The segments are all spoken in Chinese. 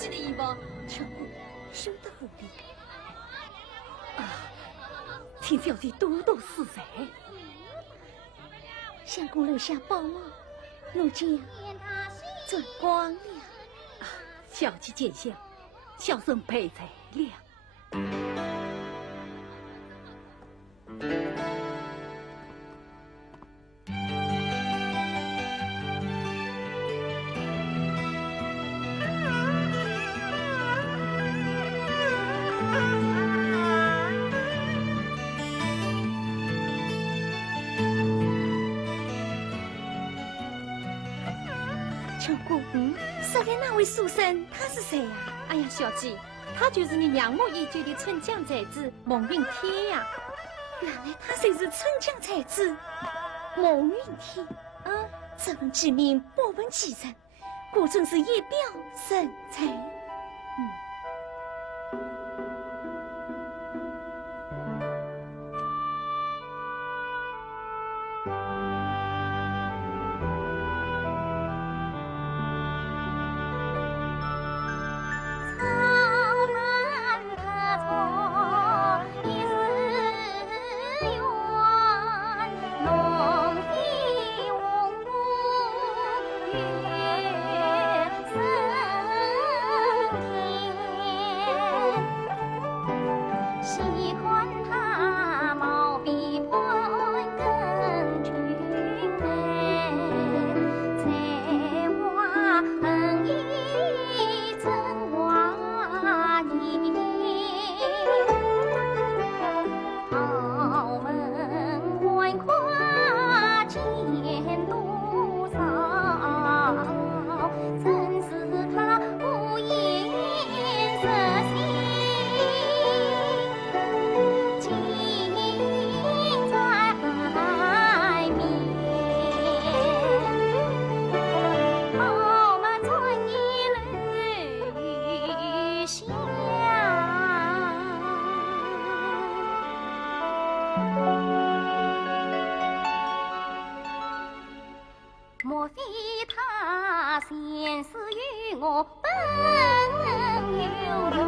记的衣服，巧姑休得胡编啊！请小姐多多赐罪。相公留下宝物，奴家转光了。啊，小姐见笑，小生赔罪了。少年那位书生他是谁呀？哎呀，小姐，他就是你仰慕已久的春江才子孟云天呀。原来他就是春江才子孟云天。这份之名不闻其人，果真是一表人才。莫非他前世与我本有缘？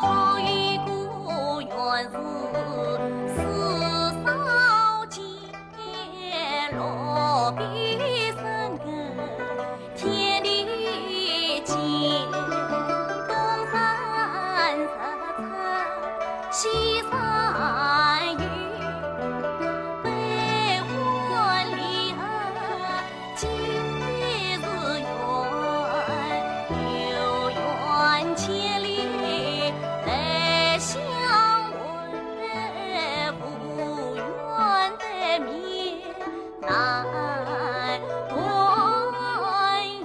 好与故原是世少见。落笔生根，天地间，东山石层，西山云，悲欢离合几时圆？有缘千里来相会，无缘对面。难团圆。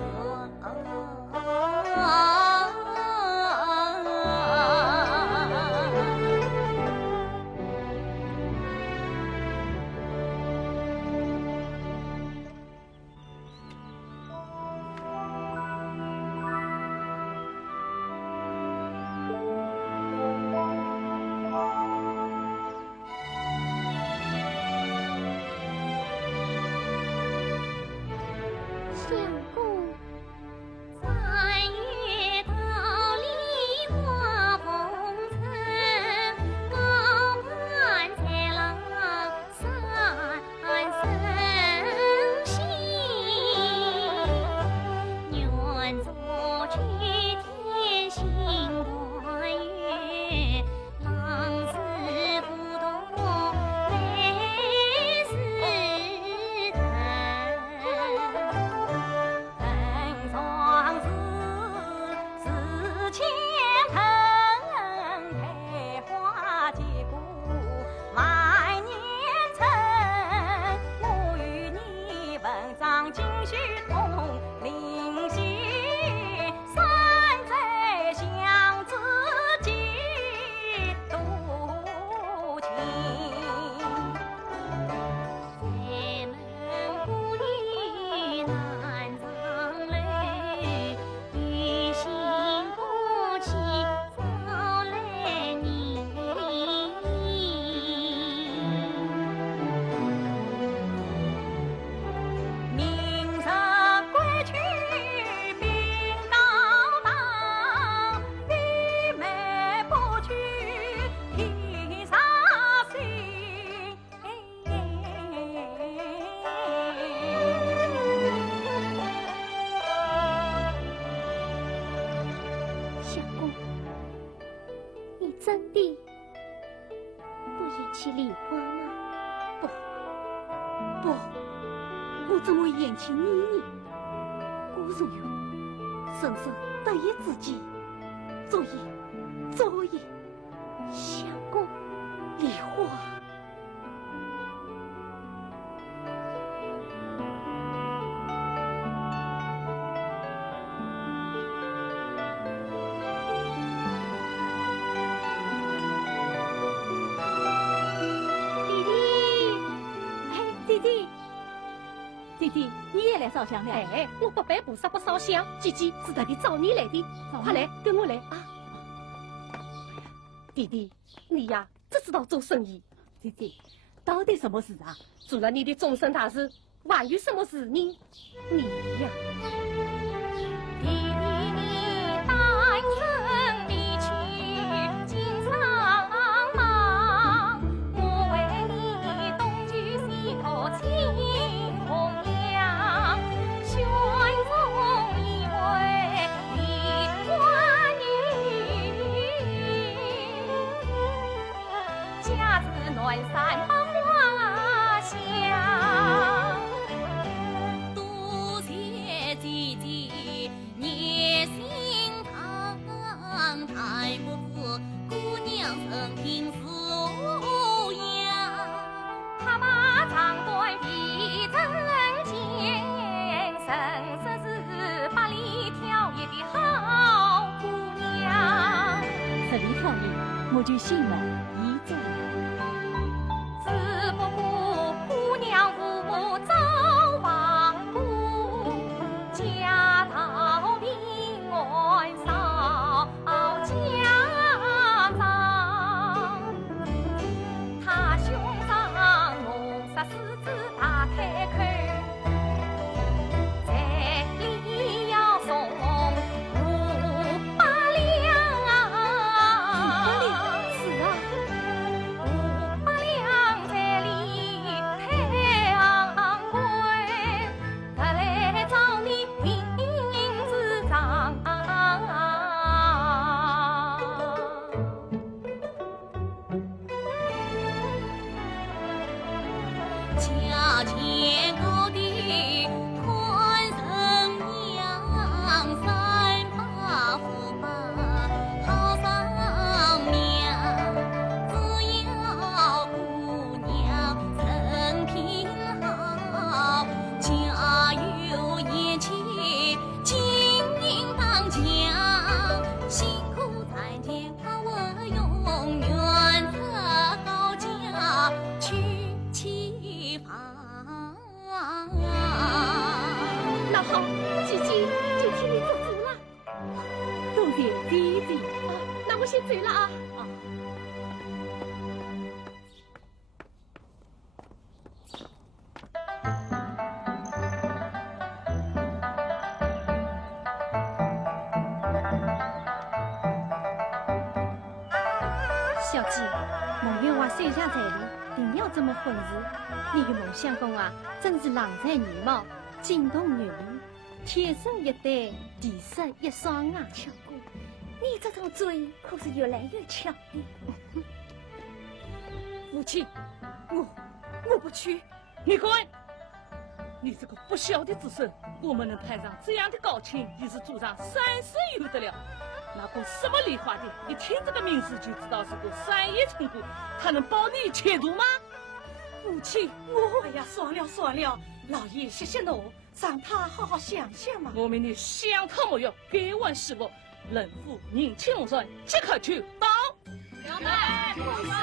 真的不嫌弃梨花吗？不，我怎么会嫌弃你呢？我总有深深得意之己，所以想过梨花。弟弟，你也来烧香了？哎，我不办菩萨不烧香，姐姐是特地找你来的，快来跟我来啊！弟弟，你呀只知道做生意。弟弟，到底什么事啊？做了你的终身大事，还有什么事呢？你呀，弟弟你单身离去经商忙，我为你东居西头清红娘，选中一位梨花女，家住暖山百花香。多谢姐姐热心肠，太不知姑娘生平素养。她把长短比针尖，生生是百里挑一的好姑娘。十里挑一，我就信了一种。只不过姑娘父母早亡故，家道平安少家长。他兄长谋杀狮子大开口，彩礼要送500两。是啊。 500两彩礼太昂贵，特来找你领支账。价钱高的团神娘，三把驸马好商量。只要姑娘人品好，家有言情，经营当家，辛苦参见他我永远择高价娶妻房。那好，姐姐就替你做主了。多谢弟弟。那我先走了啊。小姐，梦月娃手下在里，定要这么婚事。你的梦相公啊，真是郎才女貌，惊动女人，天生一对，地色一双啊！强哥，你这张嘴可是越来越强的。父亲，我不去，你滚！你这个不孝的子孙，我们能攀上这样的高亲，也是祖上三世有得了。那个什么梨花的，一听这个名字就知道是个三叶村姑，他能保你前途吗？父亲，哎呀，算了，老爷息息怒，让他好好想想嘛。我命你想他莫要，改问是我，人夫人情龙算，即刻去到。娘们，不是啊！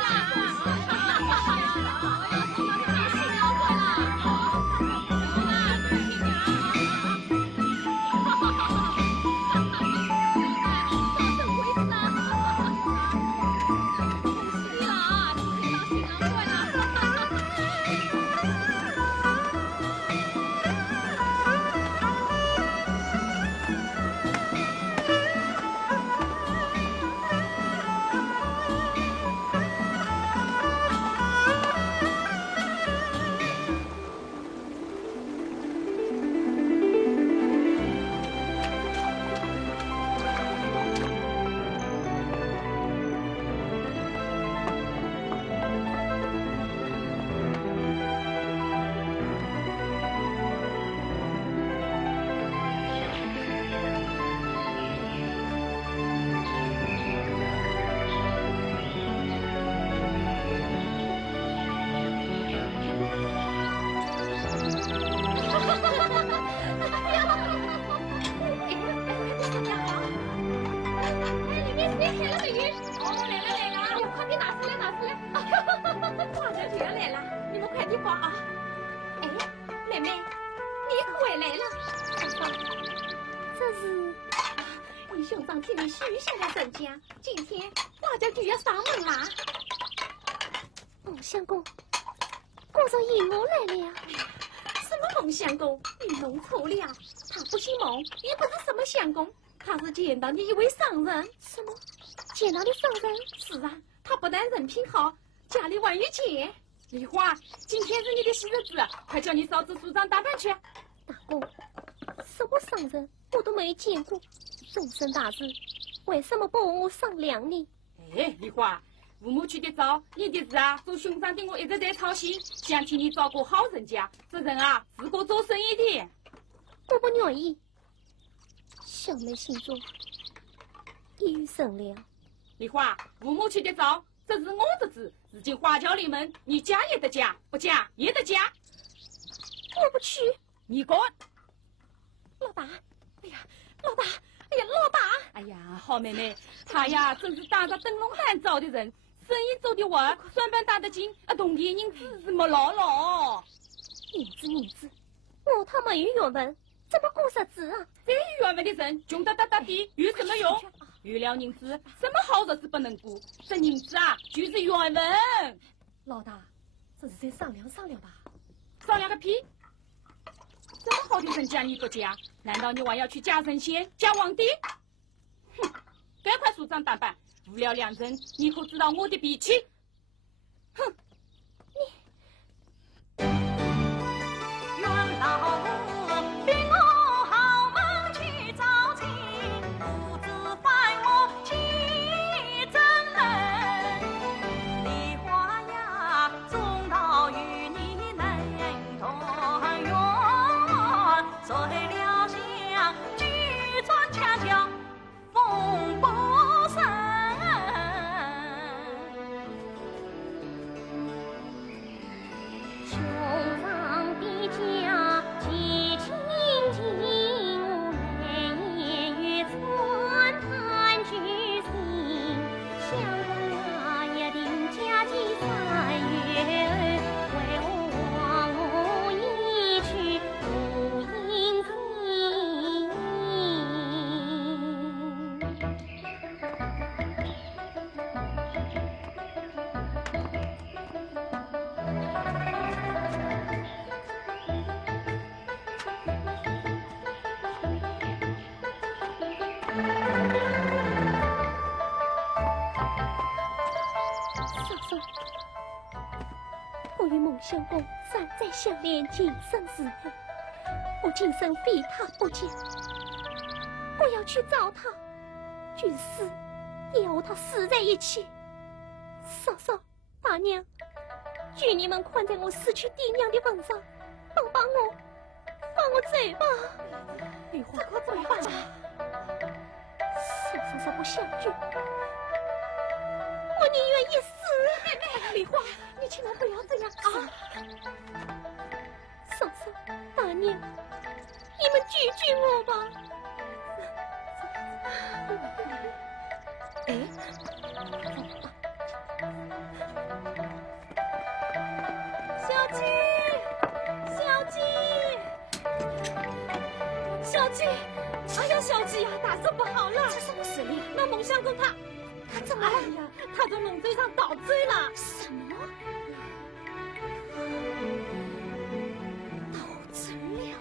光啊！哎，妹妹，你回来了。嫂嫂，这是你兄长替你许下的人家，今天花家就要上门啦。孟相公，我说姨母来了。什么孟相公？你弄错了，他不姓孟，也不是什么相公，他是见到你一位商人。什么？见到你商人？是啊，他不但人品好，家里还有钱。梨花，今天是你的喜日子，快叫你嫂子梳妆打扮去。大公，什么商人我都没见过，终身大事，为什么不和我商量呢？哎，梨花，父母去的早，你的事啊，做兄长的我一直在操心，想替你照顾好人家。这人啊，自个做生意的。我不愿意。小妹心中已有生了。梨花，父母去的早，这是我的字，如今花轿临门，你嫁也得嫁，不嫁也得嫁。我不去。你滚！老大，哎呀，老大，哎呀，老大！哎呀，好妹妹，他呀真是打着灯笼喊找的人，生意做得完，算盘打得紧，同店人子是没落了。银子，我他没有学问，怎么过日子啊？再有学问的人，穷得哒哒的，有什么用？有了银子，什么好日子不能过？这银子啊，就是学问。老大，这是再商量商量吧。商量个屁！这么好的人家你不嫁，难道你还要去嫁神仙、嫁皇帝？哼！赶快梳妆打扮，无聊两人，你可知道我的脾气？哼！愿老母逼我好门去找亲，父子犯我气真人。梨花呀，终到与你能团圆，谁料想举转恰巧风波生。兄长的家极清静，眉月穿探居心。相公也定家计3月，为我一去不应嫂嫂，我与孟相公山寨相恋，今生是爱。我今生非他不嫁，我要去找他，军死也要和他死在一起。嫂嫂、大娘，求你们宽在我死去爹娘的份上，帮帮我，放我走吧。梨花，可怎么办啊？嫂嫂不相拒，我宁愿一死。妹妹，梨花，你千万不要这样啊！嫂嫂、大娘，你们救救我吧！哎，小鸡，小鸡，小鸡！哎呀，小鸡呀，大事不好了！这什么事呀？那孟相公他怎么了？哎呀，他从龙舟上倒坠了。什么？倒坠了！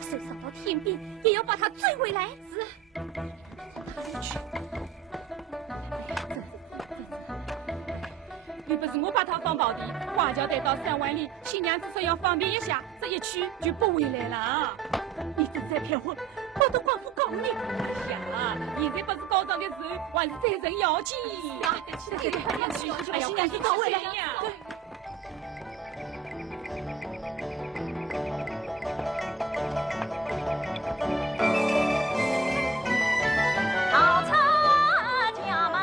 谁上到天边也要把他追回来。是。他里去。又不是我把他放跑的，花轿带到3万里，新娘子说要方便一下，这一去就不回来了。你这是在骗我，我的官府告你！哎呀，现在不是高涨的时候，还是在人要紧。对，快点去，哎呀，新娘子到位了。逃出家门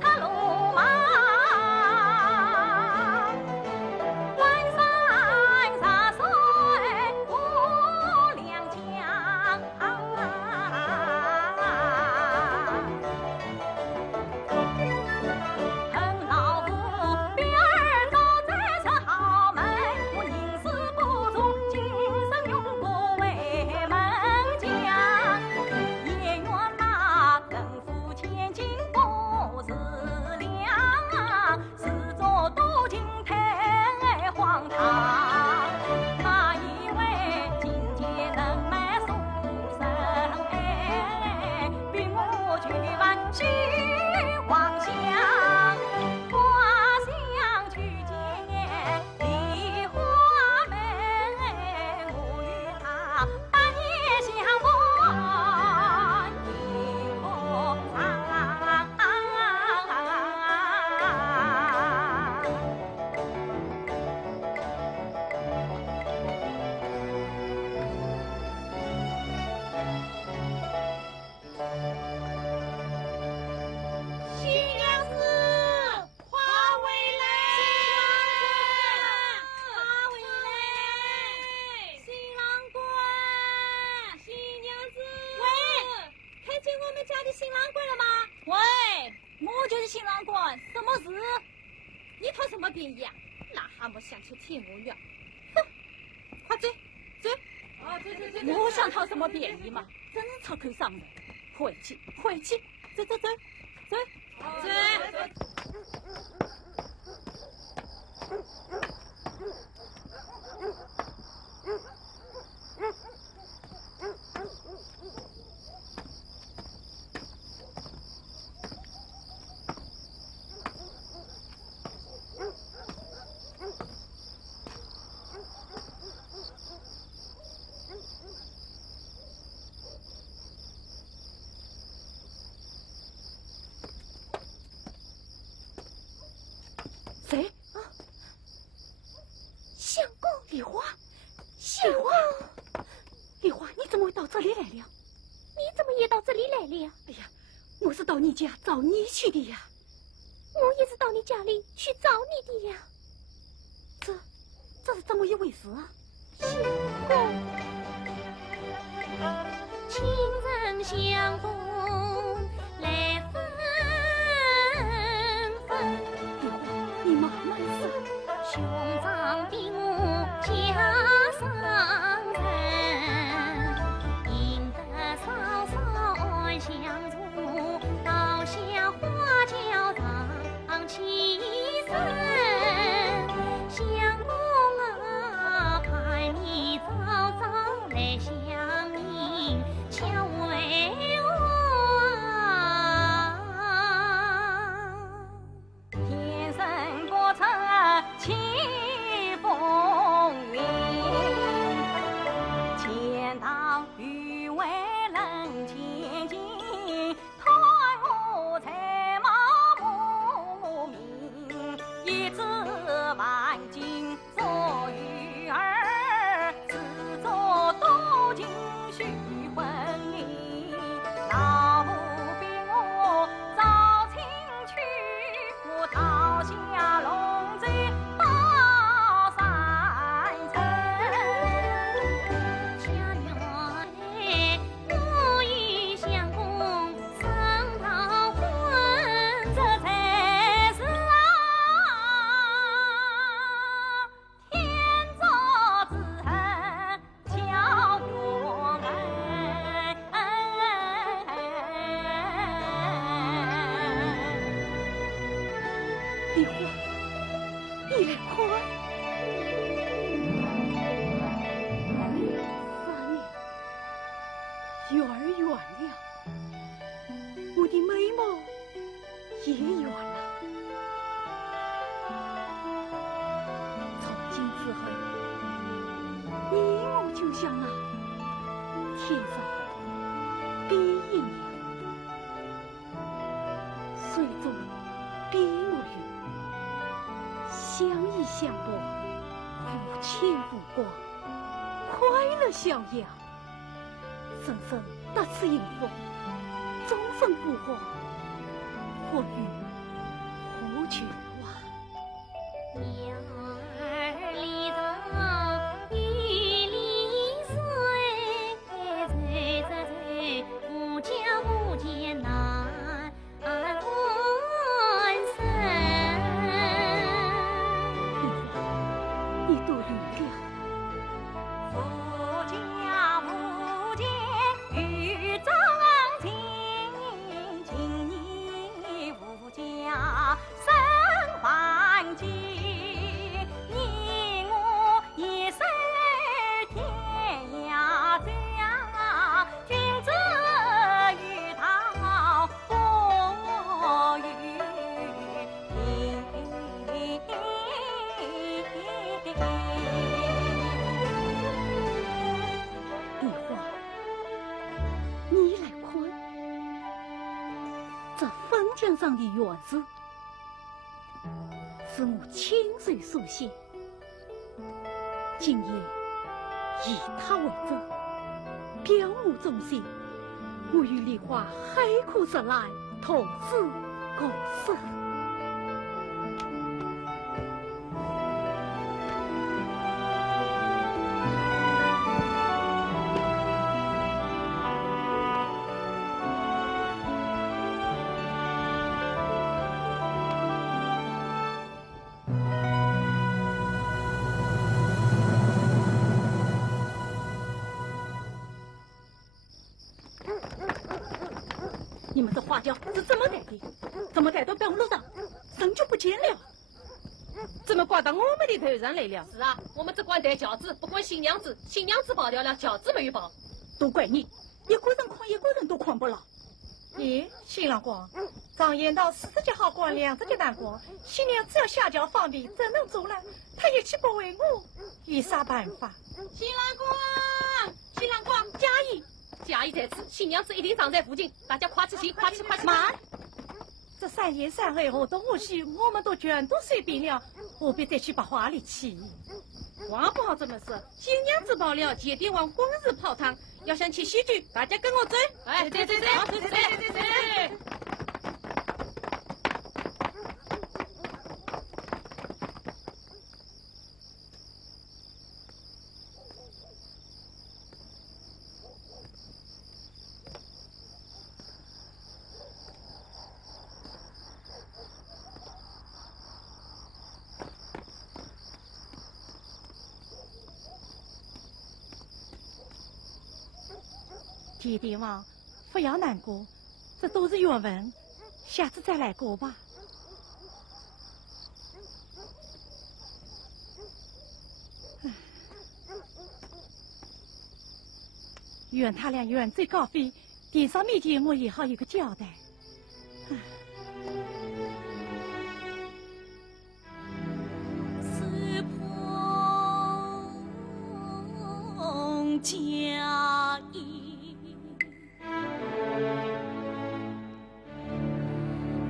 他路马，关山洒水过两江。恨老夫鞭儿就是新郎官，什么事？你图什么便宜啊？癞蛤蟆想吃天鹅肉，哼！快追，追！我想讨什么便宜嘛？真出口伤人！回去，回去，走走走，走走。谁啊？相公，梨花，相公，梨花，你怎么会到这里来了？你怎么也到这里来了？哎呀，我是到你家找你去的呀。我也是到你家里去找你的呀。这是怎么一回事啊？相公，情人相逢来纷纷。你慢慢说。兄长比我家上人，赢得嫂嫂爱相助，倒下花轿上起身。相公啊，盼你早早来相迎，巧为天生不测起风云，前道欲为人前进，叹我才貌不明，一纸万金作育儿，自作多情须婚姻，老夫比我早请去，我倒下龙贼报三层。家园我与相公商讨婚，这才是天作之合，巧缘梨花，你来快！3年，月儿圆了，我的美梦也圆了。从今之后，你我就像那天上比翼鸟，水中比目鱼，相依相伴，无牵无挂，快乐逍遥，生生得此幸福，终身不化，或与何绝啊？鸟儿离巢雨离水，吹着吹，不叫不见难温生。你多虑了。夫家无间与张亲，今年无家生还急，你我一生天涯家，君子与他不与梨花，你来看，这封墙上的原字，是我亲手所写。今夜以他为证，表我忠心，我与梨花海枯石烂，同死共生。轿是怎么带的？怎么带到半路上，人就不见了？怎么挂到我们的头上来了？是啊，我们只管带轿子，不管新娘子。新娘子跑掉了，轿子没有跑。都怪你，一个人扛一个人都扛不牢。咦，新郎官，常言道40节好光，2节难过。新娘只要下轿方便，怎能走呢？他一起不为我，有啥办法？新郎官，新郎官，嘉义在此，新娘子一定长在附近，大家快去行，快去！慢！这3言3回后东我西，我们都全都随便了，何必再去把话里去？话不好这么说，新娘子跑了，姐弟往光日泡汤。要想去西剧，大家跟我走。哎，走！姐弟王，不要难过，这都是缘分，下次再来过吧。愿他俩远走高飞，殿上面前我也好有个交代。四捧佳音，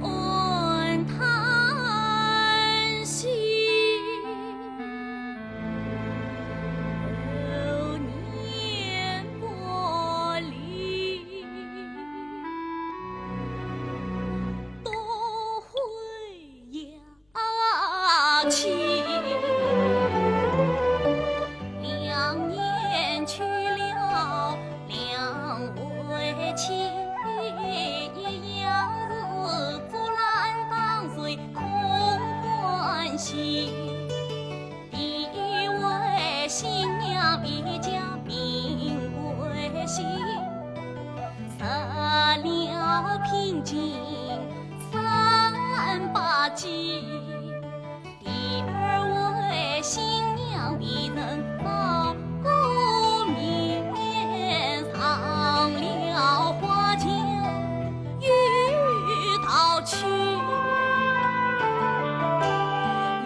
恩叹息，流年薄离，都会扬起。2年去了2位亲，杨日竹篮当水空欢喜。一位新娘一家名为喜，择了平静3把计。第2位新娘必能报功名，藏了花轿与逃去。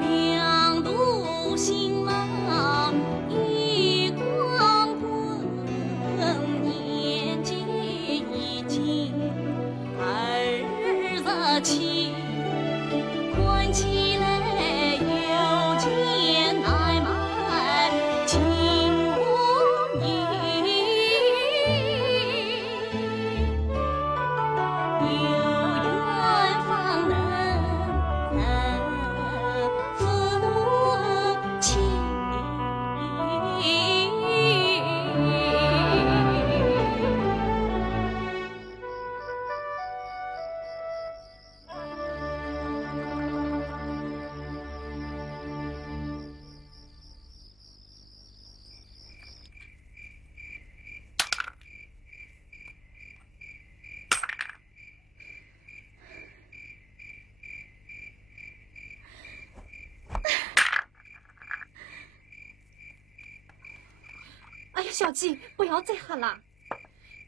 2路新郎一光棍，年纪已经27，关起来有钱难买情无义，有缘方能夫妻。哎呀，小姐，不要再喝了，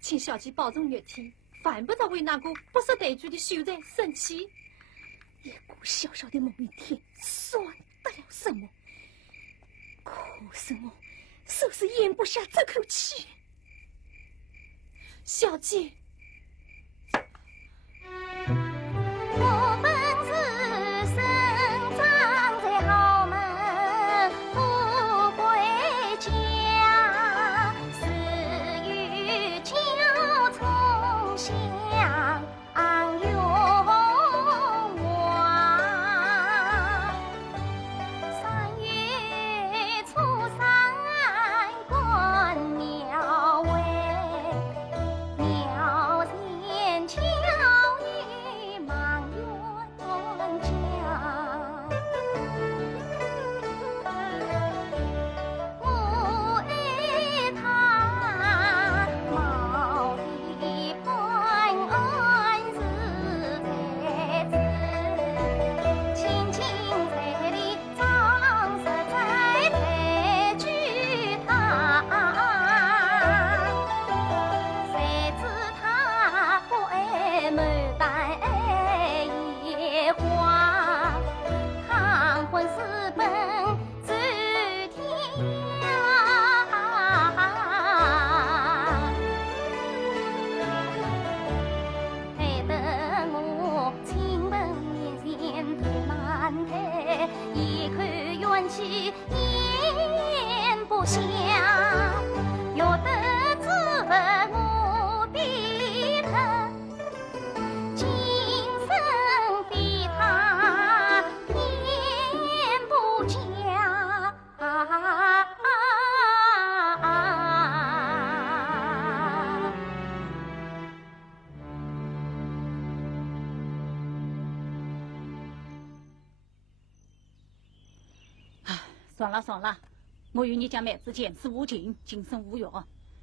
请小姐保重月体，犯不着为那个不识抬举的秀才生气。一个小小的梦一天，算得了什么？可是我就是咽不下这口气。小姐，我本是生长在豪门富贵家，死于娇从相拥望。3月初3观庙会，庙看去眼不瞎，有得自问我的疼，今生的他天不佳。算了算了，我与你家妹子前世无情，今生无缘，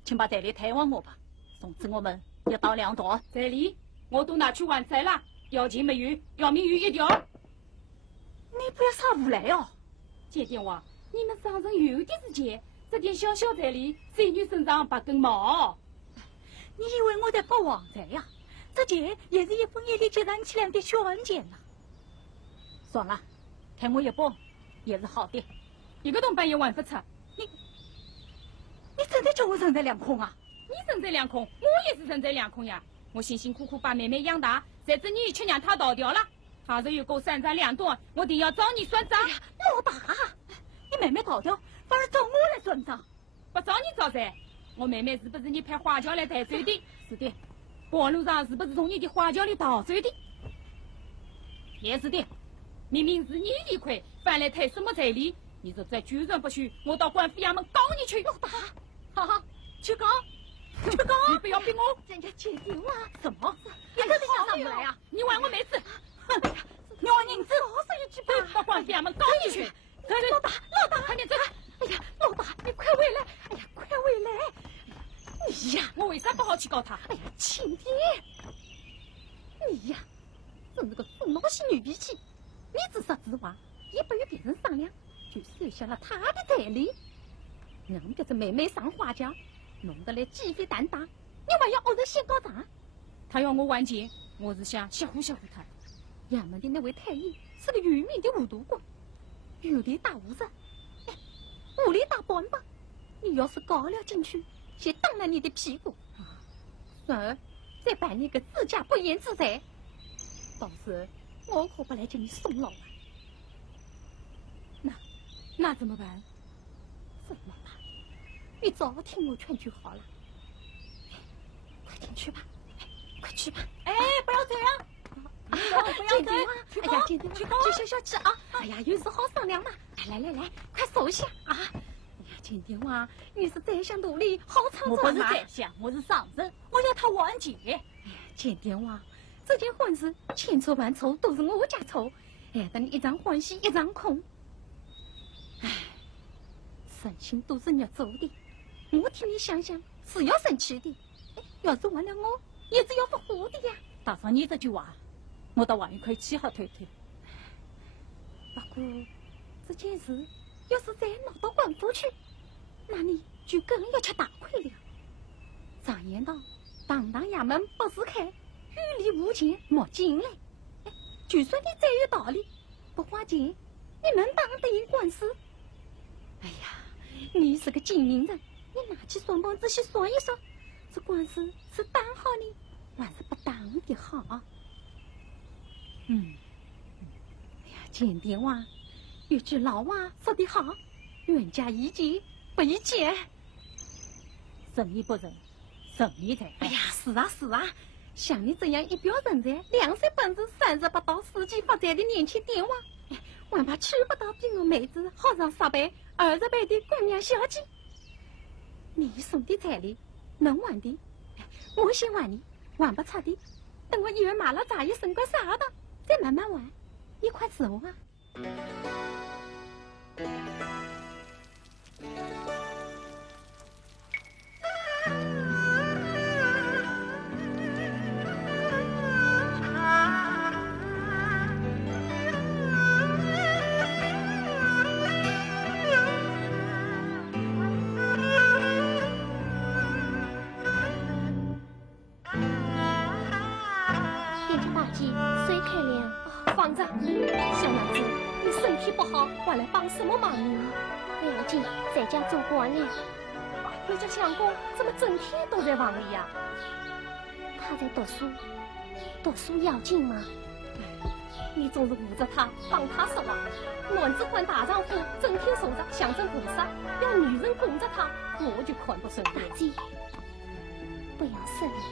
请把彩礼退还我吧。从此我们要到两朵。彩礼我都拿去还债了，要钱没有，要命有一条。你不要耍无赖哦！姐弟娃，你们商人有的是钱，这点小小彩礼，谁女身上拔根毛？你以为我在发旺财呀？这钱也是一分一厘积攒起来的血汗钱呐。算了，退我一半也是好的。一个铜板也还不出，你真的叫我人财两空啊？你人财两空，我也是人财两空呀。我辛辛苦苦把妹妹养大，谁知你却让她倒掉了。她若有够三长两短，我定要找你算账。老大，你妹妹倒掉，反而找我来算账？不找你找谁？我妹妹是不是你派花轿来抬走的？是的。半路上是不是从你的花轿里逃走的？也是的。明明是你理亏，反来退什么彩礼？你若再居然不许，我到官府衙门告你去！老大，好好去告，去告！你不要逼我！人家姐弟娃什么？你真的想上不来啊？你还我妹子！哼！你还银子，我说一句吧，到官府衙门告你去！老大，老大，快点走！哎呀，老大，你快回来！哎呀，快回来！你呀，我为啥不好去告他？哎呀，亲爹，你呀，真是个死老些女脾气！你自说自话，也不与别人商量。就收下了他的彩礼，让别这妹妹上花轿，弄得来鸡飞蛋打，你还要恶人先告状？他要我还钱，我是想吓唬吓唬他。衙门的那位太医是个愚民的糊涂鬼，有理打无人，无理打不吧？你要是告了进去，先当了你的屁股，然而再办你个自家不言之财，到时我可不来叫你送老了。那怎么办？怎么办？你早听我劝就好了。快点去吧，快去吧！哎，不要这样！不要这样！哎呀，姐姐，就消消气啊！哎呀，有事好商量嘛！来，快收下啊！哎呀，姐姐哇，你是在想努力好长我不是嘛？在想，我是上人，我要他还钱。哎呀，姐姐哇，这件婚事千错万错都是我家错，害得你一场欢喜一场空。唉，生心都是肉做的，我替你想想是要生气的。要是为了我，也是要不活的呀。打上你这句话，我倒还有口气好推推。不过这件事要是再闹到官府去，那你就更要吃大亏了。常言道，堂堂衙门不是开，雨里无钱莫进来。就算你再有道理，不花钱，你能当得赢官司？哎呀，你是个精明人，你拿起算盘仔细算一算，这官司是当好呢，还是不当的好？哎呀，鉴定哇，有句老话说得好，冤家宜解不宜结。仁义不仁，仁义在。哎呀，是啊，像你这样一表人才、2岁本事、30不到、4季发财的年轻点娃，还怕娶不到比我妹子好上10倍、20倍的姑娘小姐。你送的彩礼能还的，我先还你，还不出的，等我1月马了杂役升官啥的，再慢慢还。你快走啊！店家大姐，水开了。放着，小娘子，你身体不好，还来帮什么忙呢？不要紧，在家做官了。你家相公怎么整天都在房里呀？他在读书，读书要紧吗？你总是护着他，帮他说话。男子汉大丈夫，整天说着象征菩萨，要女人供着他，我就看不顺眼。大姐，不要生气。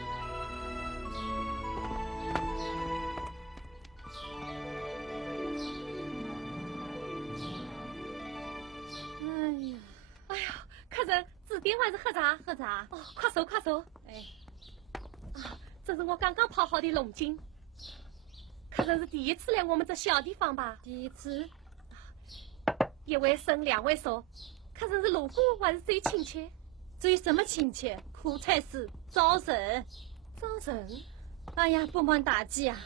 哎呀，客人，指点还是喝茶？喝茶。哦，快坐，快坐。哎，啊，这是我刚刚泡好的龙井。客人是第一次来我们这小地方吧？第一次。一位生，两位熟。客人是路过还是最亲切？最什么亲切？苦差事，招人。招人？哎呀，不瞒大姐啊，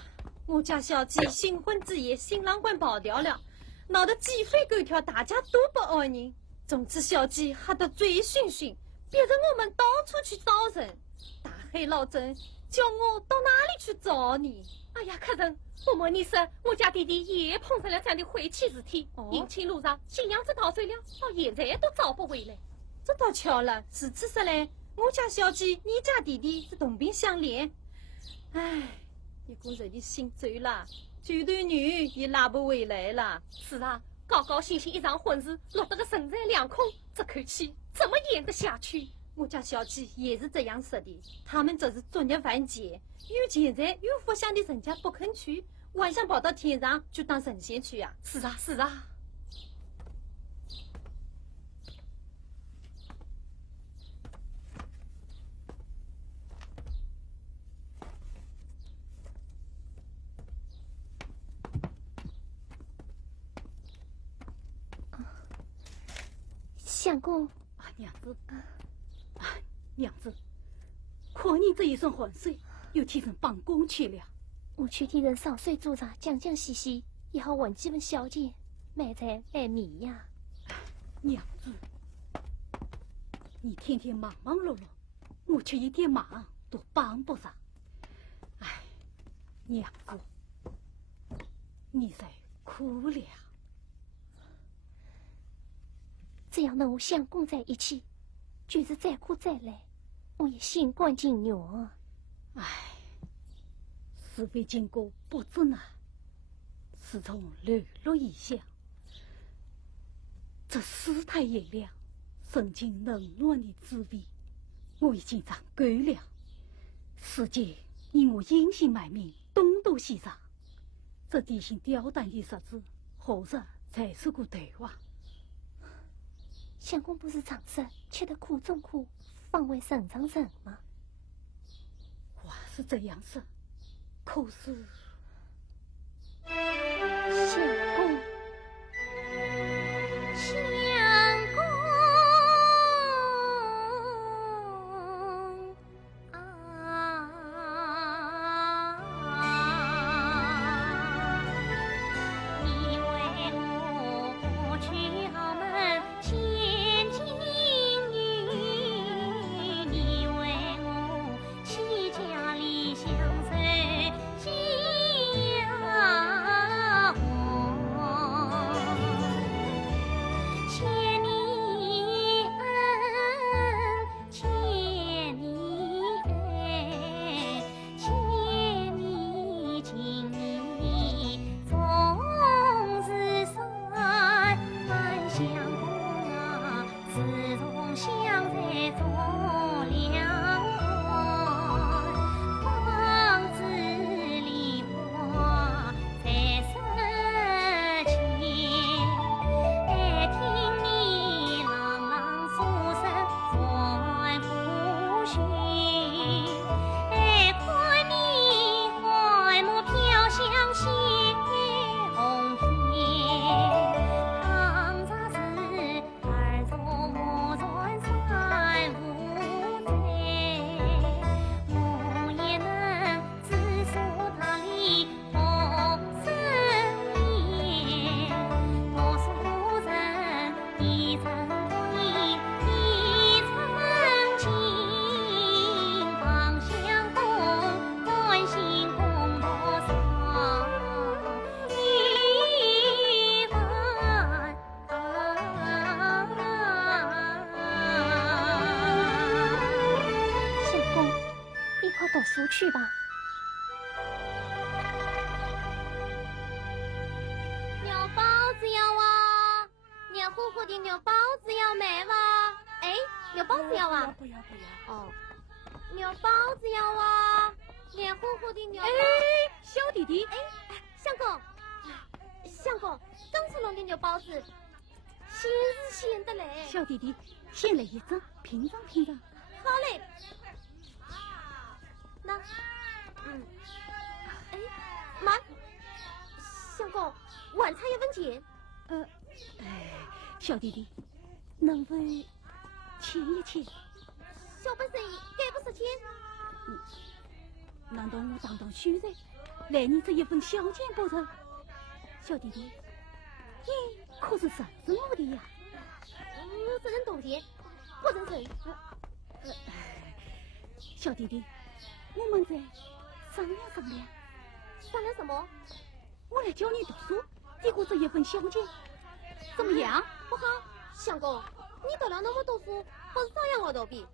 我家小姐新婚之夜，新郎官跑掉了，闹得鸡飞狗跳，大家都不安宁。从此小姐吓得醉醺醺，逼着我们到处去找人。大黑老郑叫我到哪里去找你？哎呀，客人，不瞒你说，我家弟弟也碰上了这样的晦气事体。迎亲路上，新娘子逃走了，到现在都找不回来。这倒巧了，是此说来，我家小姐，你家弟弟是同病相怜。唉，一个人的心走了，这对女也拉不回来了。是啊，高高兴兴一场婚事，落得个神在两空，这口气怎么咽得下去？我家小姐也是这样说的，他们这是昨日完结，有钱财有福相的人家不肯去，晚上跑到天上就当神仙去呀。是啊，是啊。相公，娘子，娘子，看你这一身浑水，又替人帮工去了。我去替人烧水煮茶，讲讲细细，也好问几问小姐买菜买米呀。娘子，你天天忙忙碌碌，我却一点忙都帮不上。哎，娘子，你在苦了。只要能和相公在一起，就是再苦再累，我也心甘情愿。唉，是非经过不知难，是从流落异乡。这世态炎凉，曾经冷暖的滋味，我已经尝够了。世界因我隐姓埋名，东渡西藏，这底薪吊胆的日子，何日才是个头啊？相公不是常说吃得苦中苦，方为人上人吗？话是这样说，可是相公，相公啊，你为我去澳门千金玉，你为我齐家里相随夕阳红，欠你恩，欠你爱，欠你情谊，总是山相公啊，自从相在做两岸，方知梨花在深情，爱听你朗朗诉声传不虚，爱看你怀目飘香血红天，倘若是儿做我转山无罪，我也能自述他里同生恋，多数人一层关一层情，方相公关心共多少一番。相公，你快读书去吧。糊糊的牛包子要买哇？哎，牛包子要啊？不要。哦，牛包子要啊？脸糊糊的牛。哎，小弟弟，相公，刚才弄的牛包子，鲜是鲜的嘞。小弟弟，先来一张，品尝品尝。好嘞。那，哎，妈，相公，晚餐1分钱。小弟弟，能否签一签？小本生意，该不是钱。难道我当虚人，来你这一份小钱不成？小弟弟，你可是认识我的呀？我只认同钱，不认人。小弟弟，我们再商量商量。商量什么？我来教你读书，抵过这一份小钱，怎么样？不好，相公，你读了那么多书，不是照样我头皮？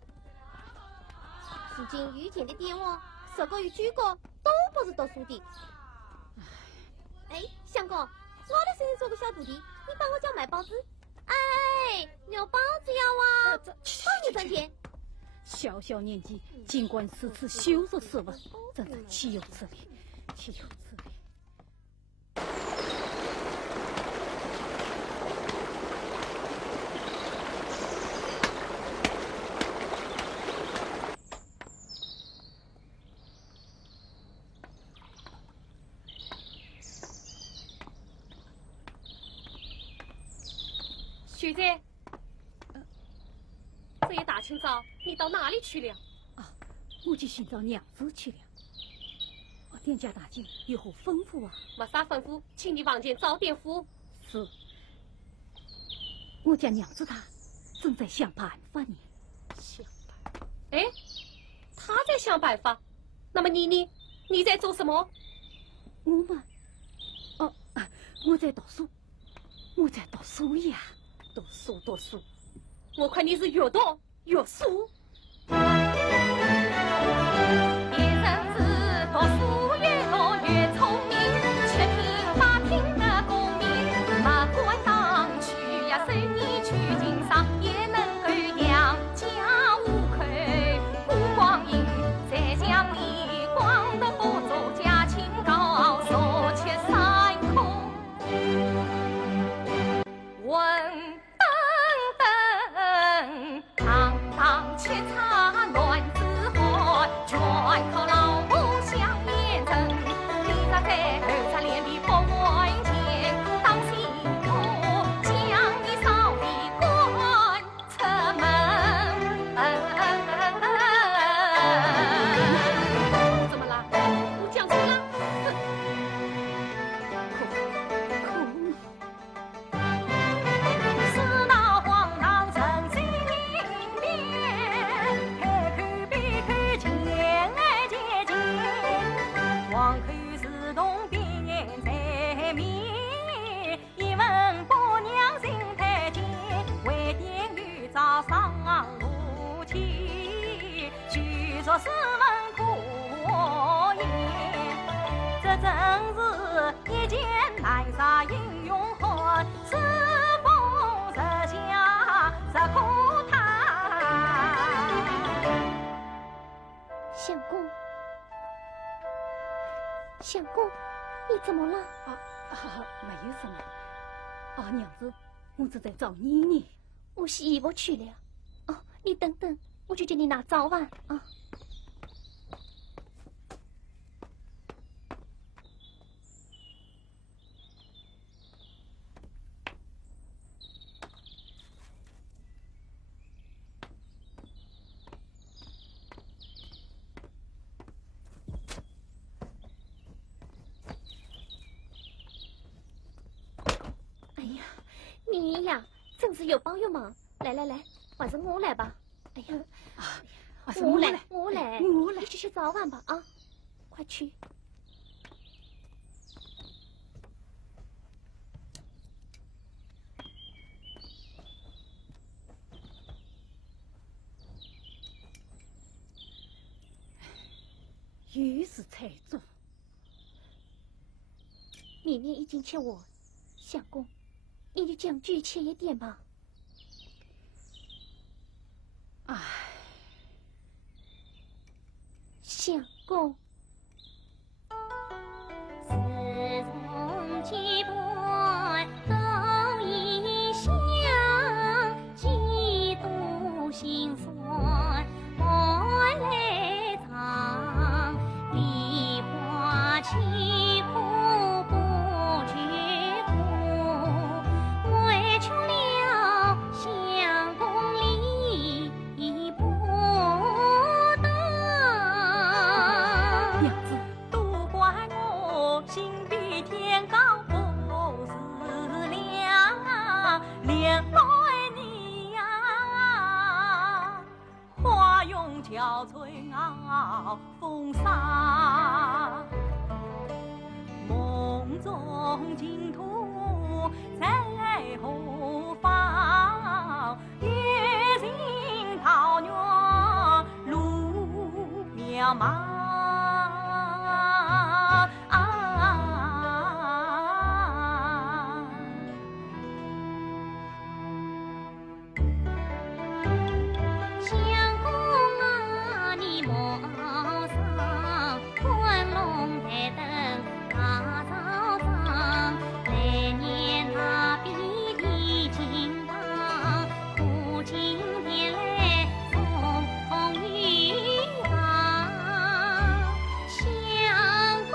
如今御前的爹我10个与9个都不是读书的。哎，相公，我来请你做个小徒弟，你帮我叫买包子。哎，牛包子要啊，帮你赚钱。小小年纪，尽管如此羞辱斯文，真是岂有此理！岂有此理！学姐，这一大清早你到哪里去了？我去寻找娘子去了。店家大姐有何吩咐啊？没啥吩咐，请你房间早点敷。是，我家娘子她正在想办法呢。想办法？哎，她在想办法。那么你在做什么？我们，我在读书，我在读书呀。读书，我看你是越读越书。别人是读书越读越聪明，却凭打拼的功名，没管当去呀，生意去经商，也能够养家糊口过光阴，在江里光得不走家清高，手却三空。问堂堂切茶乱子喝，全靠老母相验证。你那在头上脸皮不完钱，当心我将你扫地滚出门。怎么了？我讲错了？四大荒唐人心里面，开口闭口钱儿钱钱，黄口是洞边在面，一问婆娘心太贱，为点女早上路去，据说是门可言，这真是一件难杀英雄汉，是风日下日可叹。相公，你怎么了？没有什么。娘子，我正在找你呢。我洗衣服去了。你等等，我去给你拿早饭啊。哎呀，你呀，真是又帮又忙。来，还是我来吧。哎呀，我来，你去吃早饭吧啊，快去。又是财主，绵绵已经欠我相公你就讲具体一点吧。唉，相公。自从几段都异乡，几度心酸换来藏，梨花凄苦不觉苦，为求了相公理不当。娘子，都怪我心比天高，不自量，连累你呀，花容憔悴傲风沙，梦中净土在何方？月尽桃源路渺茫。相公啊，你莫丧，宽龙台灯大早上，来年他比地金榜，苦尽天来送玉郎。相公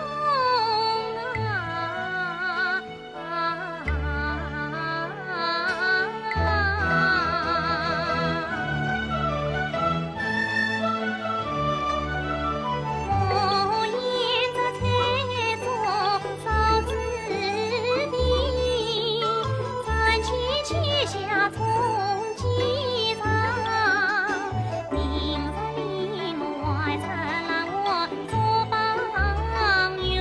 我沿着菜桌烧纸地，暂且切下葱鸡肠，明日里外参让我做帮佣，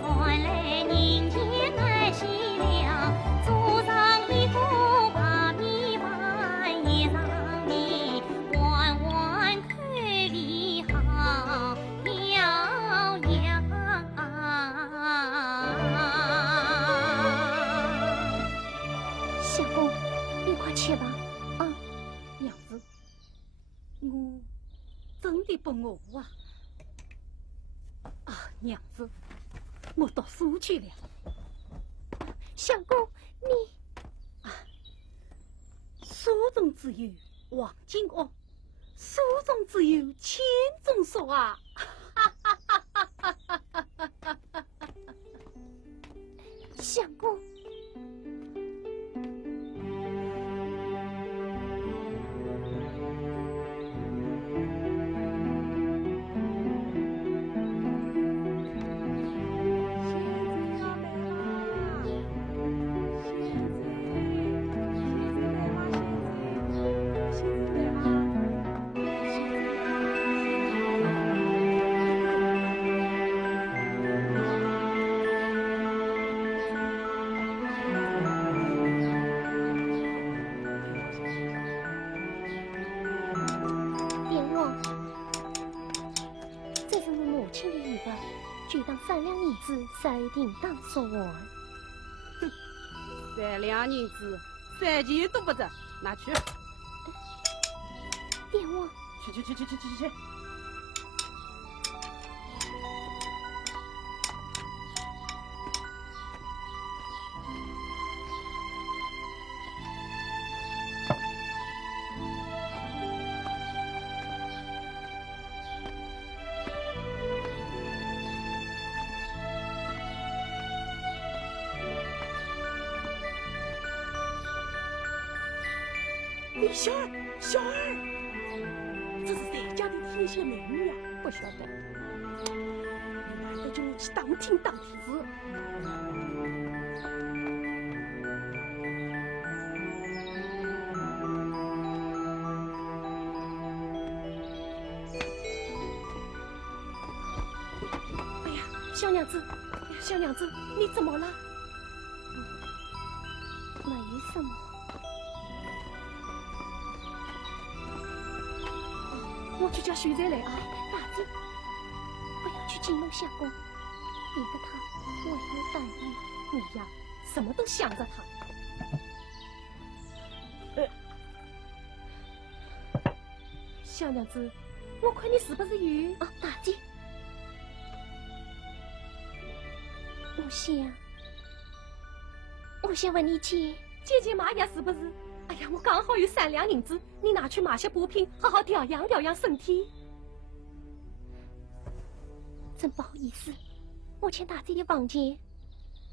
传来人间爱惜了，桌上一锅把米饭，一场米碗碗口里好摇摇。相公，你快去吧。啊，娘子，我真的不饿啊！啊，娘子，我读书去了。相公，你书中自有黄金屋，书中自有钱钟书啊！相公。爹王，这是我母亲的遗物，就当3两银子塞定当所还。 3两银子，3钱都不值，拿去。爹王，去。小儿，这是谁家的天仙美女啊？不晓得，你还得叫我去当听当子。哎呀，小娘子，你怎么了？没什么。 我去叫秀才来啊！大姐，不要去惊动相公，免得他为我担忧。你呀，什么都想着他。小娘子，我看你是不是有啊？大姐，我想问你姐妈呀，是不是？哎呀，我刚好有3两银子，你拿去买些补品，好好调养身体。真不好意思，我欠大姐的房钱，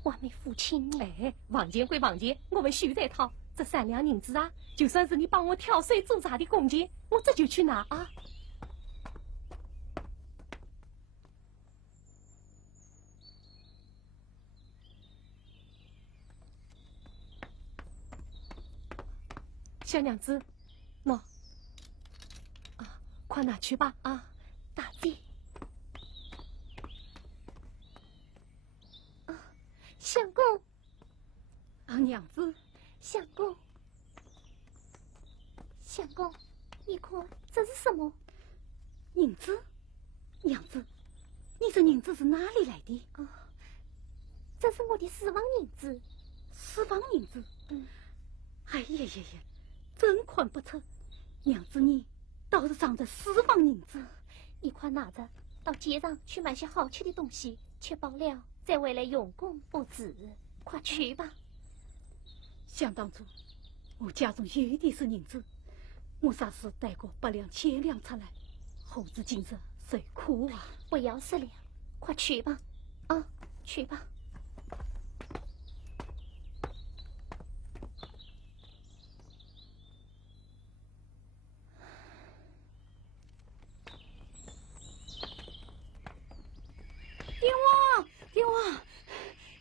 我还没付清呢。哎，房钱归房钱，我会收在套。这3两银子啊，就算是你帮我挑水做茶的工钱，我这就去拿啊。小娘子，喏，啊，快拿去吧啊，大姐。啊，相公，啊，娘子。相公，你看这是什么？银子？娘子，你这银子是哪里来的？啊，这是我的私房银子。私房银子？哎呀，真看不出，娘子你倒是长着私房银子。你快拿着到街上去买些好吃的东西，吃饱了再回来用功布置。快去吧。想当初，我家中有点是银子，我啥时带过8两10两出来，后至今日受苦啊！我要10两，快去吧，啊，去吧。爹王，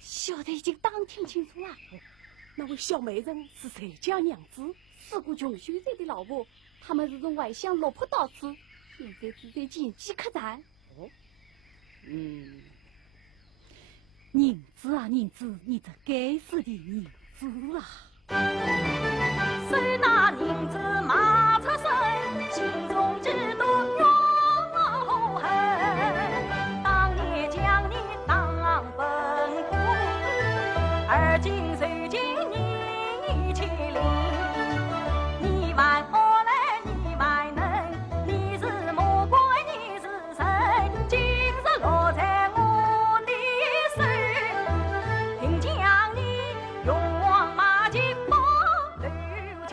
小的已经当听清楚了。那位小媒人是谁家娘子？四姑穷秀才的老婆，他们是从外乡落魄到此，现在只在前期客栈。银子啊，银子，你这该死的银子啊！谁拿银子马出身，心中只多怨恨。当年将你当粪土，而今谁见你欺凌？你还何来？你还能？你是魔鬼，你是神，今日落在我的手，定将你永往马厩包留情。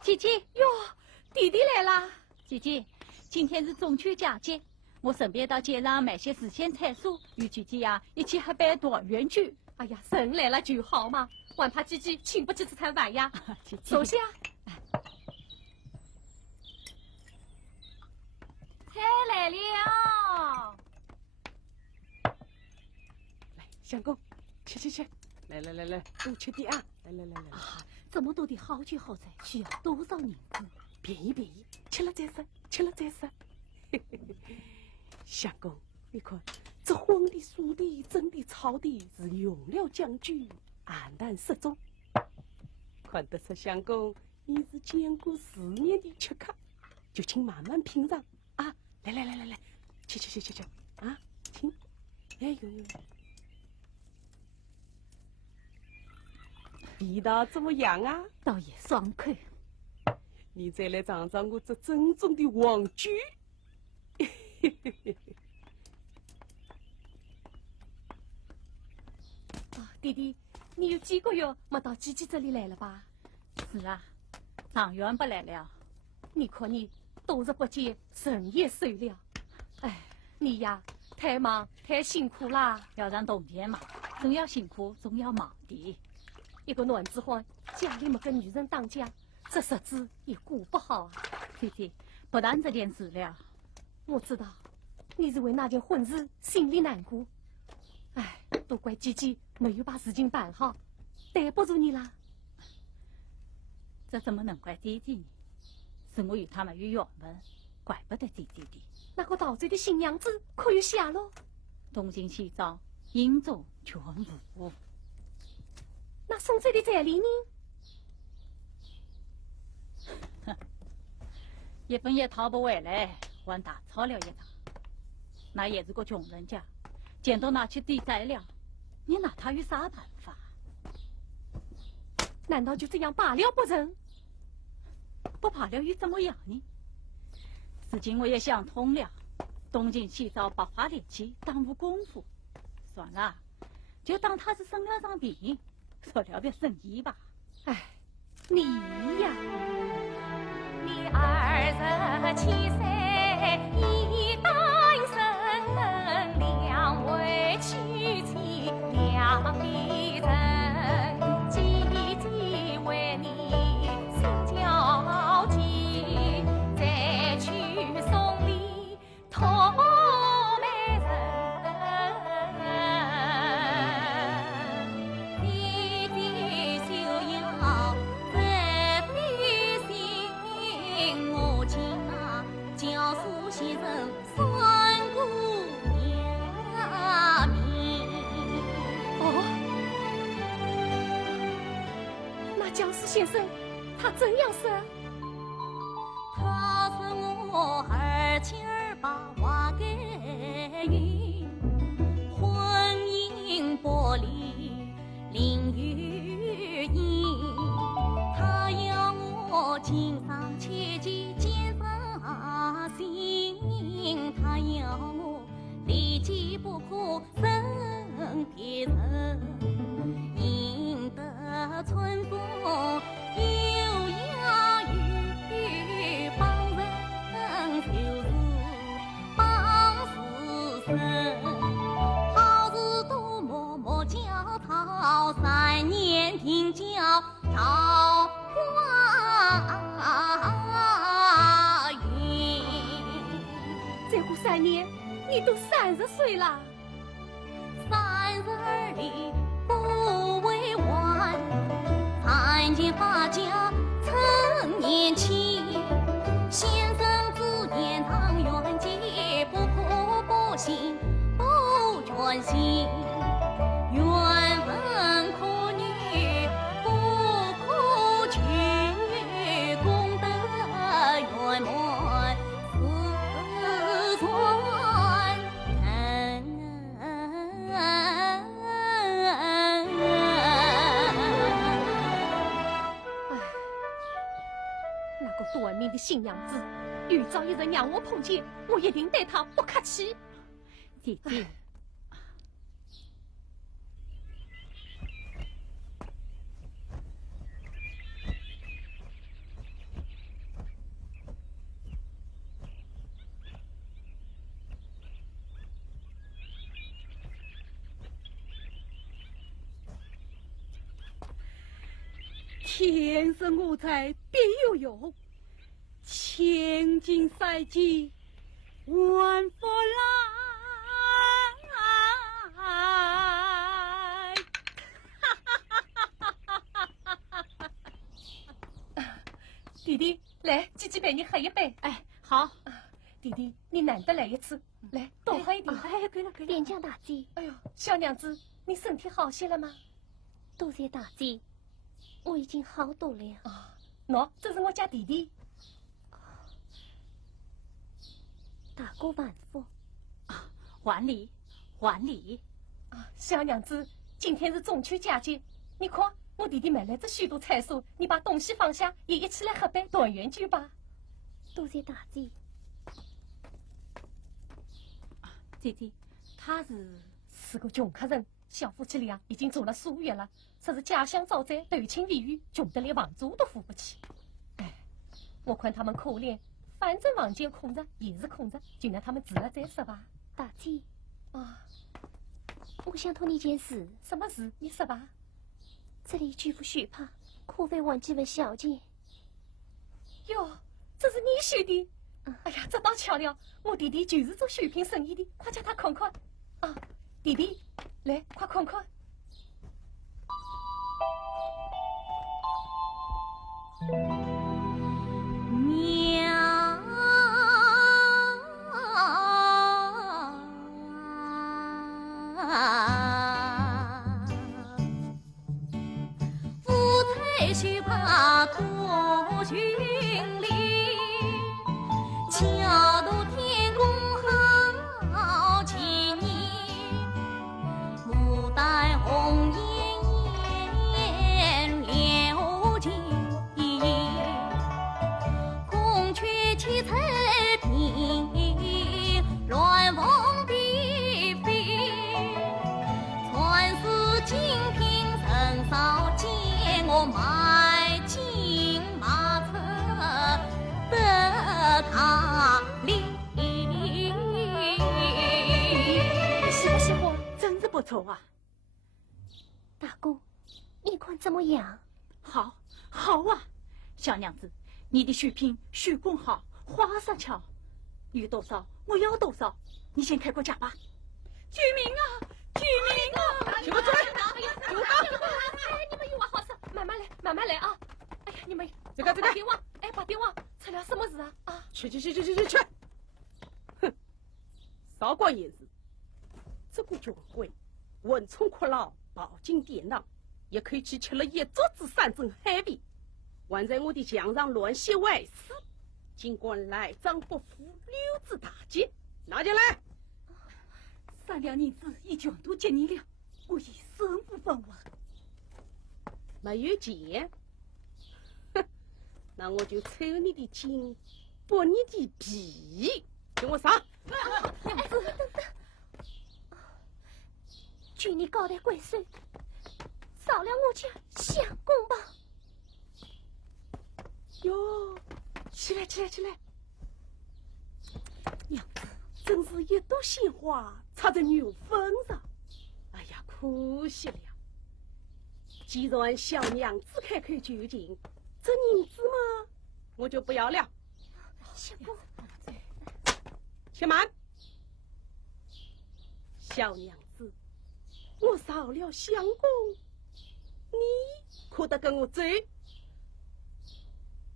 姐姐哟，弟弟来了。姐姐，今天是中秋佳节，我顺便到街上买些时鲜菜蔬，与姐姐呀一起喝杯团圆酒。哎呀，人来了就好嘛，还怕姐姐请不起这餐饭呀？姐姐，坐下。菜来了。来，相公，吃，来，多吃点啊！来。啊，这么多的好酒好菜，需要多少银子？便宜，吃了再说。相公，你看这荤的、素的、蒸的、炒的，是用料讲究，暗淡适中。看得出相公你是见过世面的吃客，就请慢慢品尝啊！来，吃啊！请，哎呦，味道怎么样啊？倒也爽口。你再来尝尝我这正宗的黄酒。啊，弟弟，你有几个月没到姐姐这里来了吧？是啊，长远不来了。你看你多日不见，人也瘦了。哎，你呀，太忙太辛苦啦。要让冬天嘛，总要辛苦，总要忙的。一个男子汉，家里没个女人当家，这日子也过不好啊。姐姐，不但这件事了，我知道，你是为那件婚事心里难过。哎，都怪姐姐没有把事情办好，对不住你啦。这怎么能怪姐姐呢？是我与他们有缘分，怪不得姐姐的。那个陶醉的新娘子可有下落？东京西照，应中全无。那宋翠的彩礼呢？一分也讨不回来，还大吵了一场。那也是个穷人家，见到拿去抵债了，你拿他有啥办法？难道就这样罢了不成？不罢了又怎么样呢？如今我也想通了，东京起早把花力气，耽误功夫。算了，就当他是生了场病，做了点生意吧。哎，你呀，你27岁已单身，两位娶妻两必成，积极为你行交际，再去送礼托媒人，弟弟休要责非心，我家苏先生算姑娘命。哦，那江苏先生他怎样说？他是我儿妻儿把话给你，婚姻薄离淋雨阴，他要我经商切记奸杀心，他要我立即不可生别人，赢得春风有雅语，帮人就是帮死生，好事多默默教讨，3年听教桃花运。再过3年，你都30岁了。 32里不为晚，参见法家趁年轻。先生之言常远记，不可不信，不全信。缘分可女，不可娶，功德圆满四川人。 那个短命的新娘子，遇早一日让我碰见，我一定对她不客气。姐姐，天生我材必有用，千金赛季万福来。弟弟，来，姐姐陪你喝一杯。哎，好，弟弟，你难得来一次，来多喝一点。哎，可以了，可以了。连江大姐，哎呦，小娘子，你身体好些了吗？多谢大姐，我已经好多了。啊，喏，这是我家弟弟。大哥万福。啊，还礼，还礼。啊，小娘子，今天是中秋佳节，你看我弟弟买来这许多菜蔬，你把东西放下，也一起来喝杯团圆酒吧。多谢大姐。姐姐，他是个穷客人，小夫妻俩已经做了数月了，说是家乡遭灾，头清未愈，穷得连房租都付不起。哎，我看他们可怜，反正房间空着也是空着，就让他们住了再说吧。大姐，啊，我想托你件事。什么事？你说吧。这里巨富虚怕，可非忘记问小姐。哟，这是你学的？哎呀，这倒巧了，我弟弟就是做绣品生意的，快叫他看看。啊，弟弟，来，快看看。娘，夫妻须怕多寻理，巧夺天工好奇你，红颜颜流金，孔雀七彩屏，鸾凤比飞，传世精品陈少见，我买金马车得他里。喜不喜欢？真是不错啊！大公，你看怎么样？好，好啊！小娘子，你的水平、手工好，花色巧，有多少我要多少，你先开个价吧。救命啊！救命啊！什么嘴？有刀！哎，你们有话好说，慢慢来，慢慢来啊！哎呀，你们这个把电话，哎，把电话，出了什么事啊？啊！去！哼，少管闲事。这个权贵，文充阔佬，饱经典囊，也可以去吃了一桌子山珍海味，还在我的墙上乱写歪诗，尽管来章不符，溜之大吉。拿进来。3两银子已全都给你了，我已身无分文。没有钱，哼，那我就抽你的筋，剥你的皮，跟我上。娘子，等等，据你高抬贵手，少了我家相公吧。哟，起来！娘子，真是一朵鲜花插在牛粪上。哎呀，可惜了。既然小娘子开口就进，这银子嘛，我就不要了。相公，且慢，小娘子，我少了相公，你可得跟我走。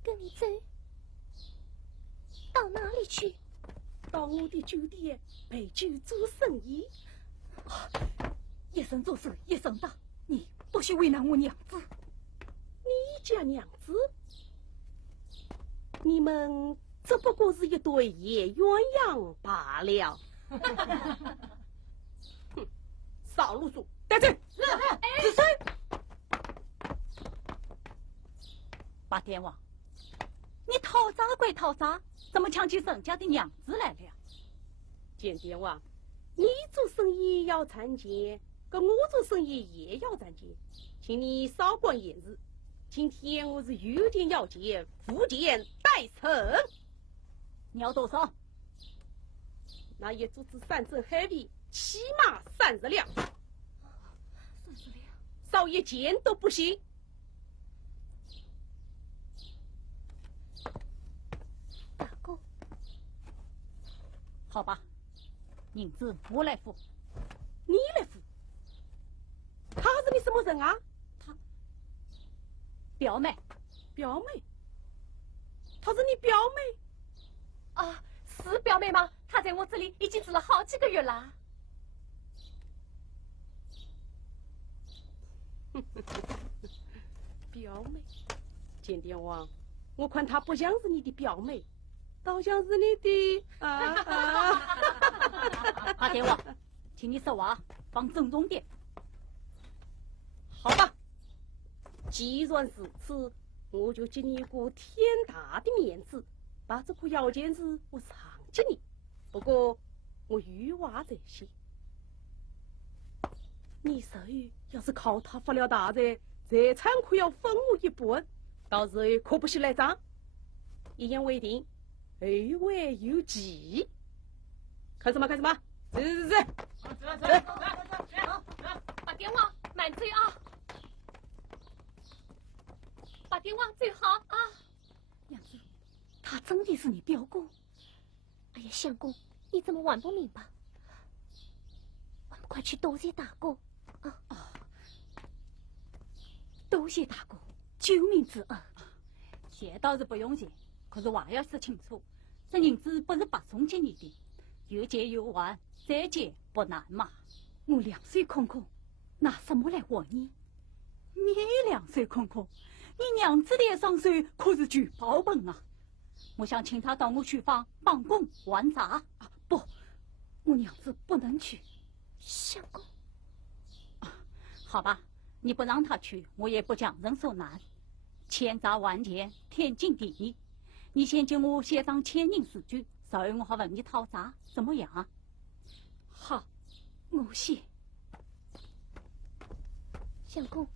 跟你走，到哪里去？到我的酒店陪酒做生意。一生做事一生大，你不许为难我娘子。你家娘子，你们只不过是一对野鸳鸯罢了。哼，少啰嗦，带走。子孙，八天王，你讨债归讨债，怎么抢起人家的娘子来了？见阎王，你做生意要赚钱，跟我做生意也要赚钱，请你少管闲事。今天我是有件要件，付钱代成。你要多少？那一桌子山珍海味，起码30两。30两，少一件都不行。大公，好吧，银子我来付。你来付？他是你什么人啊？表妹。表妹？她是你表妹？啊，是表妹吗？她在我这里已经住了好几个月了。表妹，见阎王，我看她不像是你的表妹，倒像是你的八天王，请你说话放郑重点。好吧，既然如此，我就给你一个天大的面子，把这个要件事我上给你。不过我有话在先，你手要是靠他发了大财，财产可要分我一半，到时候可不许赖账。一言为定，后会有期。看什么？走！把电话慢走啊！把电话最好啊！娘子，他真的是你表哥？哎呀，相公，你怎么还不明白？我们快去多谢大哥啊！多谢大哥救命之恩。谢倒是不用谢，可是话要说清楚，这银子不是白送给你的，有借有还，再借不难嘛。我2岁空空，拿什么来还你？你2岁空空，你娘子的一双手可是聚宝盆啊！我想请他到我书房帮工还债。不，我娘子不能去。相公，好吧，你不让他去，我也不强人所难。千砸万钱，天经地义。你先叫我写上签名诗句，稍后我好问你讨债，怎么样？好，我写。相公。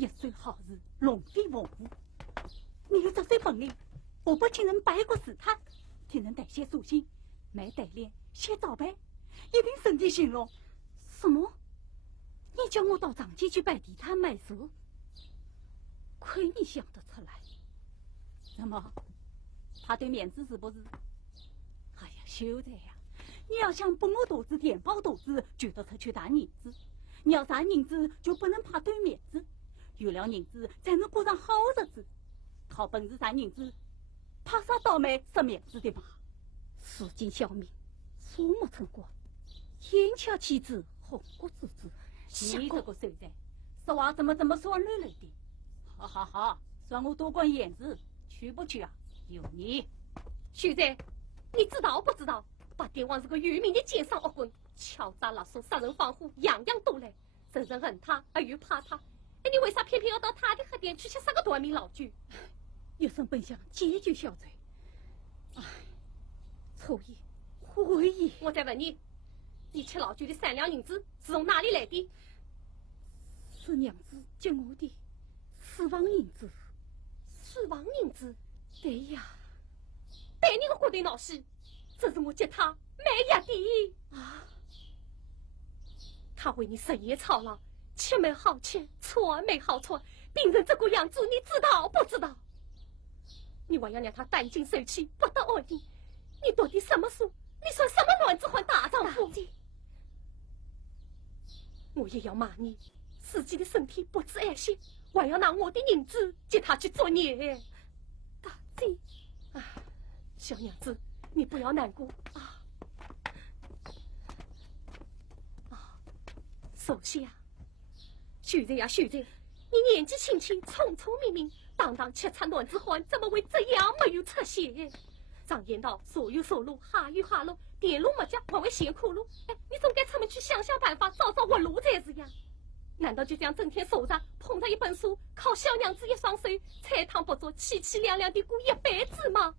一岁好日，龙飞凤舞。你有这些本领，我不请人拜过试探，请人代写书信，没带脸写早拜，一定身体兴隆。什么？你叫我到长街去摆地摊卖书？亏你想得出来！怎么？他对面子是不是？哎呀，秀才呀，你要想帮我肚子填饱肚子，就得出去赚银子；你要赚银子，就不能怕对面子。有了银子，才能过上好日子。靠本事赚银子，怕啥倒霉失面子的嘛？市井小民，鼠目寸光，眼瞧妻子红过子子。你这个秀才，说话怎么这么说累累的？好好好，算我多管闲事，去不去啊？有你。秀才，你知道不知道？八点王是个有名的奸商恶棍，敲诈勒索、杀人放火，样样都来。人人恨他，而又怕他。哎，你为啥偏偏要到他的客店去吃3个短命老酒？有生本想解决小罪，唉，错意悔意。我再问你，你吃老酒的3两银子是从哪里来的？是娘子借我的4万银子。4万银子？对呀。对你个骨头闹事，这是我借他买药的啊！他为你深夜操劳，吃没好吃，穿没好穿，病成这个样子，你知道不知道？你还要让他担惊受气，不得安宁。你到底什么数？你算什么男子汉大丈夫？我也要骂你，自己的身体不知爱惜，还要拿我的银子接他去作孽。大姐，啊，小娘子，你不要难过啊。首先啊，秀才呀秀才，你年纪轻轻，聪聪明明，堂堂7尺男子汉，怎么会这样没有出息？常言道，所有收入，下有下路，电路没脚，还会陷苦路。哎，你总该出门去想想办法，找找活路才是呀。难道就这样整天守着，捧着一本书，靠小娘子一双手，菜汤不做，凄凄凉凉地过一辈子吗？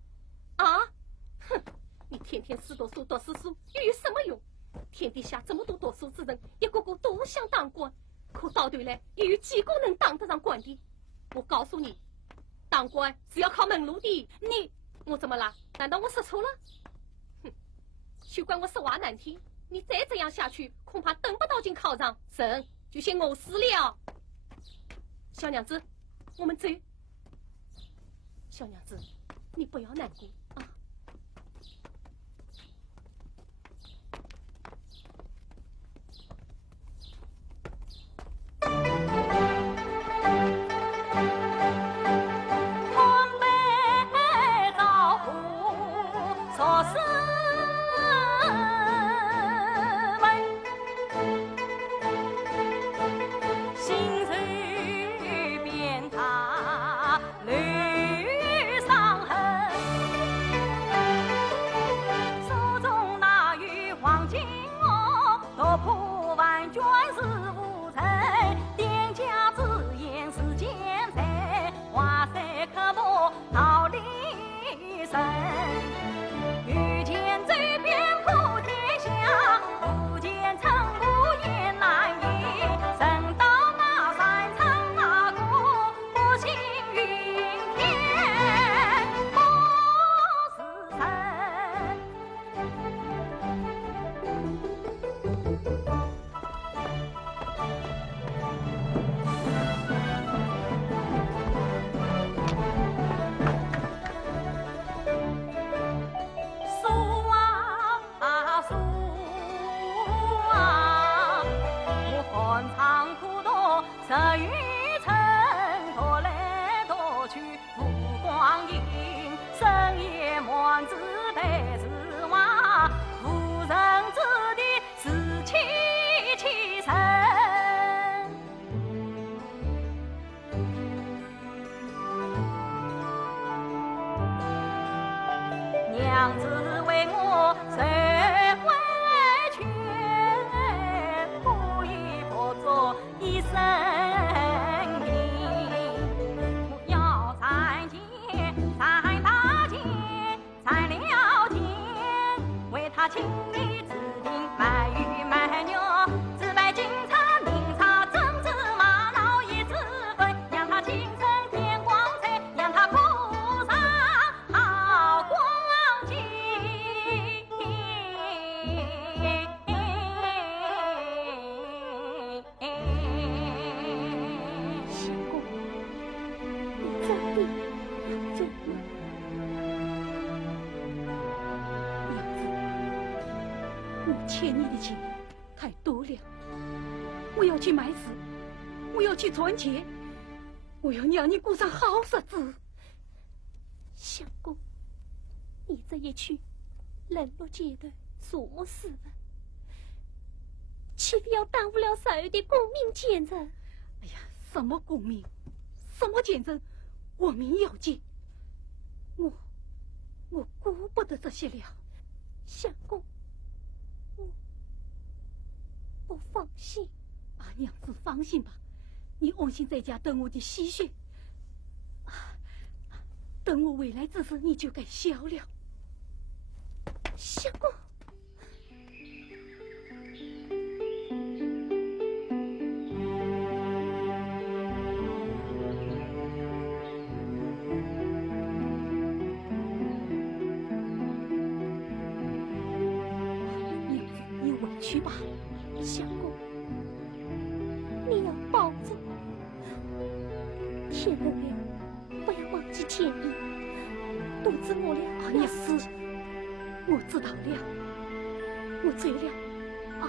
啊，哼！你天天死读书，读死书，又有什么用？天底下这么多读书之人，一个个都想当官，可到头来又有几个能当得上官的？我告诉你，当官是要靠门路的。我怎么啦？难道我说错了？哼！休怪我说话难听，你再这样下去，恐怕等不到进考场，神就先饿死了。小娘子，我们走。小娘子，你不要难过啊。才是话，妇人子弟是妻身。娘子为我谁会劝，不以佛做一生命。我要参见参大见参了天，为他亲力制定满语满牛，自拜警察明察政治马老一之分，让他青春变光彩，让他哭上好光景。相公，你真的要走吗？我欠你的钱太多了，我要去买纸，我要去存钱，我要让你过上好日子。相公，你这一去，冷落阶段，数目死了，岂不要耽误了少有的功名前程？哎呀，什么功名，什么前程，我命要紧。我顾不得这些了。相公，我放心。啊，娘子放心吧，你安心在家等我的喜讯。等我回来之时，你就该笑了。相公。去吧，相公，你要保重。天冷了，不要忘记添衣。肚子饿了，娘子，我知道了，我醉了。啊。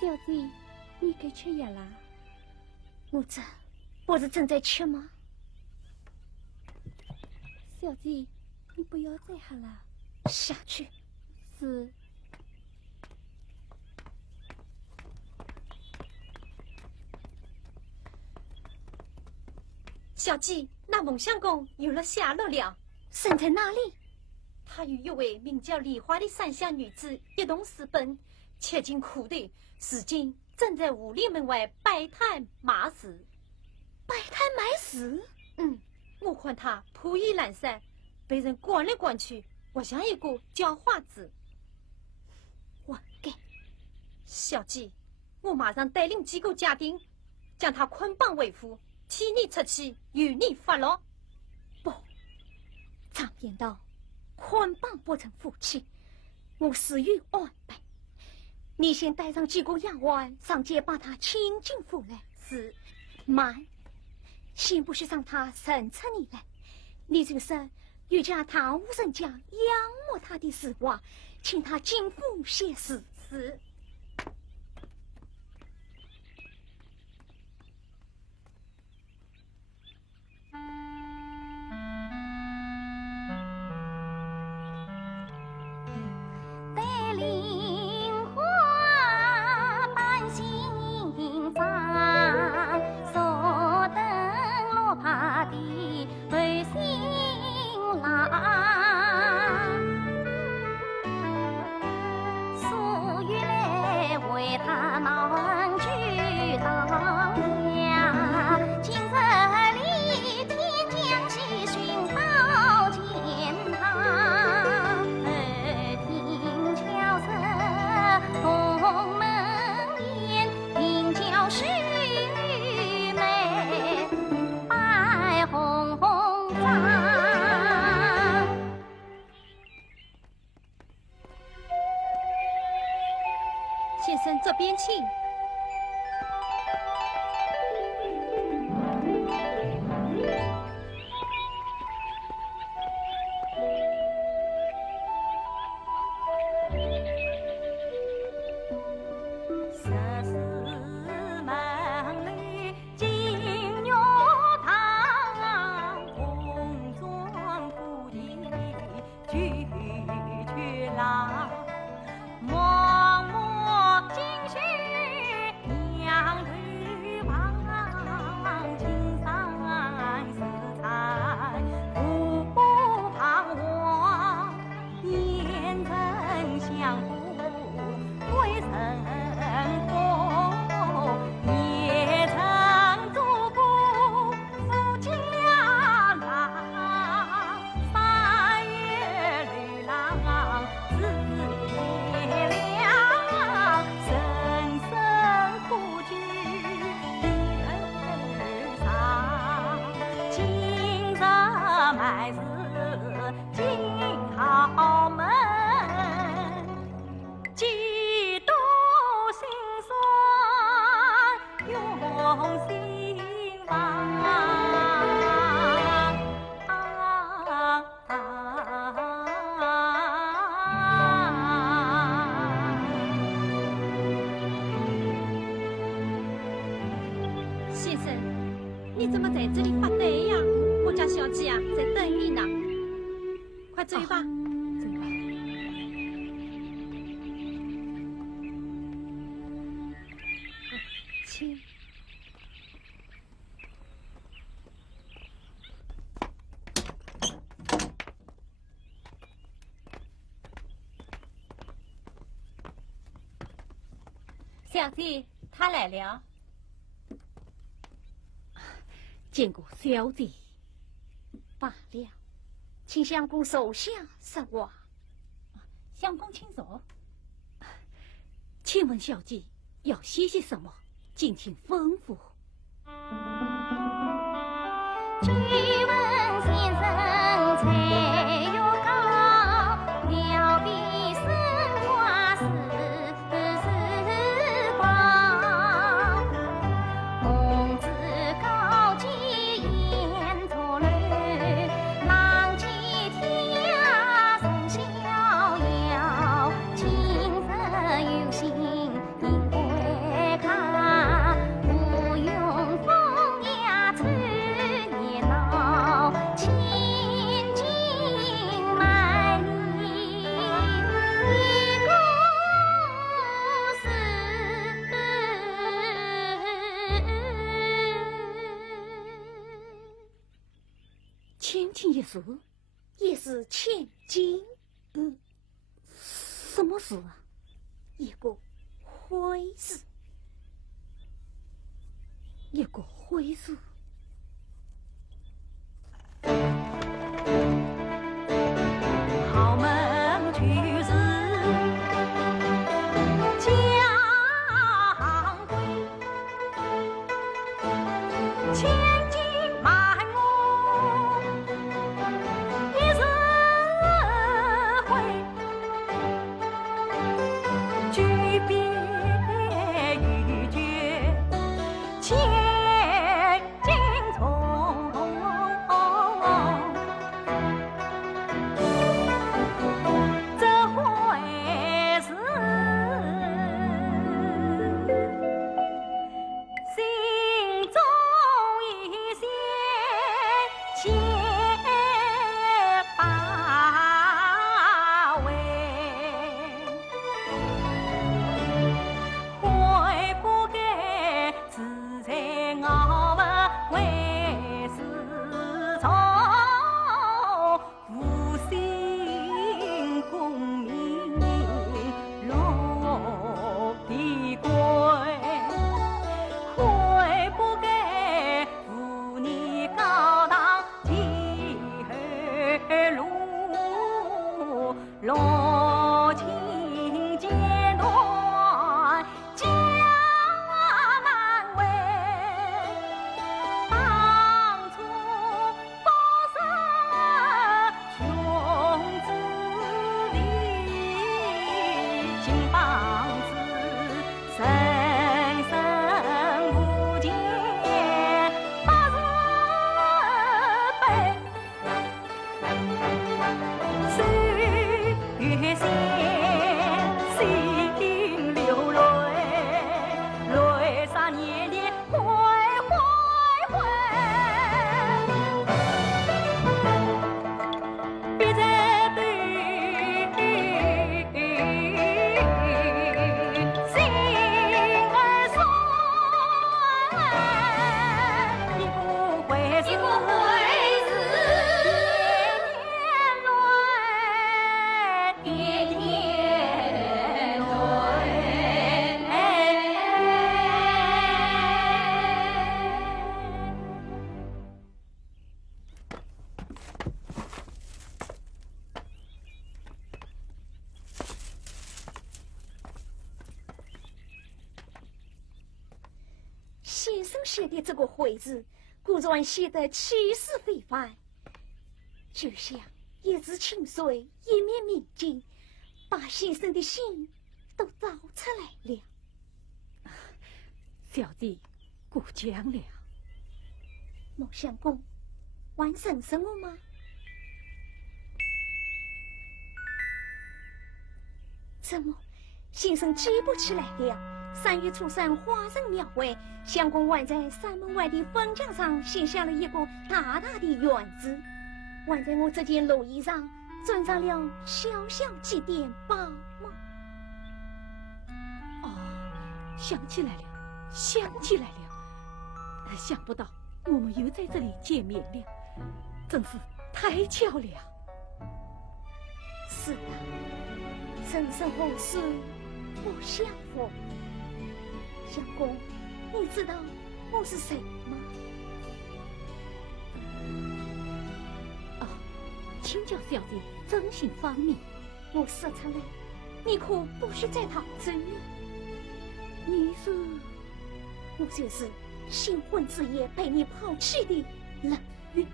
小子，你该吃药啦。我这不是正在吃吗？小子，你不要再喊了，下去。是。小季，那孟相公有了下落了，身在哪里？他与一位名叫梨花的山下女子一同私奔，切进苦队，如今正在武林门外摆摊卖食。摆摊卖食？我看他破衣烂衫，被人赶来赶去，我像一个叫花子。活该！小季，我马上带领几个家丁，将他捆绑为夫，替你出气，与你发落。不，常言道，捆绑不成夫妻，我死于安排。你先带上几个丫鬟上街，把他请进府来。是。慢，先不许让他审查你来，你这个身又叫唐武神将仰慕他的实话，请他进府写诗。是。对菱花伴心房，所等落帕的为新郎，素玉来为他忙举当阳，今日里天将西寻到前堂，耳听巧声鸿门宴，应叫师妹摆红妆。先生这边请。先生，你怎么在这里发呆呀？我家小姐啊，在等你呢。快走吧。请。小姐，他来了。见过小姐，罢了，请相公手下实话。相公请坐。请问小姐要写些什么？敬请吩咐。追问先生才有讲，了比生花事光。公子高洁言错乱，郎妻天涯人逍遥。今日有心应归看，不用风雅吹热闹，千金买你一个是。千金一事，也是千金。什么事啊？一个婚事，一个婚事。豪门举子将归，千金买我一日回，举别欲绝千金写的这个回字，果然写得气势非凡，就像一池清水，一面明镜，把先生的心都照出来了。小弟过奖了。莫相公，还认识我吗？怎么，先生记不起来了？3月初3花神庙会，相公还在山门外的坟墙上写下了一个大大的愿字，还在我这件胪衣上装上了小小几点宝吗？哦，想起来了，想起来了，想不到我们又在这里见面了，真是太巧了。是的，人生后事不相逢。相公，你知道我是谁吗？哦，请教小姐真心方面。我说出来，你可不许再逃走了。你是？我就是新婚之夜被你抛弃的冷月。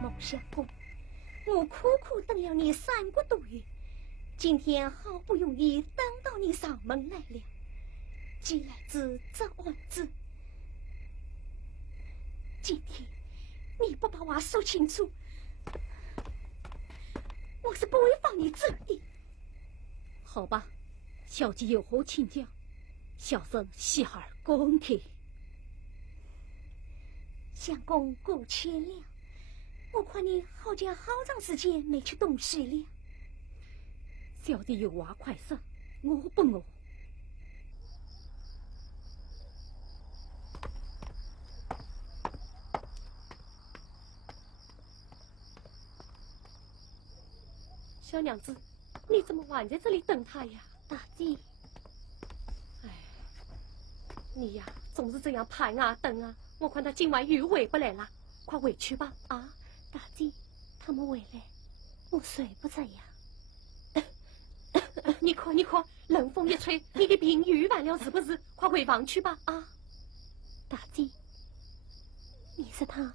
孟相公，我苦苦等了你3个多月，今天好不容易等到你上门来了。既来之则安之。今天你不把话说清楚，我是不会放你走的。好吧，小姐有何请教？小生细耳恭听。相公过谦了，我看你好像好长时间没吃东西了。小弟有话快说，我不饿。小娘子，你怎么还在这里等他呀？大弟，哎，你呀，总是这样盼啊等啊，我看他今晚又回不来了，快回去吧。啊，大弟，他们回来，我睡不着呀。你看，冷风一吹，你的病又完了是不是？快回房去吧。啊，大弟，你说他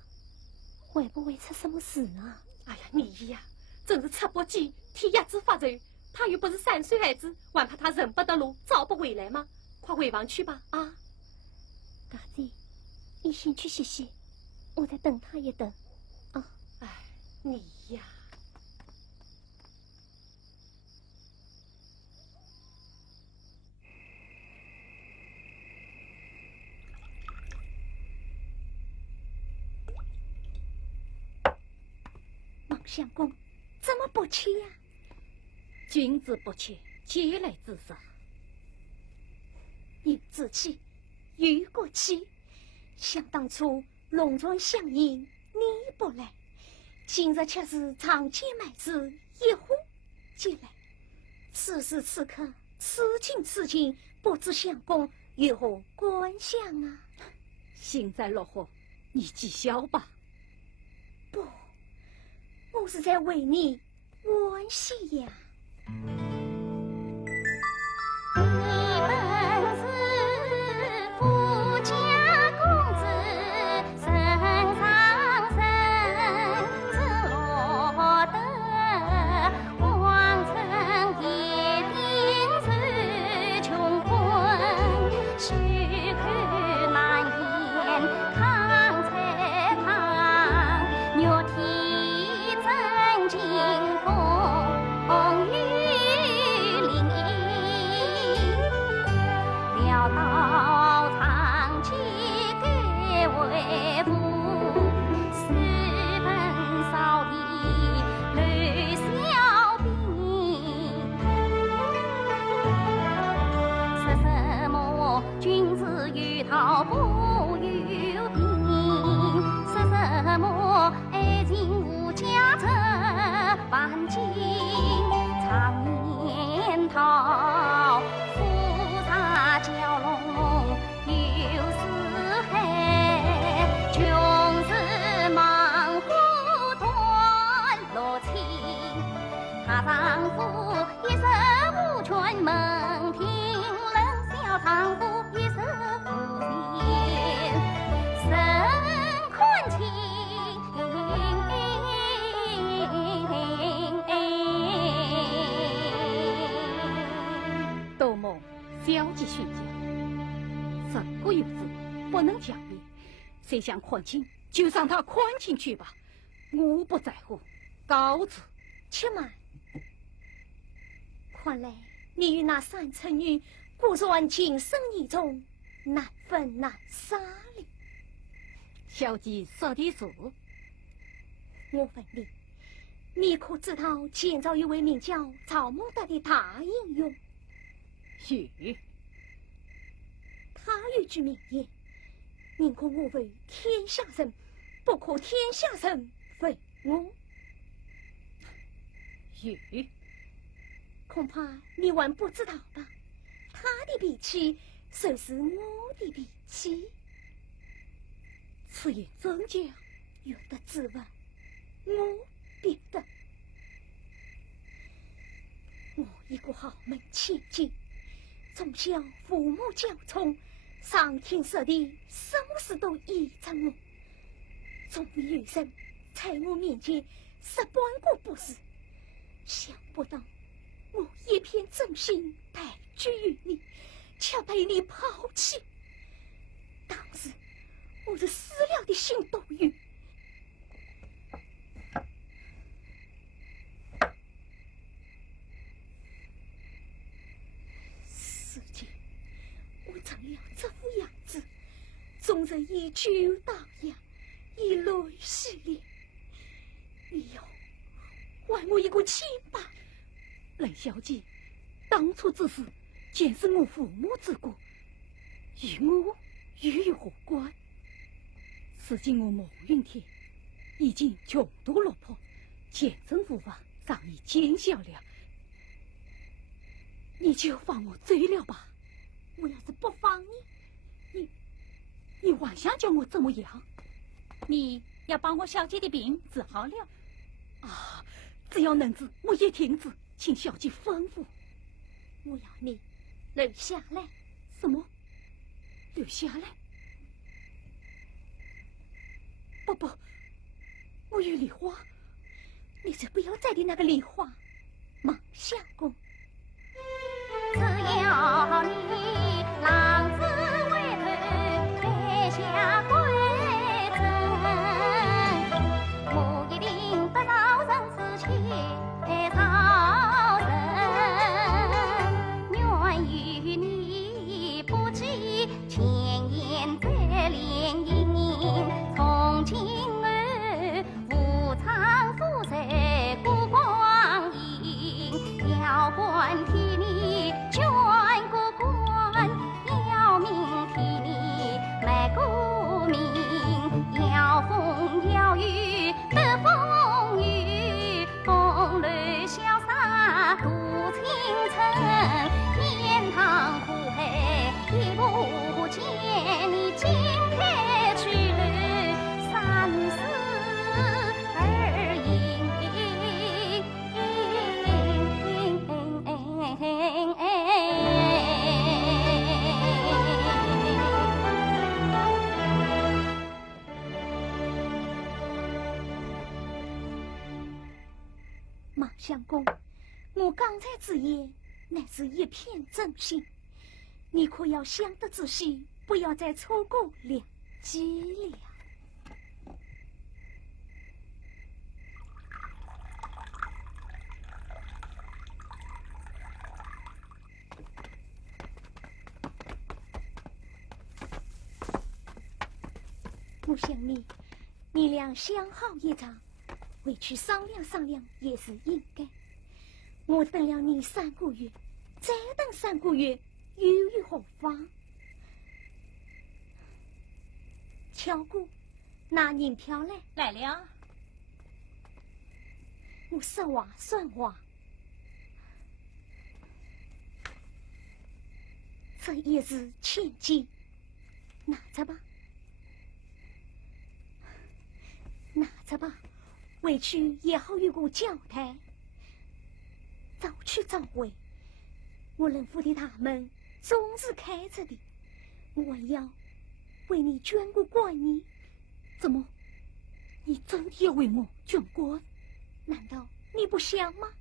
会不会出什么事啊？哎呀，你呀，真是吃不饥，替鸭子发愁。他又不是3岁孩子，还怕他认不得路，找不回来吗？快回房去吧。啊，大弟，你先去歇歇，我再等他一等。啊，哎，你呀。孟相公，怎么不去呀？君子不切，节来之色。有志气，有骨气。想当初龙庄相迎，你不来，今日却是长街买子一呼即来。此时此刻，此情，不知相公有何观想啊？幸灾乐祸，你记笑吧。不，我是在为你惋惜呀。牛蹄真劲风雨。不能奖励，谁想宽轻就让他宽进去吧，我不在乎。告辞。且慢，看来你与那三成女果然情深意重，难分难舍了。小姐说的是。我问你，你可知道前朝一位名叫曹孟德的大英雄？许他有句名言：宁可我为天下人，不可天下人为我。许恐怕你还不知道吧？他的脾气就是我的脾气。此言怎讲？有的自问，我别的。我一个豪门千金，从小父母娇宠，上天设地，什么事都依着我。终于有人在我面前十般过不是，想不到我一片真心待居于你，却被你抛弃。当时我是死了的心都有。世间，我成了这副样子，终日以酒荡漾，以泪洗脸。你要还我一个清白。雷小姐，当初之事全是我父母之过，与我又有何关？如今我孟云天已经穷途落魄，前程无望，早已见效了，你就放我走了吧。我要是不放你还想叫我怎么样？你要帮我小姐的病治好了啊！只要能治，我也听旨，请小姐吩咐。我要你留下来。什么？留下来？不，我与梨花。你是不要再的那个梨花，孟相公。只要你浪子回头，摘下归程，我一定得饶人之情，饶人。愿与你不计前言再联姻，从今后无常负债过光阴，要管替你捐个官，要命替你卖个命，要风要雨得风雨，风流潇洒度青春，天堂苦海一步见你惊开去路，三思而应。孟相公，我刚才之言乃是一片真心，你可要想得仔细，不要再错过良机了。我想你俩相好一场，回去商量商量也是应该。我等了你3个月，再等3个月，又有何妨？乔姑，拿银票来。来了。我说话算话。这也是千金，拿着吧。拿着吧，回去也好有个交代。早去早回，我人府的大门总是开着的，我要为你捐个官呢。怎么？你真的要为我捐官？难道你不想吗？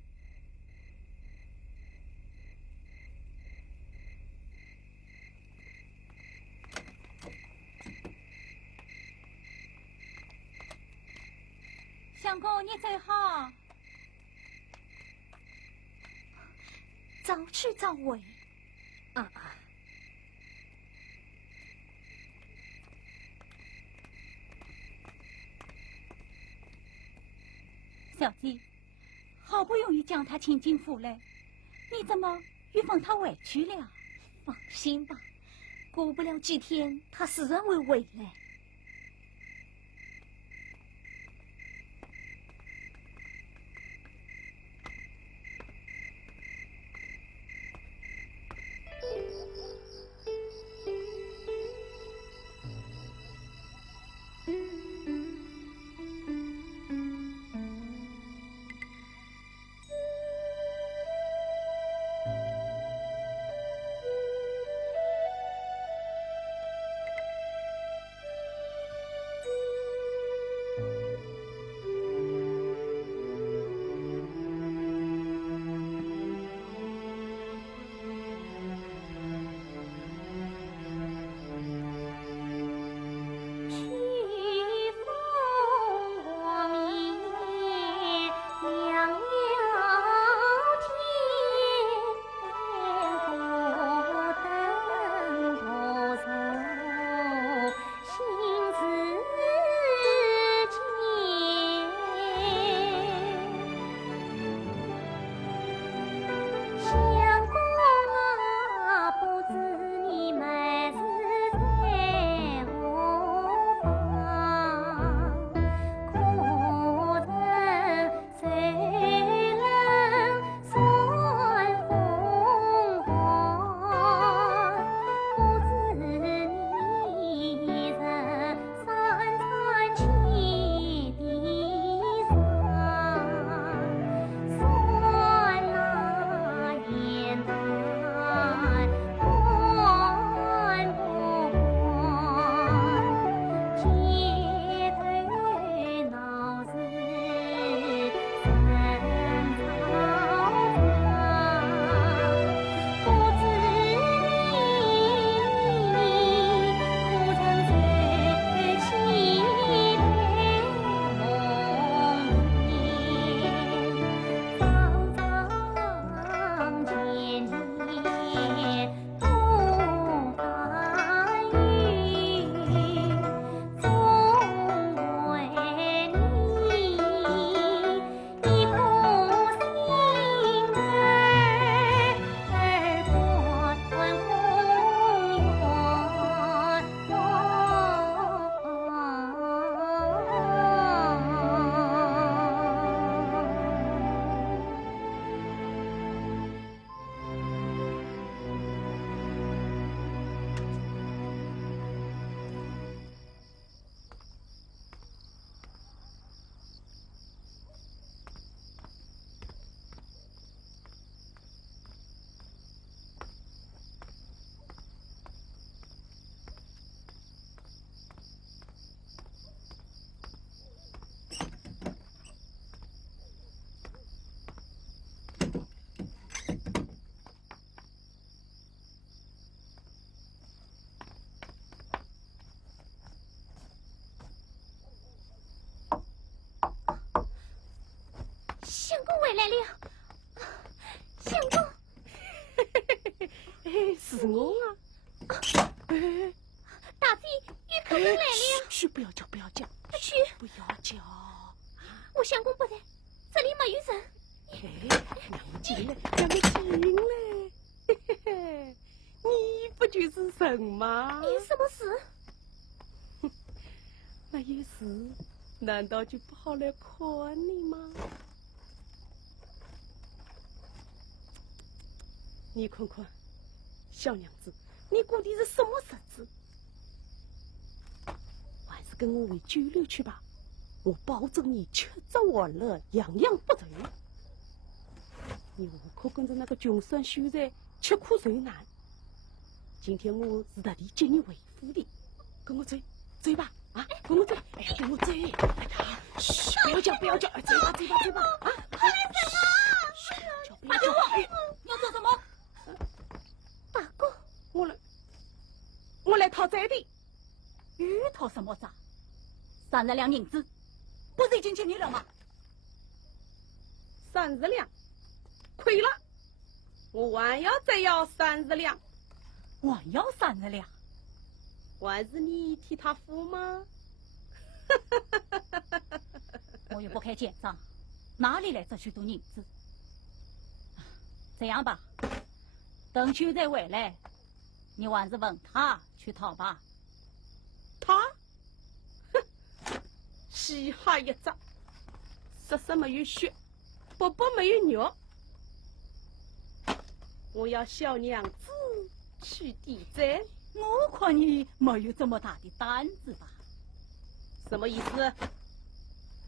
相公，你最好早去早回。小姐，好不容易将他请进府来，你怎么又放他回去了？放心吧，过不了几天，他自然会回来。相公回来了，相公，是我啊！大姐，玉客人来了。嘘，不要叫，不要叫，去，不要叫。我相公不在，这里没有人。让我进来，让我进来。嘿嘿嘿，你不就是神吗？有什么事？那有事，难道就不好来看你吗？你看看，小娘子，你过的是什么日子？还是跟我回酒楼去吧，我保证你吃着玩乐，样样不愁。你何可跟着那个穷酸秀才吃苦受难？今天我是特地接你回府的，跟我走，走吧，啊，跟我走，哎呀，跟我走，哎呀，嘘，不要叫，不要叫，走吧，走吧，走吧，啊，快来什么？不要叫，不要叫，你要做什么？大哥，我来讨债的。又讨什么债？300两银子，不是已经尽力了吗？30两，亏了，我还要再要30两。还要30两？还是你替他付吗？我又不开奸商，哪里来这许多银子？这样吧，等秀才回来，你还是问他去讨吧。他，哼，嘻哈一只，色色没有血，薄薄没有肉。我要小娘子去抵债。我看你没有这么大的胆子吧？什么意思？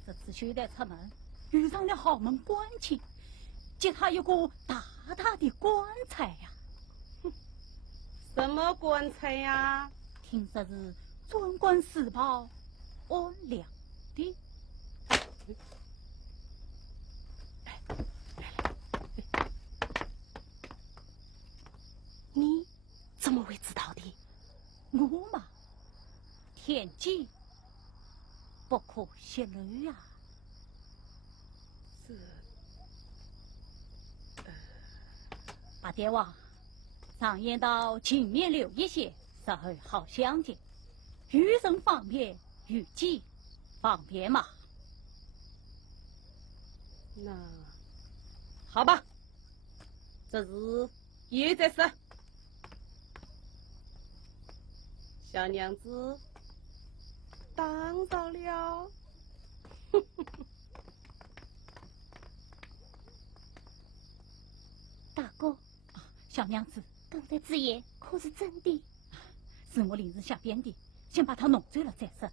这次秀才出门遇上了豪门官亲，给他一个大大的棺材呀！什么棺材呀？听说是专管私跑安良的。你怎么会知道的？我嘛，天机不可泄露呀。八爹王，常言道，情面留一些，日后好相见。余生方便，余己方便嘛。那好吧，这事以后再说。小娘子当着了。大哥，小娘子，刚才之言可是真的？是我临时瞎编的，先把他弄醉了再说。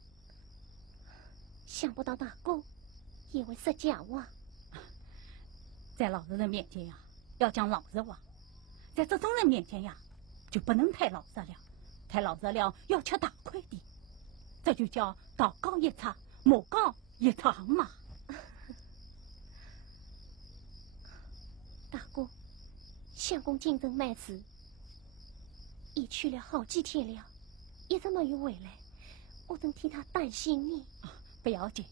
想不到大哥也会说假话。在老实人面前呀，要讲老实话；在这种人面前呀，就不能太老实了。太老实了，要吃大亏的。这就叫道高一尺，魔高一丈嘛。大哥，相公进城卖纸，已去了好几天了，一直没有回来，我真替他担心呢。不要紧，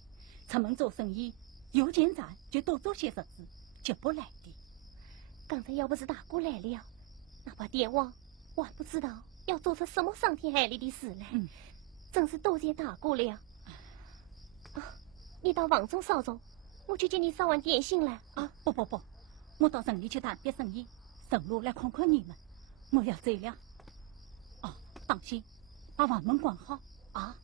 出门做生意，有钱赚就多做些日子，就不来的。刚才要不是大哥来了，哪怕爹王我还不知道要做出什么伤天害理的事来。真是多谢大哥了。你到房中稍坐，我去接你烧碗点心来。不，我到城里去谈点生意，顺路来看看你们。我要走了。当心，把房门关好啊。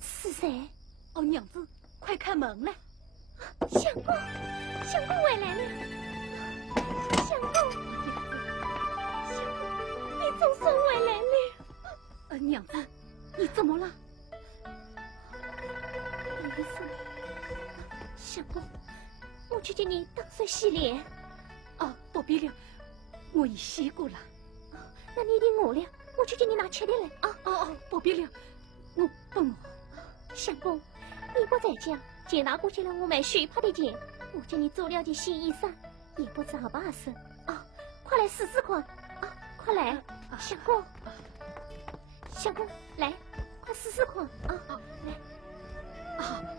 是谁？娘子，快开门来！相公，相公回来了！相公，相公，你总算回来了！娘子，你怎么了？没事。相公，我去给你打水洗脸。啊，不必了，我已洗过了。那你一定饿了，我去给你拿吃的来啊！不必了，我不饿。相公，你不在家，姐拿过去了我买水泡的钱，我叫你做了件新衣裳，也不知好不好色啊！快来试试看啊！快来，相公，相公，来，快试试看啊！来，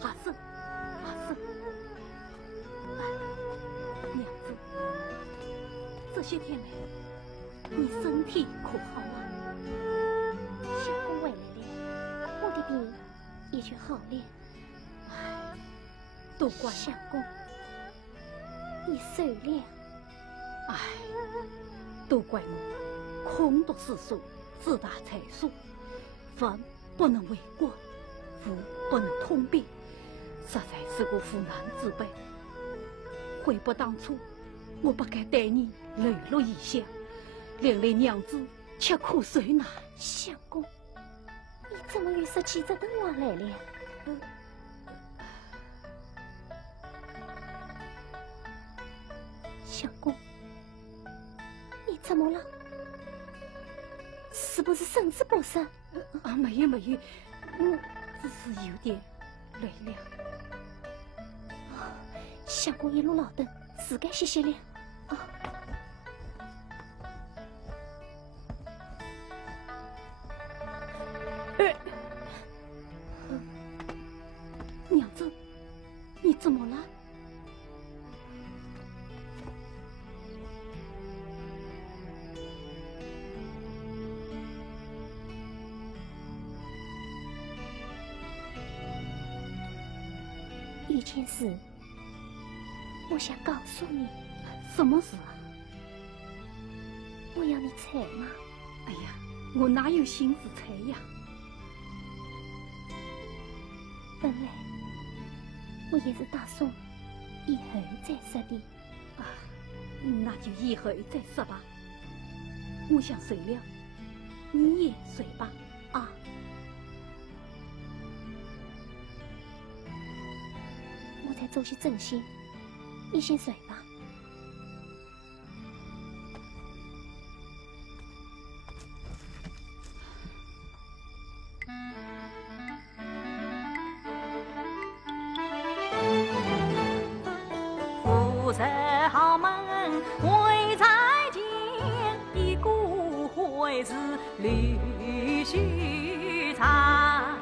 好事，好事。娘子，这些天来，你身体可好啊？相公回来了，我的病也就好了。都怪相公，你瘦了。都怪我空读诗书，自大才疏，文不能为国，武不能通兵，实在是个妇难之辈。悔不当初，我不该待你流落异乡，连累娘子吃苦受难。相公，你怎么又说起这段话来了？相公，你怎么了？是不是身子不适？没有，我只是有点累了。相公一路劳顿，自该歇歇了。娘子，你怎么了？有件事，我想告诉你。什么事啊？我要你猜嘛。哎呀，我哪有心思猜呀？本来我也是打算以后再说的。那就以后再说吧。我想睡了，你也睡吧。我再做些正事，你先睡吧。富舍豪门会在前，一股会是绿须长，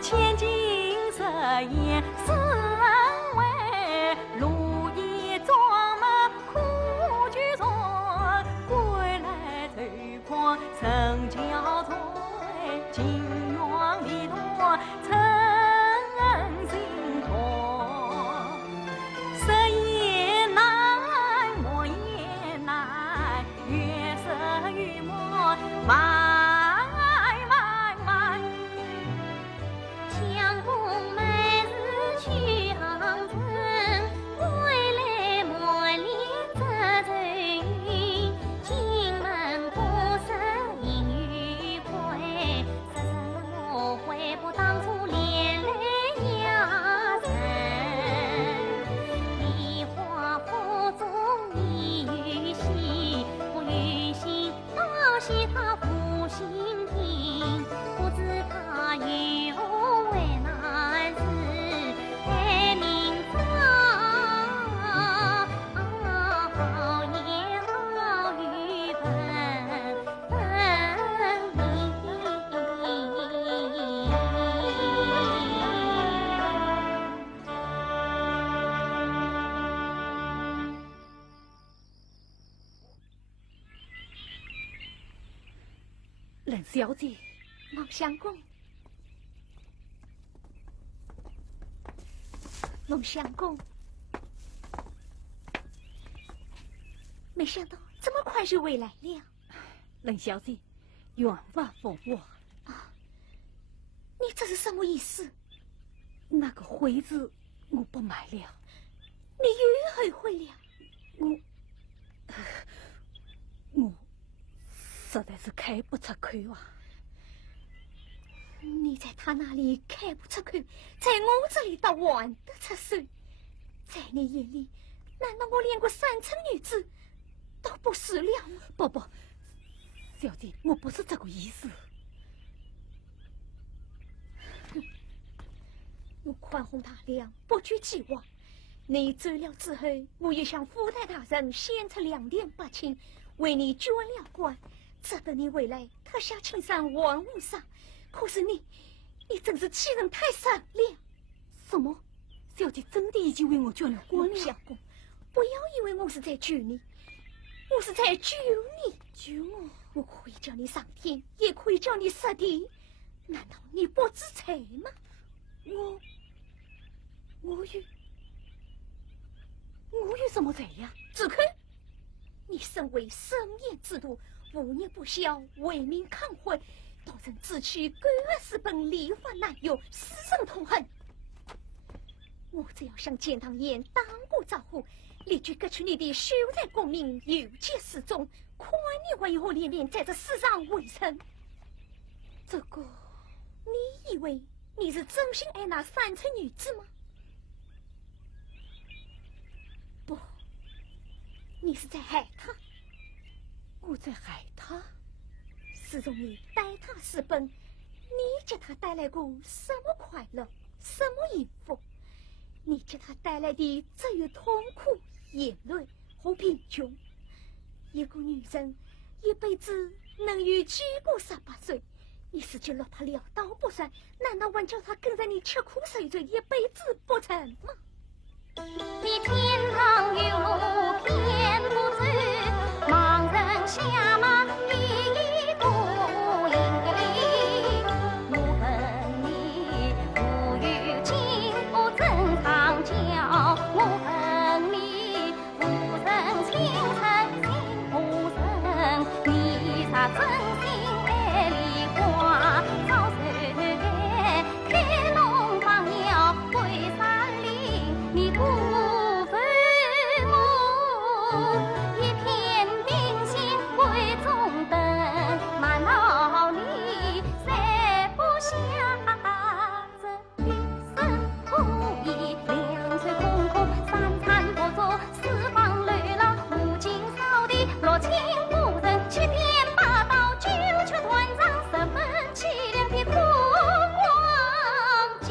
千金设宴四人围，如意装满苦剧中，归来走况成交催，情愿离多成心痛，色也难，墨也难，月色与墨慢慢慢。相公每日去杭城，归来莫恋这愁云。进门不识银与亏，实实我悔不当初连累家人。梨花腹中你与惜，我与心道谢他负心听，不知他有为难事，太明早，好言好语分冷小姐，王相公，龙相公，没想到这么快就回来了。冷小姐，冤枉奉我。你这是什么意思？那个徽子我不买了。你又后悔了？我实在是开不出口啊。你在他那里开不出口，在我这里倒玩得出手。在你眼里，难道我连个三寸女子都不是了吗？不，小姐，我不是这个意思。我宽宏大量，不拘既往。你走了之后，我也向府台大人献出2点8千，为你捐了官，值得你回来特下请上王母上。可是你真是欺人太甚了！什么？小姐真的已经为我捐了官了？相公，不要以为我是在救你，我是在救你。救我？我可以叫你上天，也可以叫你下地，难道你不知罪吗？我有什么罪呀？住口！你身为圣贤之徒，无日不孝，为民抗昏，导致自取狗恶私奔，离患难有，私生痛恨。我只要向建堂宴当过招呼，立即革去你的秀才功名，有节示众，看你还有何脸面在这世上为人？这个，你以为你是真心爱那三寸女子吗？不，你是在害她。我在害她？自从你带她私奔，你给她带来过什么快乐，什么幸福？你给她带来的只有痛苦、眼泪和贫穷。一个女人一辈子能有几个18岁？你是就落她潦倒不算，难道还叫她跟着你吃苦受罪一辈子不成吗？你天堂有路偏不走，盲人瞎马一独行里。我恨你不与金屋正常教，我恨你无人清晨心不生，你啥真心爱梨花，早受该开弄放鸟归山林，你辜负我一片冰心归中等，满脑里塞不下这一生苦役，两腿空空，三餐不足，四方累了，无尽扫地，落情不人，七颠八倒，九曲断肠，十分凄凉的苦光景。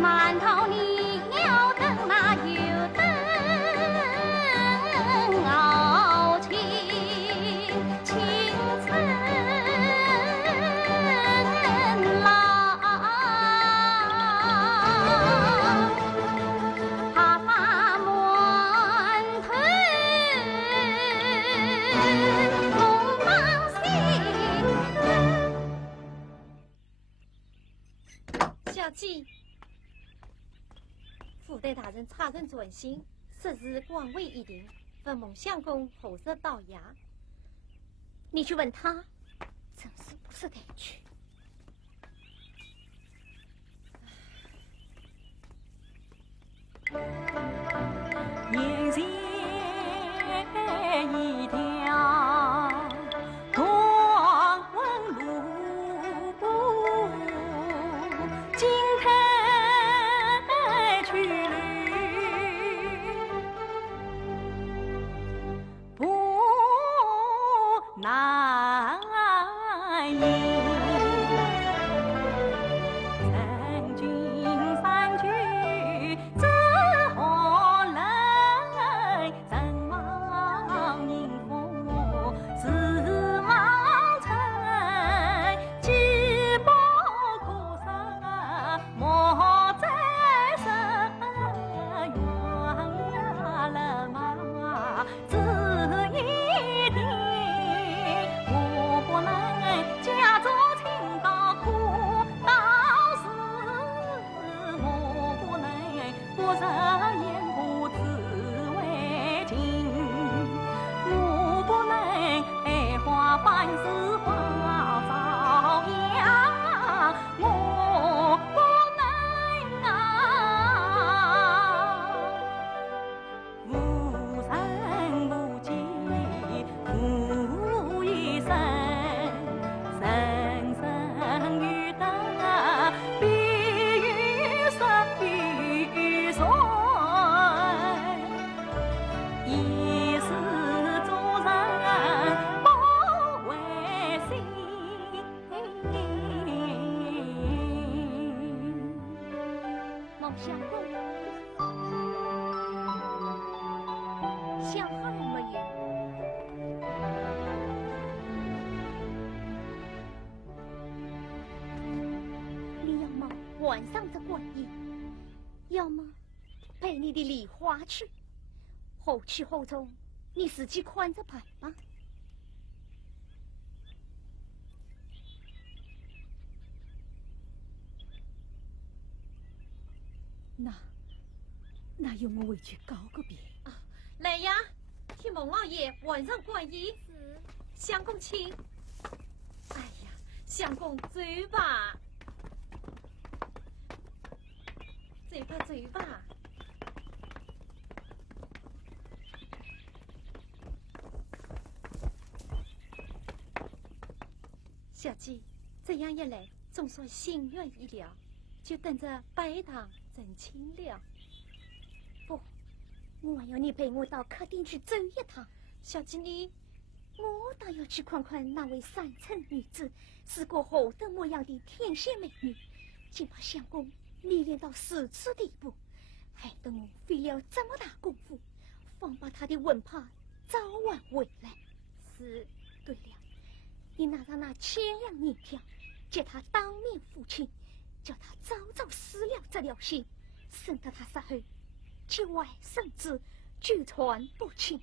馒头你要等那有等熬青青春郎，他发馒头梦放心。小姐，府台大人差人转信，实是官位已定，本蒙相公后日到衙。你去问他，真是不识抬举。沿线一条断魂路，金台去旅，不难言。相公，想好了没有？你要么晚上再观音，要么陪你的梨花去，后去后从，你自己看着办吧。那由我回去告个别啊！来呀，替孟老爷晚上观音。相公请。哎呀，相公走吧，走吧，走吧。小姐，这样一来，总算心愿已了，就等着拜堂成亲了。不，我还要你陪我到客厅去走一趟。小姐你，我倒要去看看那位三寸女子是个何等模样的天仙美女，竟把相公迷恋到如此地步，害得我费了这么大功夫，方把她的魂魄召唤回来。是。对了，你拿上那1000两银票，接他当面父亲，叫他早早撕了这条心，省得他杀后节外生枝，久传不清。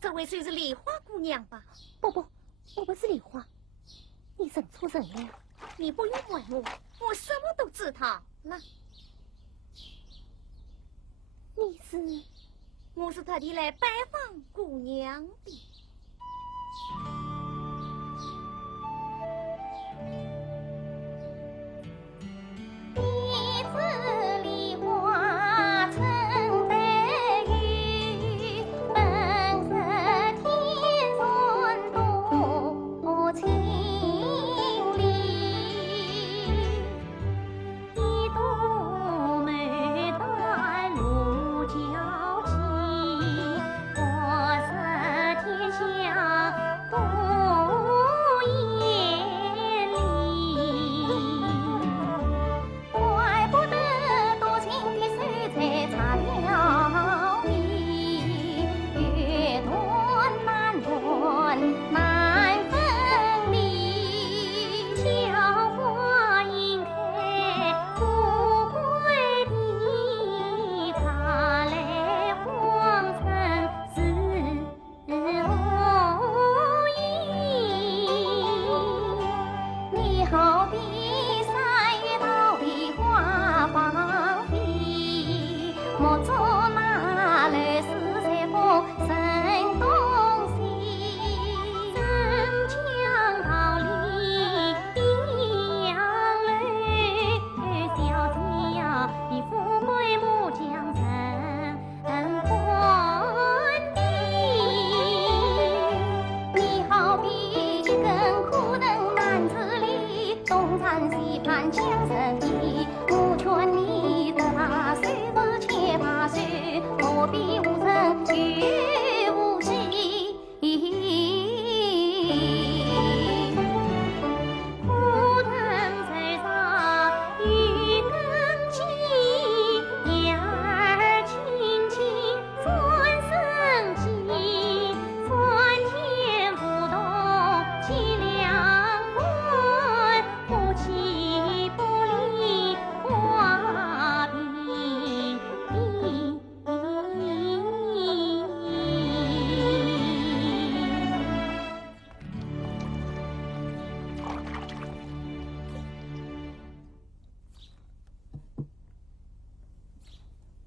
这位就是梨花姑娘吧？不，我不是梨花，你认错人了。你不用问我，我什么都知道了。我是特地来拜访姑娘的。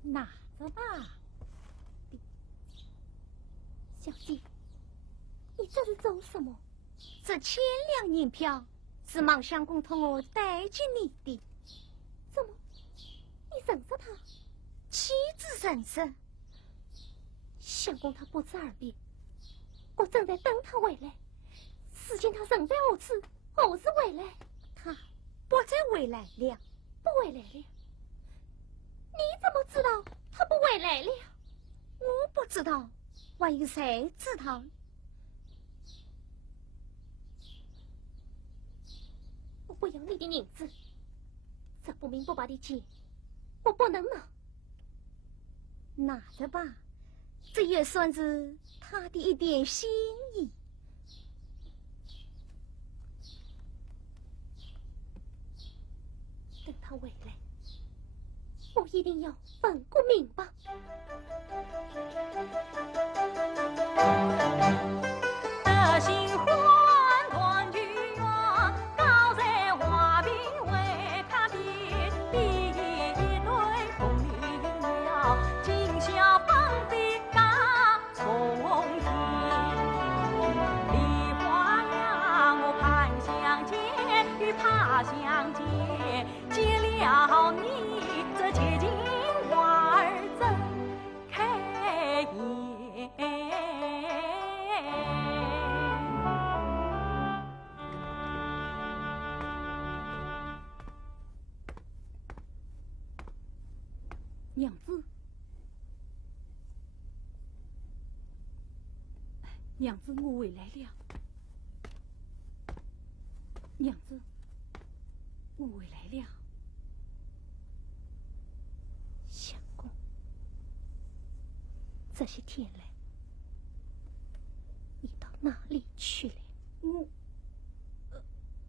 拿着吧，小姐，你这是做什么？这1000两银票是孟相公托我带给你的，怎么你认识他？岂止认识？相公他不知耳边，我正在等他回来，事情他人在何处，何时回来？他不再回来了。不回来了？你怎么知道他不回来了？我不知道，还有谁知道？我不要你的银子，这不明不白的钱，我不能拿。拿着吧，这也算是他的一点心意。等他回来，我一定要问个明白。德行欢团聚远，高在华坪为他别，比一对风铃鸟，今宵放飞嘎从天。梨花呀，我盼相见，与怕相见，结了你这结晶花儿怎开颜？娘子，娘子，我回来了。娘子，我回来了。相公，这些天来，你到哪里去了？我，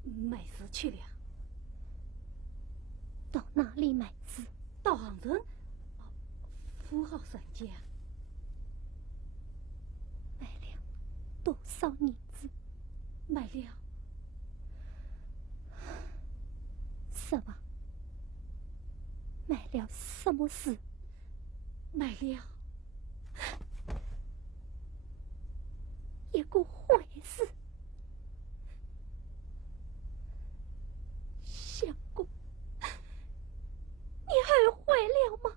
买字去了。到哪里买字？到杭州。富豪人家买了多少银子？买了10万。买了什么事？买了一个坏事。相公，你后悔了吗？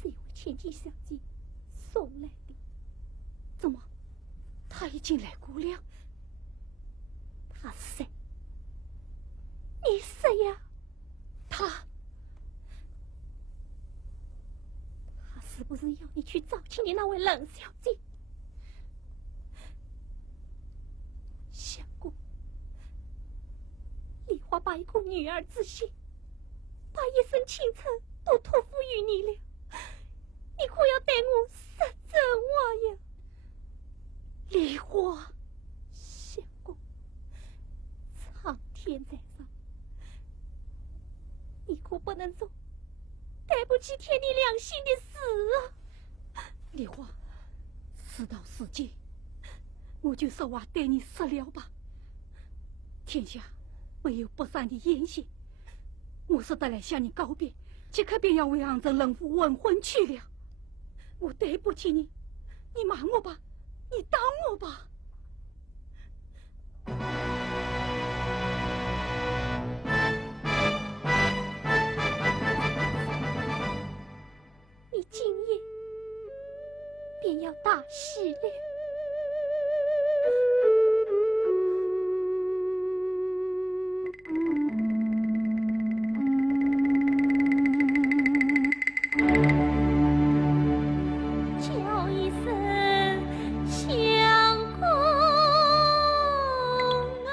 是因为千金小姐送来的。怎么？他已经来过了？他是谁？你谁呀？他是不是要你去找亲的那位冷小姐？相公，梨花把一颗女儿之心，把一生青春都托付于你了，你可要对我说真话呀！梨花，相公，苍天在上，你可不能做对不起天地良心的事啊！梨花，事到如今，我就实话对你说了吧。天下没有不散的筵席，我说得来向你告别，即刻便要为杭州人妇问婚去了。我对不起你，你骂我吧，你打我吧。你今夜便要大喜了。叫一声相公啊，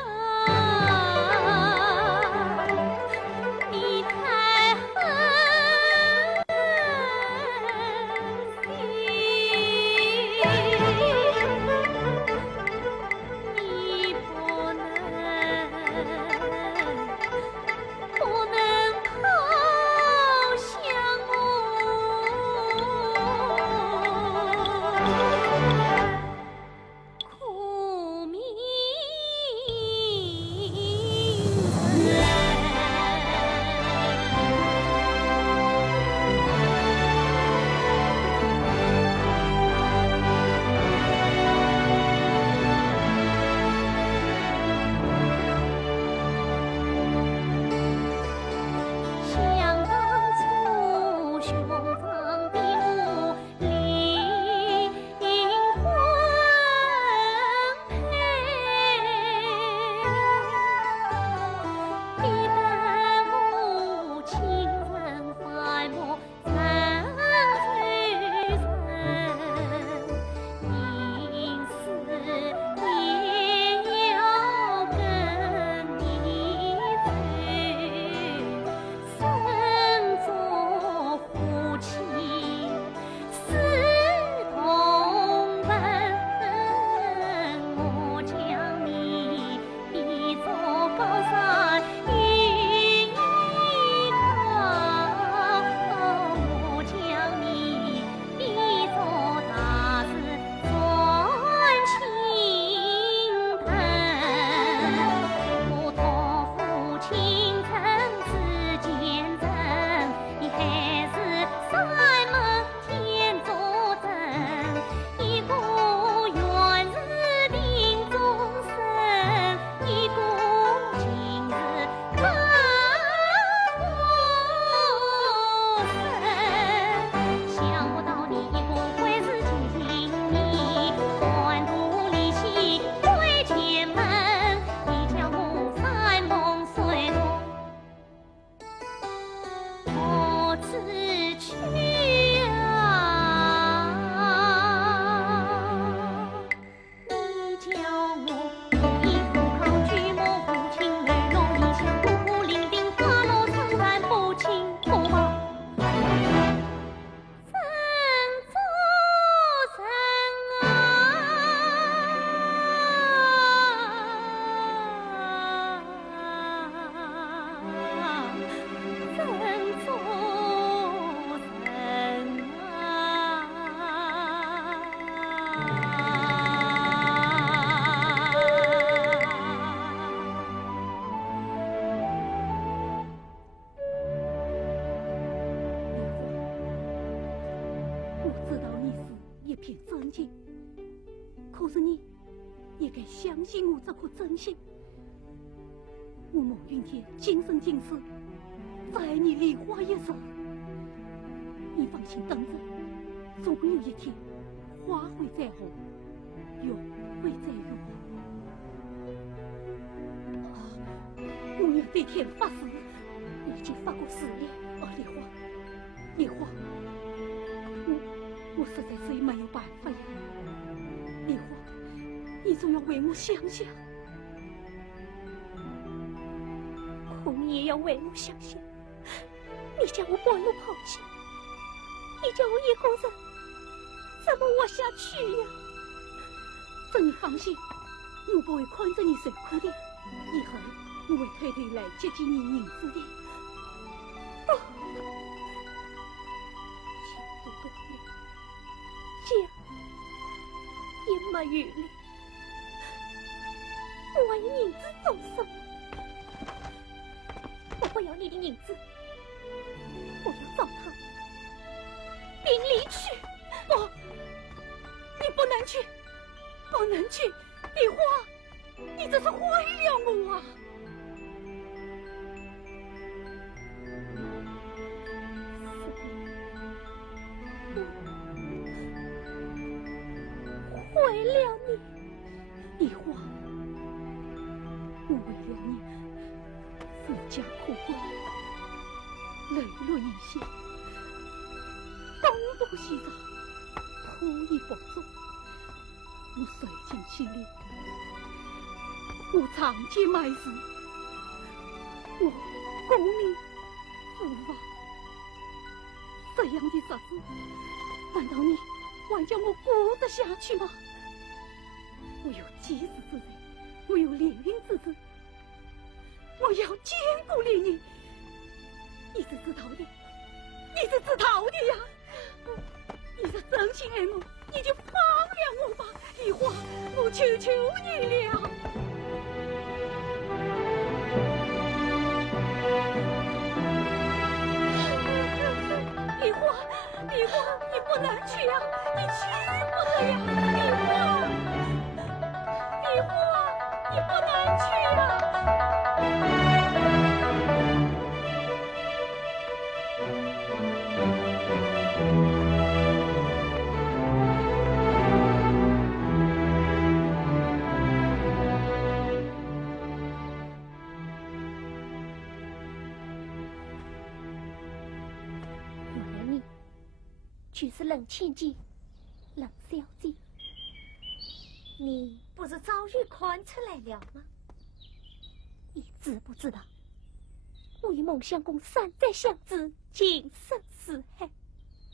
你太狠心。知道你是一片真情，可是你也该相信我这颗真心。我孟云天今生今世在你梨花一生，你放心等着，总有一天花会再红，月会再圆。我要对天发誓，你已经发过誓了。梨花，我实在是没有办法呀。梨花，你总要为我想想。可你也要为我想想，你将我半路抛弃，你叫我一个人怎么活下去呀？这你放心，我不会困着你受苦的，以后我会偷偷来接济你银子的。前途多远，家也没有了，我还有银子做什么？我不要你的银子，我要糟蹋，并离去。你不能去，不能去，梨花，你这是毁了我啊！毁了你，梨花，我为了你富家苦归，泪落一线，东躲西藏，铺衣不做，我费尽心力，我长期埋尸，我功名富亡，这样的日子，难道你还叫我过得下去吗？我有及时之人，我有连云之子，我要兼顾连营，你是知道的，你是知道的呀！你是真心爱我，你就放了我吧，梨花，我求求你了。梨花，你不能去呀，你去不得呀，梨花，你不能去呀。原来你就是冷千金，冷小姐。你不是早日看出来了吗？你知不知道，我与孟相公3载相知，今生似海。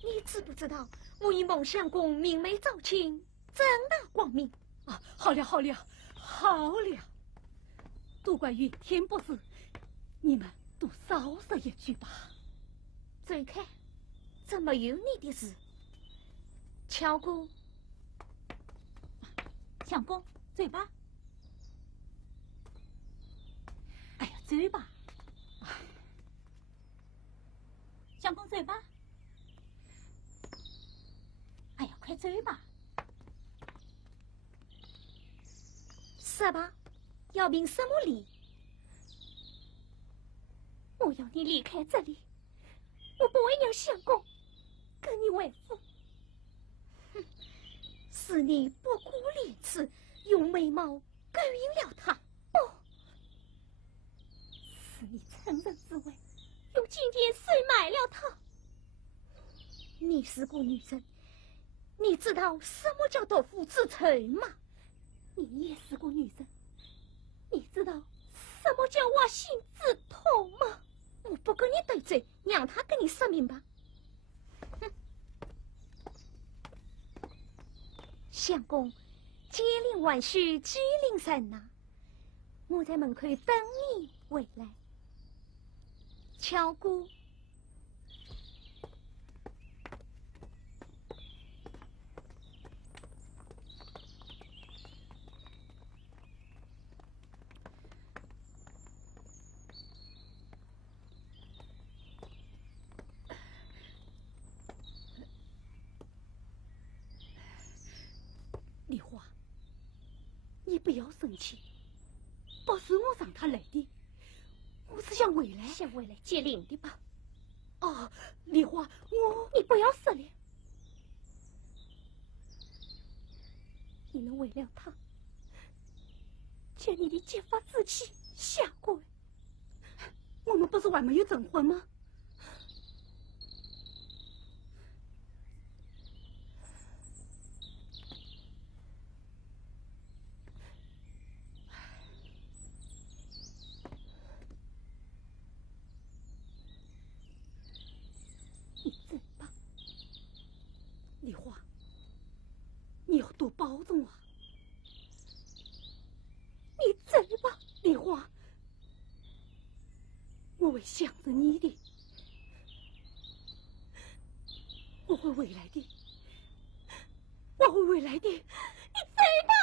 你知不知道，我与孟相公明媒照亲，正大光明。啊，好了，都怪云天不是，你们都少说一句吧。走开，怎么有你的事？乔姑，相公，走吧。哎呀，走吧。相公，走吧。哎呀，快走吧。是吧？要凭什么理？我要你离开这里，我不会让相公跟你为夫。哼，是你不顾廉耻，用美貌勾引了他。哦，是你趁人之危，用金钱收买了他。你是个女人，你知道什么叫夺夫之仇吗？你也是个女人，你知道什么叫挖心之痛吗？我不跟你对嘴，让他跟你说明白。哼！相公，接令万岁，机灵神呐！我在门口等你回来。乔姑。你不要生气，不是我让他来的，我是想回来。想回来接令的吧？哦，丽花，你不要说了。你能为了他，将你的结发之妻下跪？我们不是还没有证婚吗？你走吧，丽花，你要多保重啊！你走吧，丽花，我会想着你的，我会回来的，我会回来的。你走吧，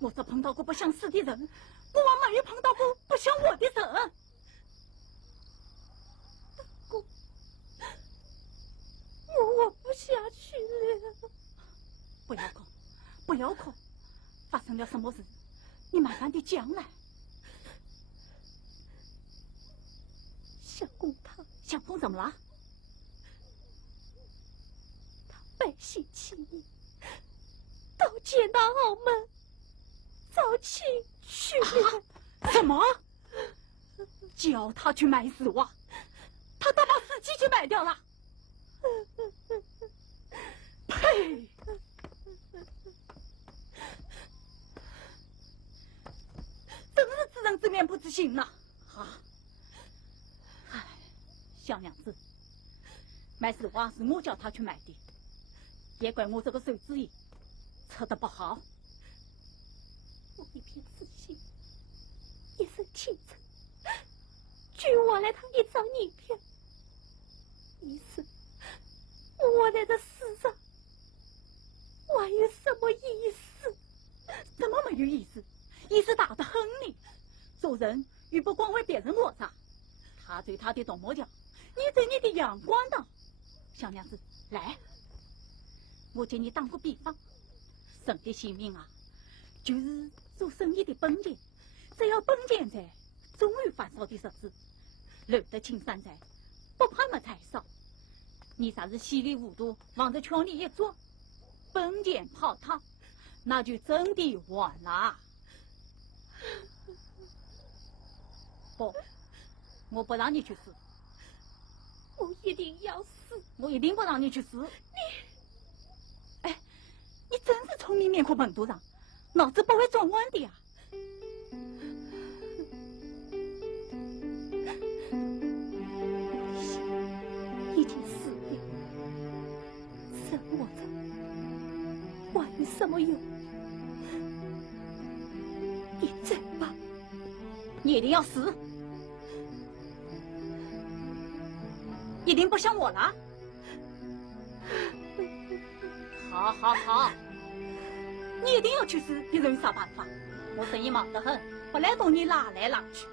我只碰到过不想死的人，我还没有碰到过不想我的人。我不下去了。不要哭，不要哭，发生了什么事，你慢慢的讲来。相公他，相公怎么了？心起意，都见到澳门，早请去了。什么？叫他去买丝袜，他倒把自己去买掉了。呸！真是自人自面不自心呐！啊！唉，小娘子，买丝袜是我叫他去买的，也怪我这个手指艺测得不好。我一片自信，一身清纯，据我来趟一张银票，意思我在这世上还有什么意思？怎么没有意思？意思大得很呢。做人又不光为别人我啥，他对他的董某讲，你对你的阳光的。小娘子，来，我借你打个比方，人的性命啊，就是做生意的本钱，只要本钱在，总有饭烧的日子。留得青山在，不怕没柴烧。你啥是稀里糊涂往这圈里一坐，本钱泡汤，那就真的完了。不，我不让你去死。我一定要死！我一定不让你去死。哎，你真是聪明面孔本多上，脑子不会转弯的呀。已经死了，生活着还有什么用？你走吧。你一定要死，一定不像我了。好好好，你一定要去死，你有啥办法？我生意忙得很，不来同你拉来拉去。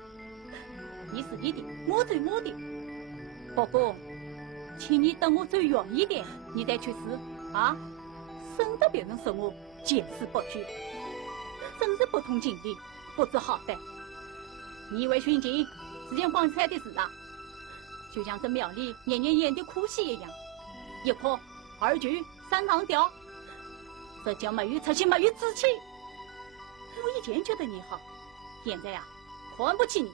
你死你的，我走我的。不过，请你等我走远一点，你再去死啊！省得别人说我见死不救，真是不通情理，不知好歹。你以为寻亲是件光彩的事啊？就像这庙里年年演的哭戏一样，一哭二句三上吊，这叫没有出息没有志气。我以前觉得你好，现在啊看不起你。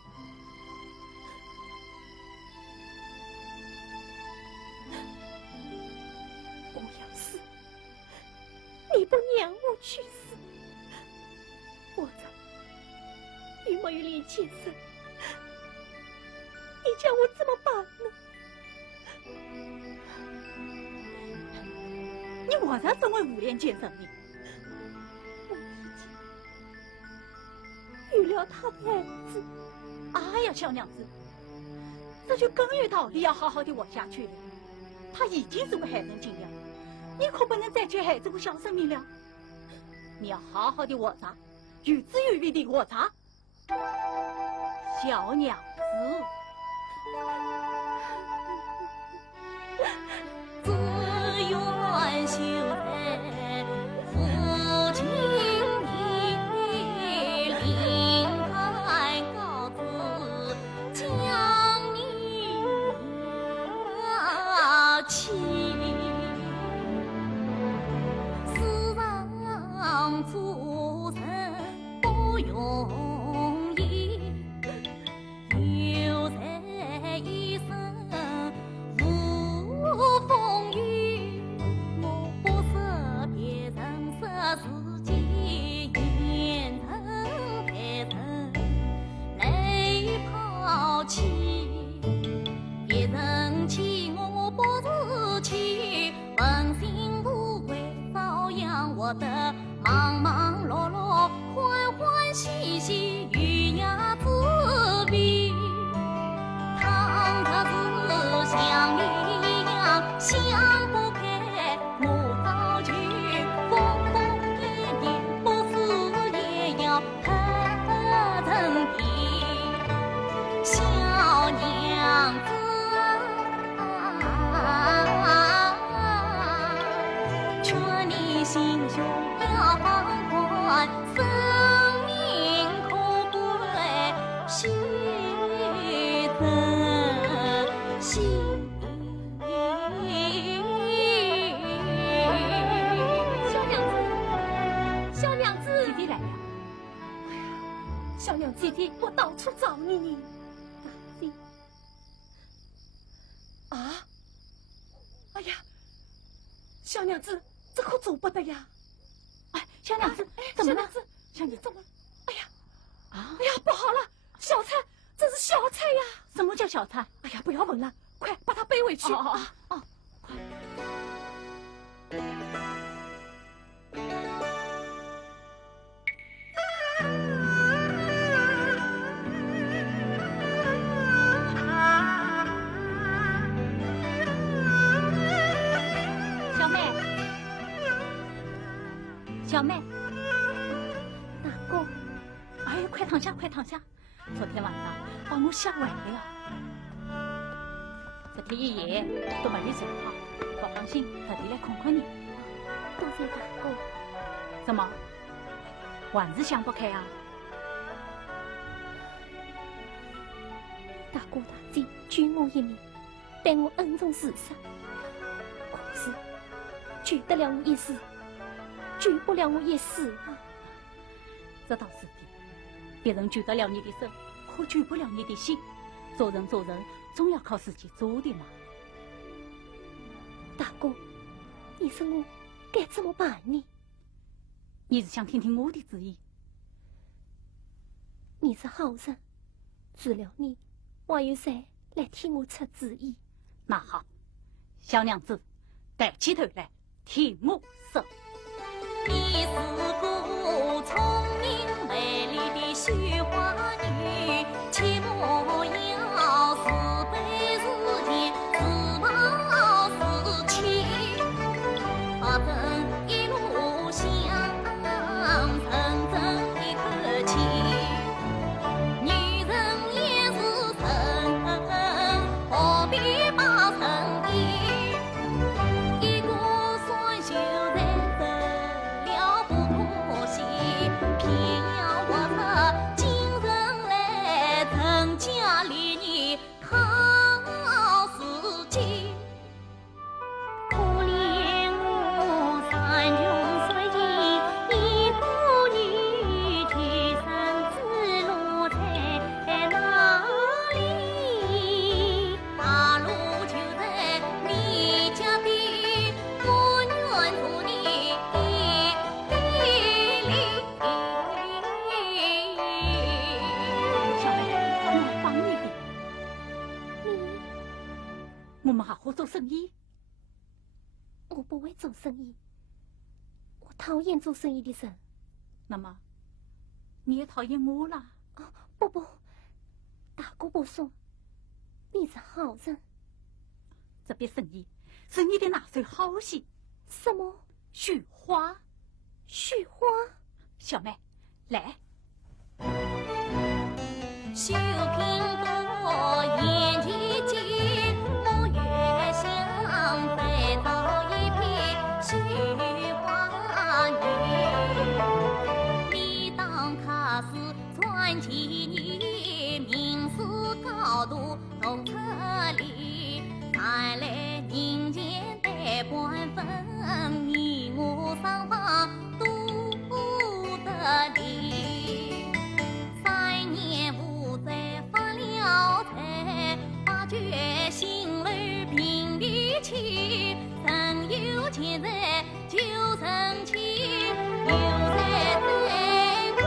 我要死，你不让我去死，我这又没有脸见生，你叫我怎么办呢？你为啥成为无脸见生呢？我已经有了他的儿子。哎呀，小娘子，这就更有道理，要好好的活下去了。他已经是个害人精了，你可不能再去害这个小生命了。你要好好的活着，有滋有味的活着，小娘子。自愿修在父亲的灵牌告知，将你妻世上做人不容易，有在一生无风雨，我不舍别人舍自己，眼疼别人泪抛弃，别人欺我不自欺，问心无愧照样我的忙忙碌碌，欢欢喜喜，与呀自比，倘这是像你一样想不开，我早就疯疯癫癫，不死也要和人比。小娘子啊，劝你心胸要放宽，生命可贵，须珍惜。姐姐，我到处找你。大姐。啊！哎呀，小娘子，这可走不得呀！哎，小娘子，怎么了？小娘子怎么？哎呀，啊！哎呀，不好了，小菜，这是小菜呀！什么叫小菜？哎呀，不要问了，快把它背回去。哦，快！小妹，小妹，大哥，哎，快躺下，快躺下！昨天晚上把我吓坏了。这天一夜都没有睡好，不放心，特地来看看你。多谢大哥。怎么，还是想不开啊？大哥大姐救我一命，待我恩重如山。可是救得了我一时，救不了我一世啊！这倒是的，别人救得了你的手，可救不了你的心。做人总要靠自己做的嘛。大哥，你说我该怎么办呢？你是想听听我的主意？你是好人，除了你，还有谁来替我出主意？那好，小娘子，抬起头来听我说。你是个聪明美丽的绣花女，切莫要自卑自贱，自暴自弃，把真一路向真正一口气。女人也是神，何必把神医？一个双袖在手了不妥协，偏要我他精神来成家立业靠自己。可怜我山穷水尽，一个女天生之路在哪里？大路就在你家的我愿做你的里。小妹，我帮你的。我们好好做生意。我不会做生意，我讨厌做生意的人。那么，你也讨厌我了？不，大哥不说，你是好人。这笔生意是你的拿手好戏。什么？绣花？绣花？小妹，来。绣苹果眼睛尖，我越想再造一片绣花女。你当她是传奇女，名士高度同车里，才来人间百般分，你我双方都得利。3年无再发了财，把决心儿平地起，人有钱财就生气，有财在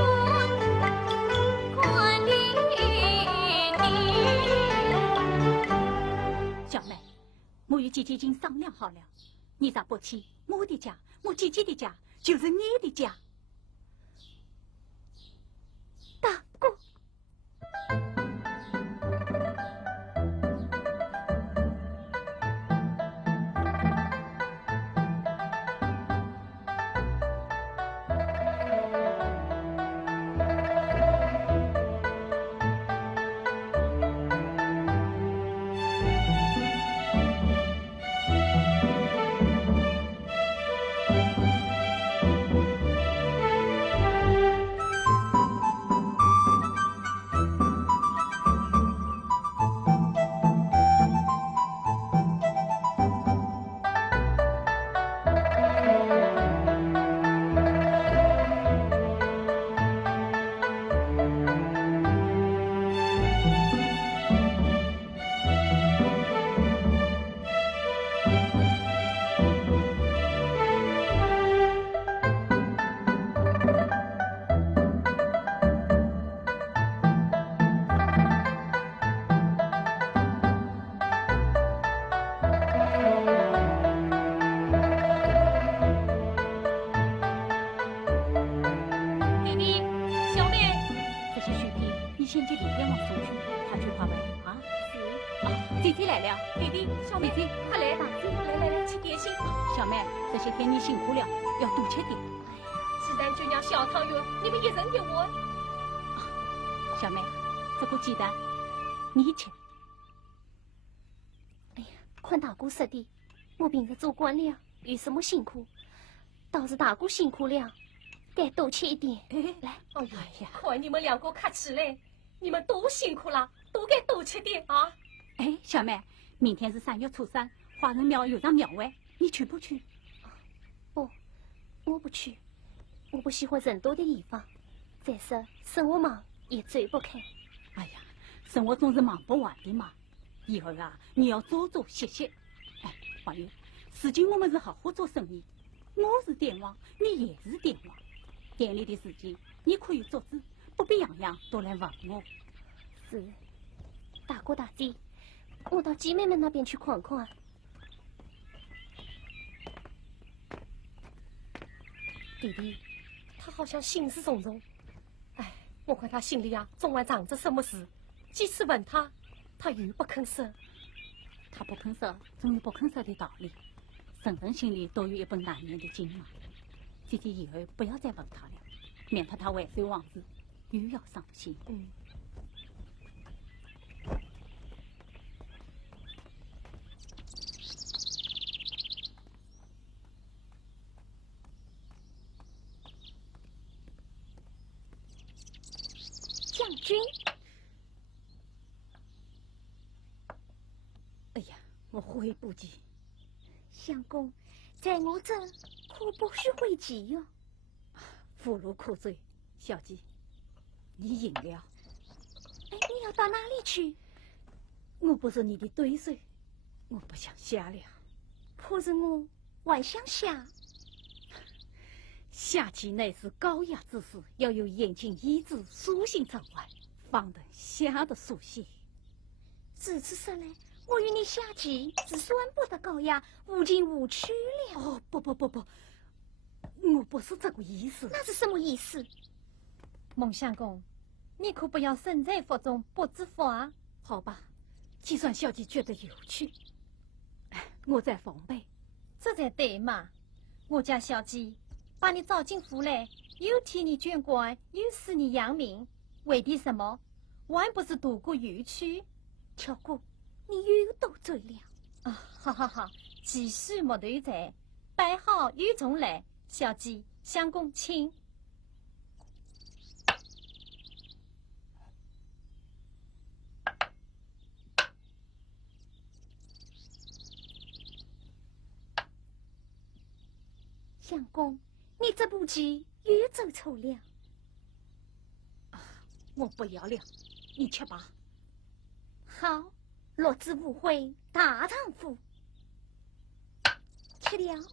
管理你。小妹，我与姐姐已经商量好了，你咋不去我的家，我姐姐的家就是你的家。大哥。姐姐来了，弟弟，小妹姐，快来，大姐，来，吃点心。小妹，这些天你辛苦了，要多吃点。鸡蛋就让小汤圆，你们一人一碗。小妹，这个鸡蛋你吃。哎呀，宽大姑说的，我平时做官了，有什么辛苦？倒是大姑辛苦了，该多吃一点。来，哎呀，快你们两个客气嘞，你们都辛苦了，都该多吃点啊。哎，小妹，明天是3月初3，华人庙有场庙会，你去不去？不，我不去，我不喜欢人多的地方。再说生活忙也追不开。哎呀，生活总是忙不完的嘛。以后啊，你要多多歇歇。哎，还有，如今我们是好好做生意，我是店王，你也是店王。店里的事情你可以做主，不必样样都来问我。是，大哥大姐，我到姐妹们那边去逛逛。弟弟，他好像心事重重。哎，我看他心里啊，总还藏着什么事。即使问他，他又不肯说。他不肯说，总有不肯说的道理。人人心里都有一本难念的经嘛。姐姐以后不要再问他了，免得他为谁往事又要伤心。将军，哎呀，我回不及。相公，在我这可不许回急哟。负禄苦罪，小姐，你赢了。哎，你要到哪里去？我不是你的对手，我不想下了。可是我还想下。下棋乃是高雅之事，要有严谨意志、书信之外，方能下得舒心。如此说来，我与你下棋是算不得高雅、无尽无趣了。哦，不，我不是这个意思。那是什么意思？孟相公，你可不要身在福中不知福啊！好吧，既算小姐觉得有趣，我在奉陪。这才对嘛！我家小姐把你招进府来，又替你捐官，又使你扬名，为的什么？还不是图个有趣？巧姑，你又斗嘴了啊！好，继续莫头在，摆好又重来。小姐，相公请。相公，你这步棋又走错了。我不要了，你吃吧。好，落子无悔大丈夫。吃了。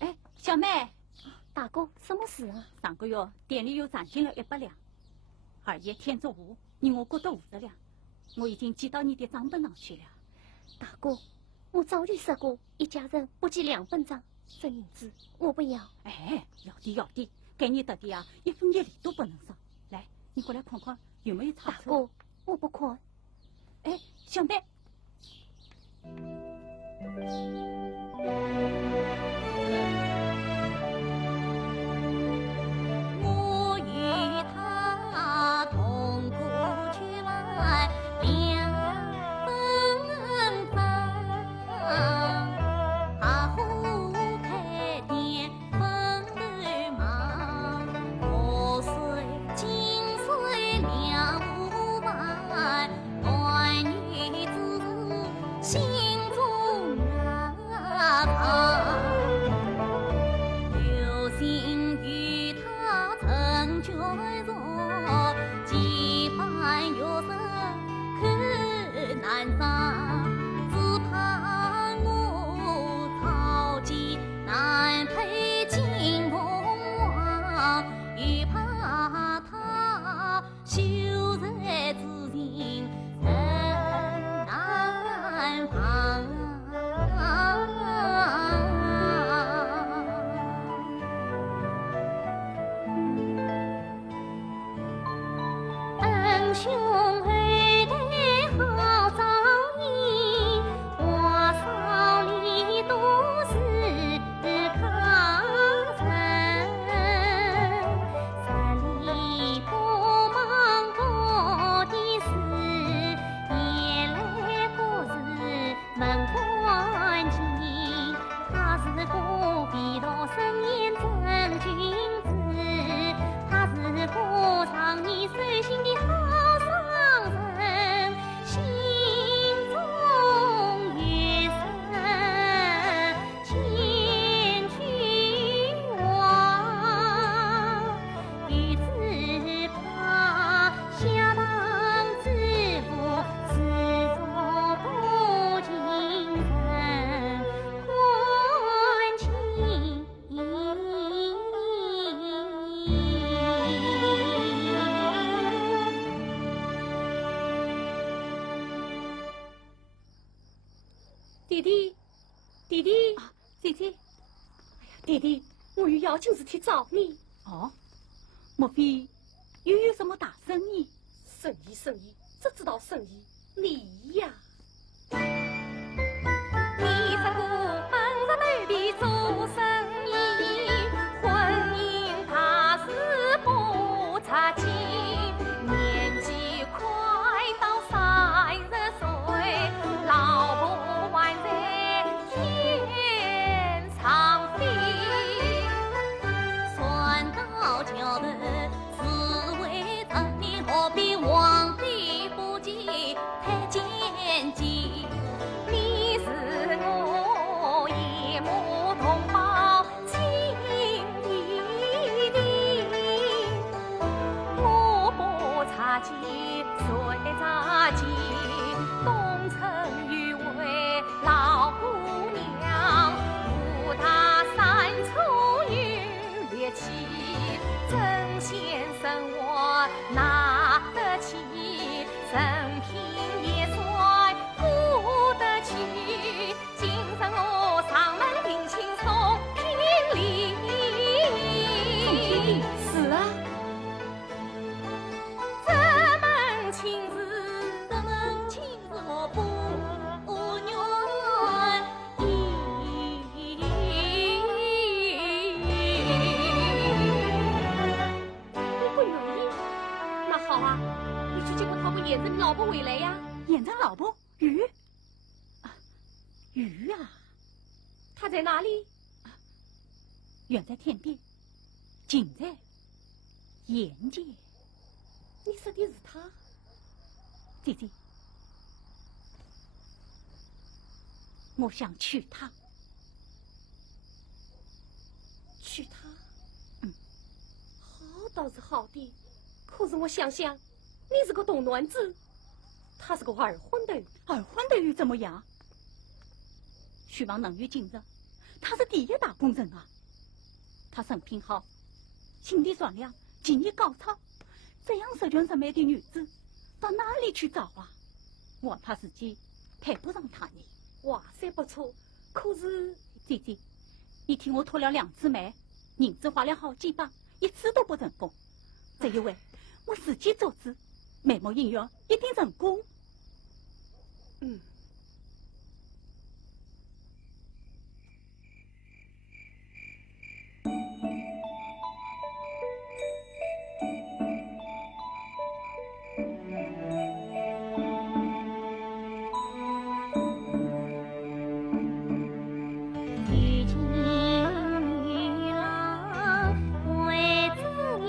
哎，小妹，大哥，什么事啊？上个月店里又涨进了100两，2爷添足户，你我各得50两，我已经记到你的账本上去了。大哥，我早就说过，一家人不计2分账，这银子我不要。哎，要的，给你得的啊，1分1厘都不能少。来，你过来看看有没有差错。大哥，我不看。哎，小妹。我与他同过去来2分房，阿虎开店分头忙，我虽金岁2、5万，短女子心中有心与他成眷属，几番月色可难长，只怕我草芥难配金童王，又怕他羞才之情真难防。弟弟，弟弟，姐姐，哎呀，弟弟，我有要紧事体找你。哦，莫非又有什么大生意？生意，只知道生意，你呀。你这个本着头皮做生意，婚姻怕是不差劲，年纪快到30岁，老婆还在天上飞，算到桥头是为人民，何必皇帝不急太监急。你是我一母同胞亲弟弟，我不差钱谁差钱？东城誉为老姑娘，武大三处有烈气，曾先生我拿得起，生平也算顾得起，今生我上门定亲送聘礼。是啊，这门亲事我不愿意。你不愿意？那好啊，你去接个讨个眼子老婆回来呀。眼着老婆鱼啊，鱼啊，他在哪里？远在天边，近在眼前。你说的是他？姐姐，我想娶她。娶她？嗯，好倒是好的，可是我想想，你是个懂卵子，他是个二婚的。二婚的又怎么样？许王能于今日，他是第一大功臣啊！他人品好，心地善良，技艺高超，这样十全十美的女子，到哪里去找啊？我怕自己配不上她呢。哇塞，不错，可是姐姐，你替我托了2次媒，银子花了好几百，一次都不成功。这一回我自己做主，美梦姻缘一定成功。嗯。遇见女郎为子意，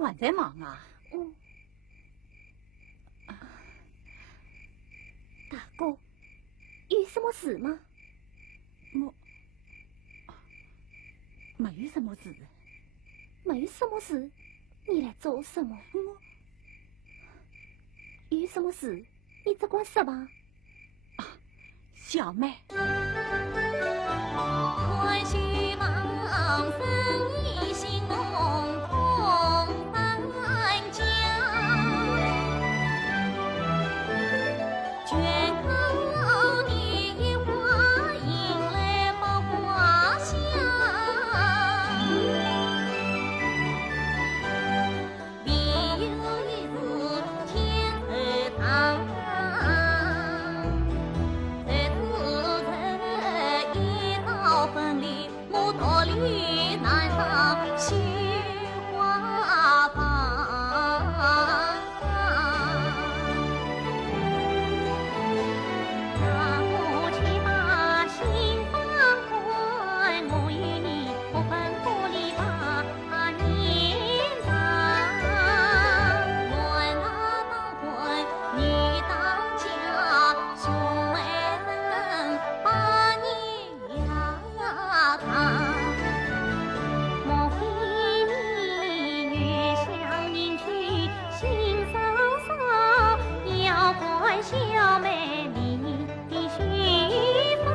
还在忙啊？大哥，有什么事吗？没有什么事。没什么事，你来做什么？有什么事，你只管说吧。小妹。快去忙生意兴隆同搬家，卷口女花迎来百花香，必有一日天头堂。木头里南上绣花房，让我去把心放宽，我与你不分不离把年长。乱他当婚，女当嫁，兄妹怎把你呀看？莫非你越想人去心伤伤，要怪小妹你的虚放。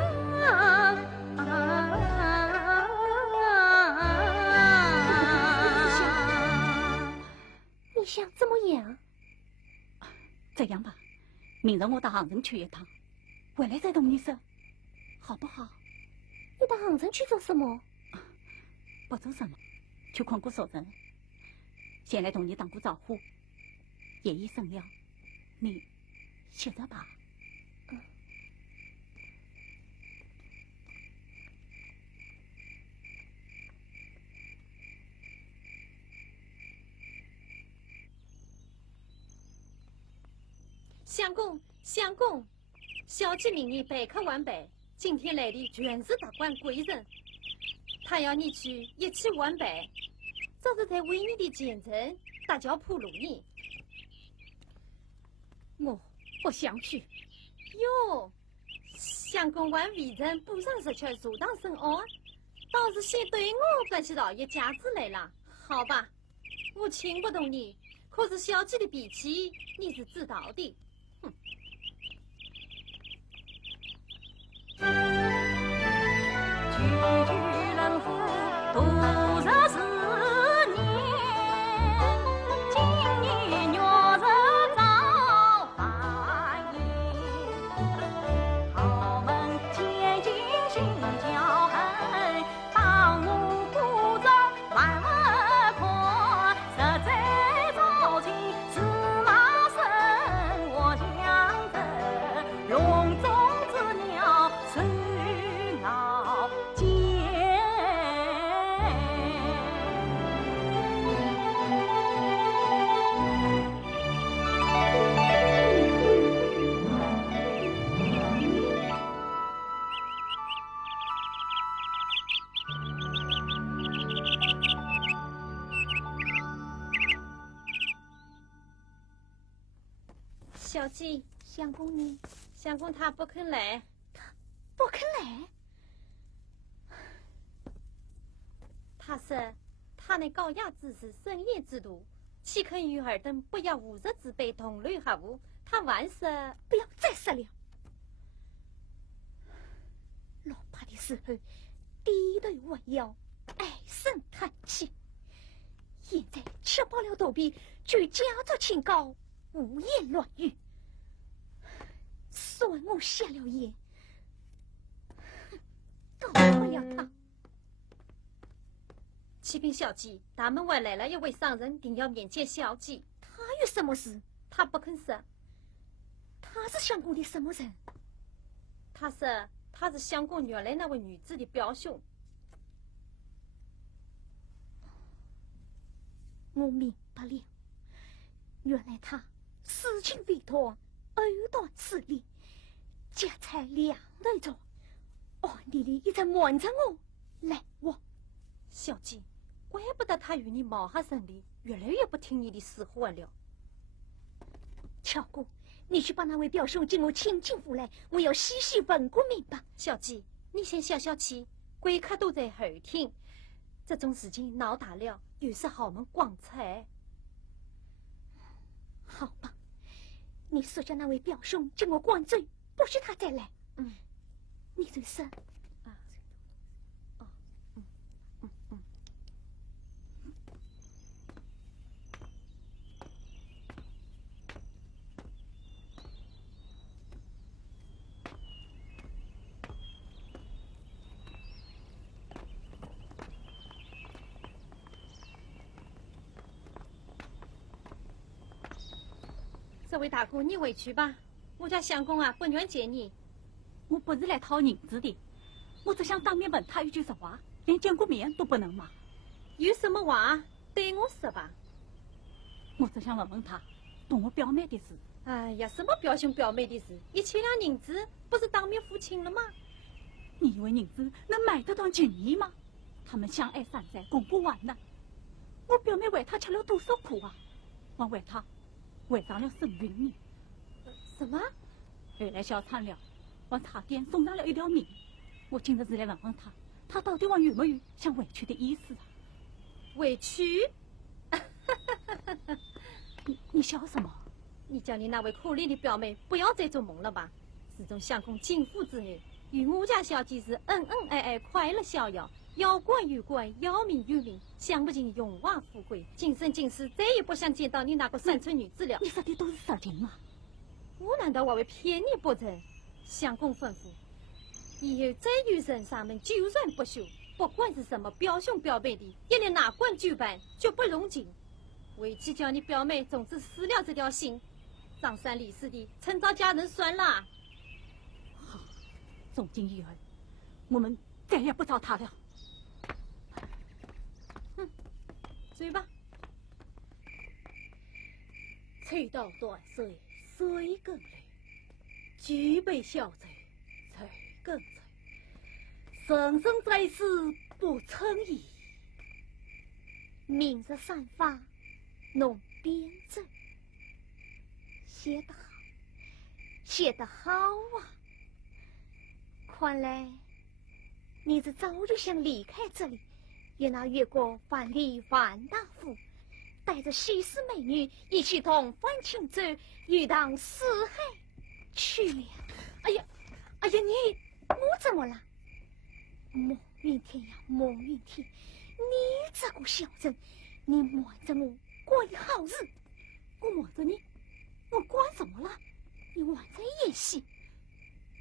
你想怎么样？这样吧，明日我到杭城去一趟，回来再同你说，好不好？你到杭城去做什么？不做什么，去看过熟人，先来同你打个招呼。夜已深了，你歇着吧。相公，相公，小姐明日备课完备，今天来的全是达官贵人，他要你去一起完备，这是在为你的前程打脚铺路呢。我不想去。哟，相公还为人补上十圈入党深奥，倒是先对我关系到一家子来了。好吧，我请不动你，可是小姐的脾气你是知道的。句句人妇多少思念，今年月日早繁衍，豪门千金心交恨，当我故障万万宽，实在朝廷司马生，我将这笼中之鸟随老间。小姐，相公你相公他不肯来，不肯来？他说他那高雅之士深夜之徒，岂肯与尔等不要无日之辈同类合务？他万说不要再说了。老怕的时候低头弯腰，唉声叹气，现在吃饱了肚皮，就假作清高，胡言乱语，算我瞎了眼。搞错呀他！启禀小姐，大门外来了一位商人，定要面见小姐。他有什么事？他不肯说。他是相公的什么人？他说他是相公原来那位女子的表兄。我明白了，原来他私情未脱，藕断丝连，夹在两头着，暗地里一直瞒着我来往。小姐，怪不得他与你貌合神离，越来越不听你的使唤了。巧姑，你去把那位表兄请我请进府来，我要细细问过明白。小姐，你先消消气，贵客都在后厅，这种事情闹大了，又是豪门光彩。好吧，你说叫那位表兄请我灌醉，不许他再来。你这是这位大哥，你回去吧，我家相公啊不愿见你。我不是来讨银子的，我只想当面问他一句实话，连见过面都不能吗？有什么话对我说吧。我只想问问他懂我表妹的事。哎呀，什么表兄表妹的事？1千两银子不是当面付清了吗？你以为银子能买得到情谊吗？他们相爱3载，供不完呢。我表妹为他吃了多少苦啊！我为他违上了身孕呢。什么？后来小惨了，我差点送上了一条命。我今日是来问问他，他到底还有没有想回去的意思啊？委屈？你笑什么？你叫你那位可怜的表妹不要再做梦了吧。自从相公进府之后，与我家小姐是恩恩爱爱，快乐逍遥，要官有官，要民有民，享不尽荣华富贵。今生今世再也不想见到你那个山村女子了。你说的都是实情吗？我难道还会骗你不成？相公吩咐，以后再有人上门就算不休，不管是什么表兄表妹的，也得拿冠就办，绝不容情。为其叫你表妹总之死了这条心，张三李四的，趁早嫁人算了。好，从今以后，我们再也不找他了。走吧。吹刀断水，水更流；举杯消醉，醉更醉。生生在世不称意，明日散发弄编阵。写得好，写得好啊！看来你是早就想离开这里，与那越国范蠡范大夫带着西施美女一起同返青州，欲当四海去了。哎呀，你我怎么了？莫云天呀，莫云天，你这个小人，你瞒着我过的好日。我瞒着你，我管什么了？你还在演戏？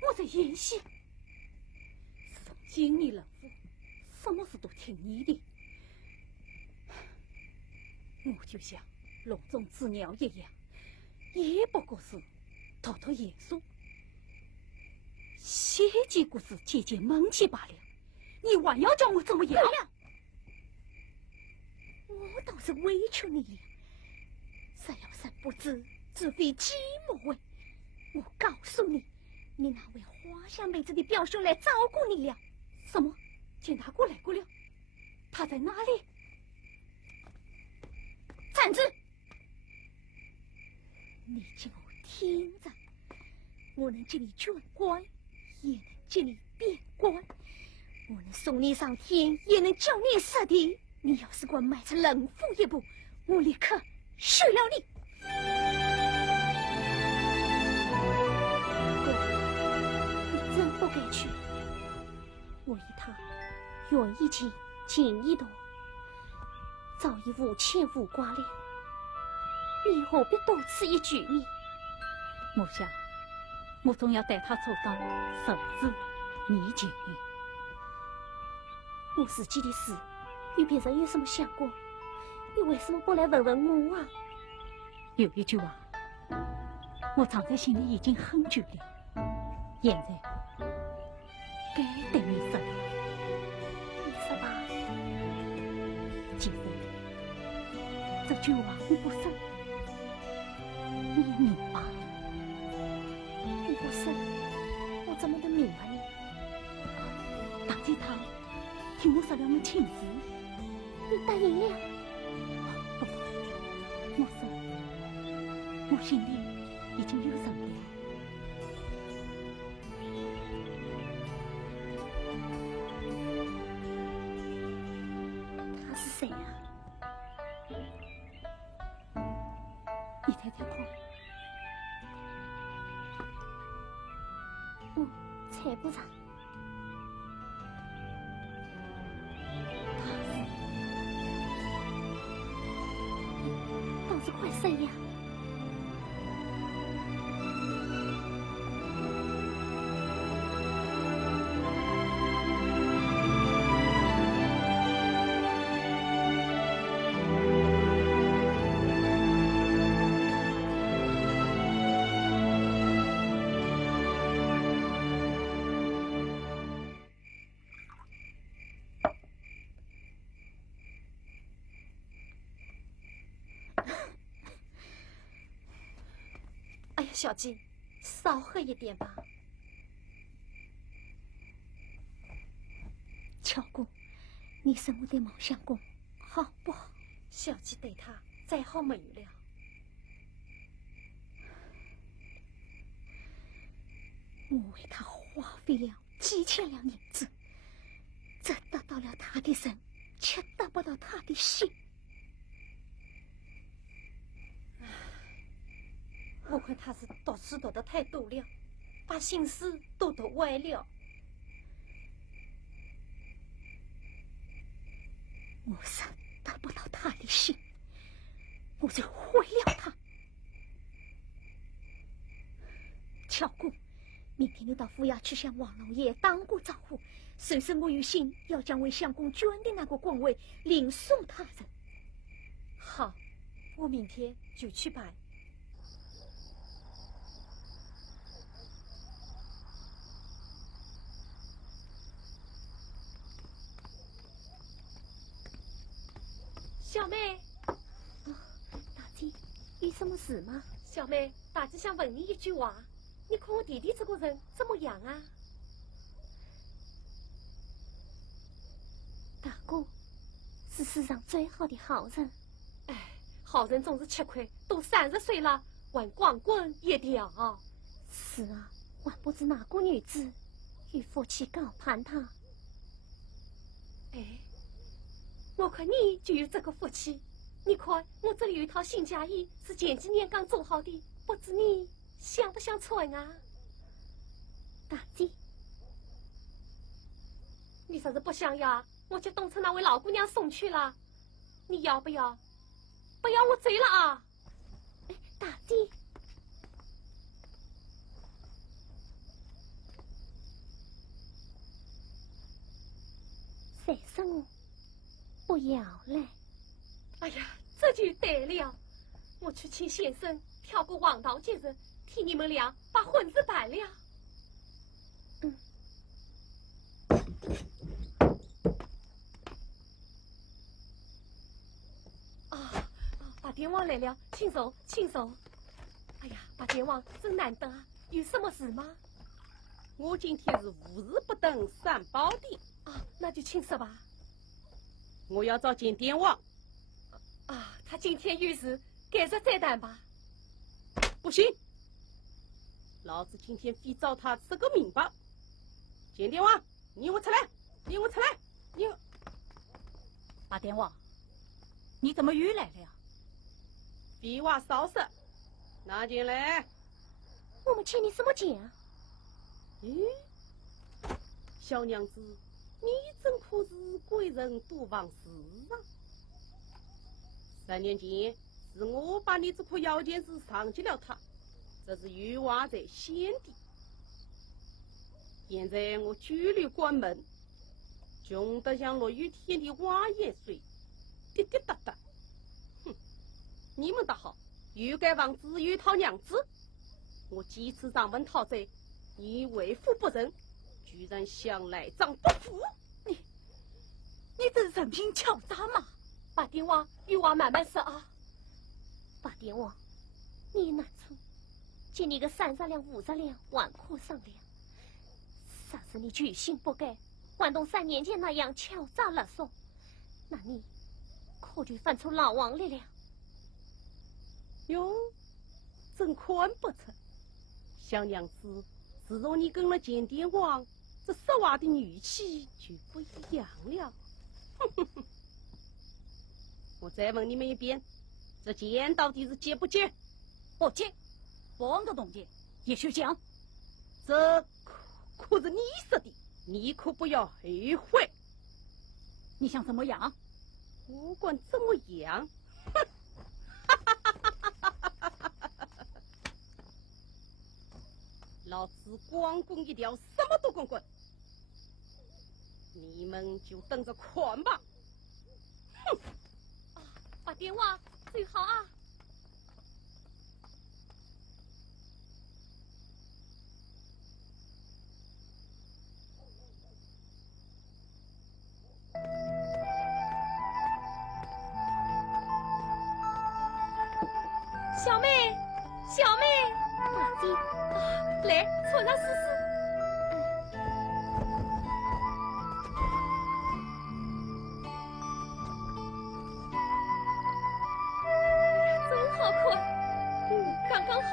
我在演戏。从今你入府，什么事都听你的。我就像笼中之鸟一样，也不过是吐吐言说，写几个字解解闷气罢了。你还要叫我怎么样？我倒是委屈你了。谁要神不知，自非鸡莫为。我告诉你，你那位花香妹子的表兄来照顾你了。什么？见他过来过了？他在哪里？站住！你叫我听着，我能接你捐官，也能接你贬官，我能送你上天，也能叫你下地。你要是给我迈出冷府一步，我立刻休了你。你真不该去。我与他缘已尽，情已断，早已无牵无挂了。你何必多此一举呢？我想，我总要带他走到生死逆境里。我自己的事，与别人有什么相关？你为什么不来问问我啊？有一句话，我藏在心里已经很久了，现在该对你说了。你说吧。其实这句话我不说，你也明白了。你不说，我怎么能明白呢？当天他听我说了我情事，你答应了？不，我说，我心里已经有人了。他是谁啊？你猜猜看。猜不着。倒是快说呀！哎呀，小鸡，少喝一点吧。巧姑，你是我的梦想公，好不好？小鸡对他再好没有了。我为他花费了几千两银子，这得到了他的人，却得不到他的心。我看他是读书读得太多了，把心思都读歪了。我是得不到他的心，我就毁了他。巧姑，明天你到府衙去向王老爷当过招呼，随时我有心要将为相公捐的那个官位领送他人。好，我明天就去办。小妹，大姐，有什么事吗？小妹，大姐想问你一句话，你看我弟弟这个人怎么样啊？大哥是世上最好的好人。哎，好人总是吃亏，都30岁了，还光棍一条。是啊，还不知哪个女子有福气高攀他。哎，我看你就有这个福气。你看我这里有一套新家衣，是前几年刚做好的，不知你想不想穿啊？大姐，你说是不想要，我叫东城那位老姑娘送去了，你要不要？不要我追了啊！哎，大姐，谁说我不要嘞？哎呀，这就对了，我去请先生挑个黄道吉日，替你们俩把婚事办了。八天王来了，请坐，请坐。哎呀，八天王真难得啊，有什么事吗？我今天是无日不登三宝殿啊，那就请说吧。我要找见典王。啊，他今天有事，改日再谈吧。不行，老子今天非找他这个明白。见典王，你我出来，你我出来，你。八典王，你怎么又来了呀？废话少说，拿进来。我们欠你什么钱啊？咦，小娘子，你怎可是贵人多忘事啊？3年前是我把你这颗腰间石上给了他，这是玉娃在先的。现在我拘留关门，穷得像落雨天的瓦盐水，滴滴答答。哼，你们倒好，又该王子又讨娘子。我几次上门讨债，你为富不仁，居然想赖账不付。你这人品狡诈嘛！八典王，有话慢慢说啊。八典王，你难处，借你个30两50两，还可商量。啥时你居心不改，还同3年前那样敲诈勒索，那你何惧犯出老王来了？哟，真看不出，小娘子，自从你跟了见爹王，这说话的语气就不一样了。我再问你们一遍，这剑到底是接不接？不接，王的东西也许讲。这可是你说的，你可不要后悔。你想怎么样？不管怎么样，老子光棍一条，什么都滚滚。你们就等着看吧。哼！把电话最好啊！小妹，小妹，大姐，来，穿上试试。真好看，刚刚好。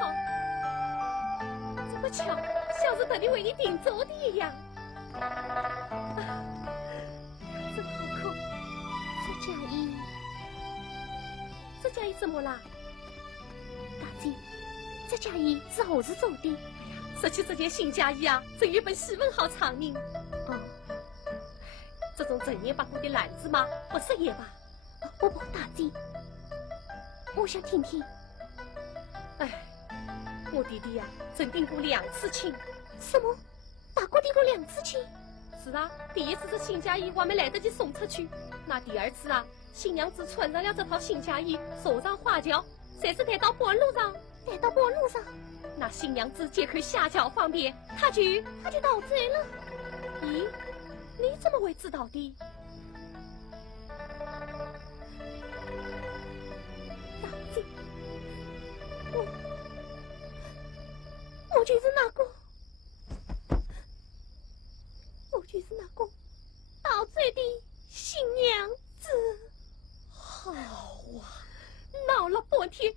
这么巧，像是特地为你定做的一样。真好看，这嫁衣怎么啦？大姐，这嫁衣是何时做的？说起这件新嫁衣啊，真有本戏文好唱呢。哦，这种正年八股的烂子嘛，不适宜吧？不，大姐，我想听听。哎，我弟弟呀，真订过2次亲。什么？大哥订过2次亲？是啊，第一次这新嫁衣我还没来得及送出去，那第2次啊，新娘子穿上了这套新嫁衣，手上花轿，才是带到半路上。带到半路上，那新娘子借口下轿方便，他就倒醉了。咦，你怎么会知道的？大姐，我就是那个倒醉的新娘子。好啊，闹了半天，你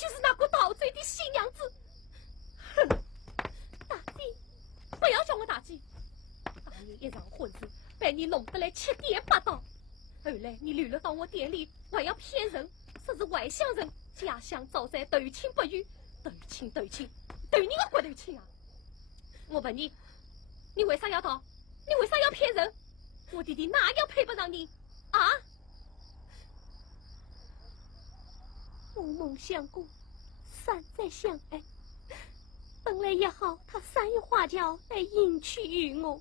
就是那个倒醉的新娘子。哼，大姐，不要叫我大姐。当年一场婚事，被你弄得来7颠8倒。后来你溜了到我店里，还要骗人，说是外乡人，家乡早在斗亲不渝。斗亲，斗你个鬼斗亲啊！我问你，你为啥要倒？你为啥要骗人？我弟弟哪样配不上你啊？我梦想过山再相爱，本来也好，他山有花轿来迎娶于我。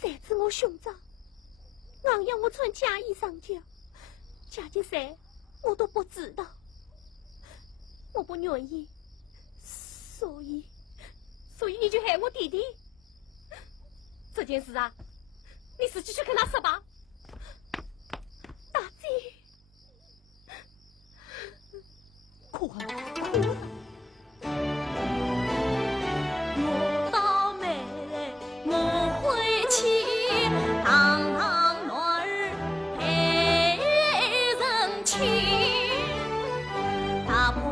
谁知我兄长硬要我穿嫁衣上轿，嫁给谁我都不知道。我不愿意，所以你就害我弟弟。这件事啊，你自己去跟他说吧。大姐，哭啊！我倒霉，我回去堂堂女儿配人亲，大婆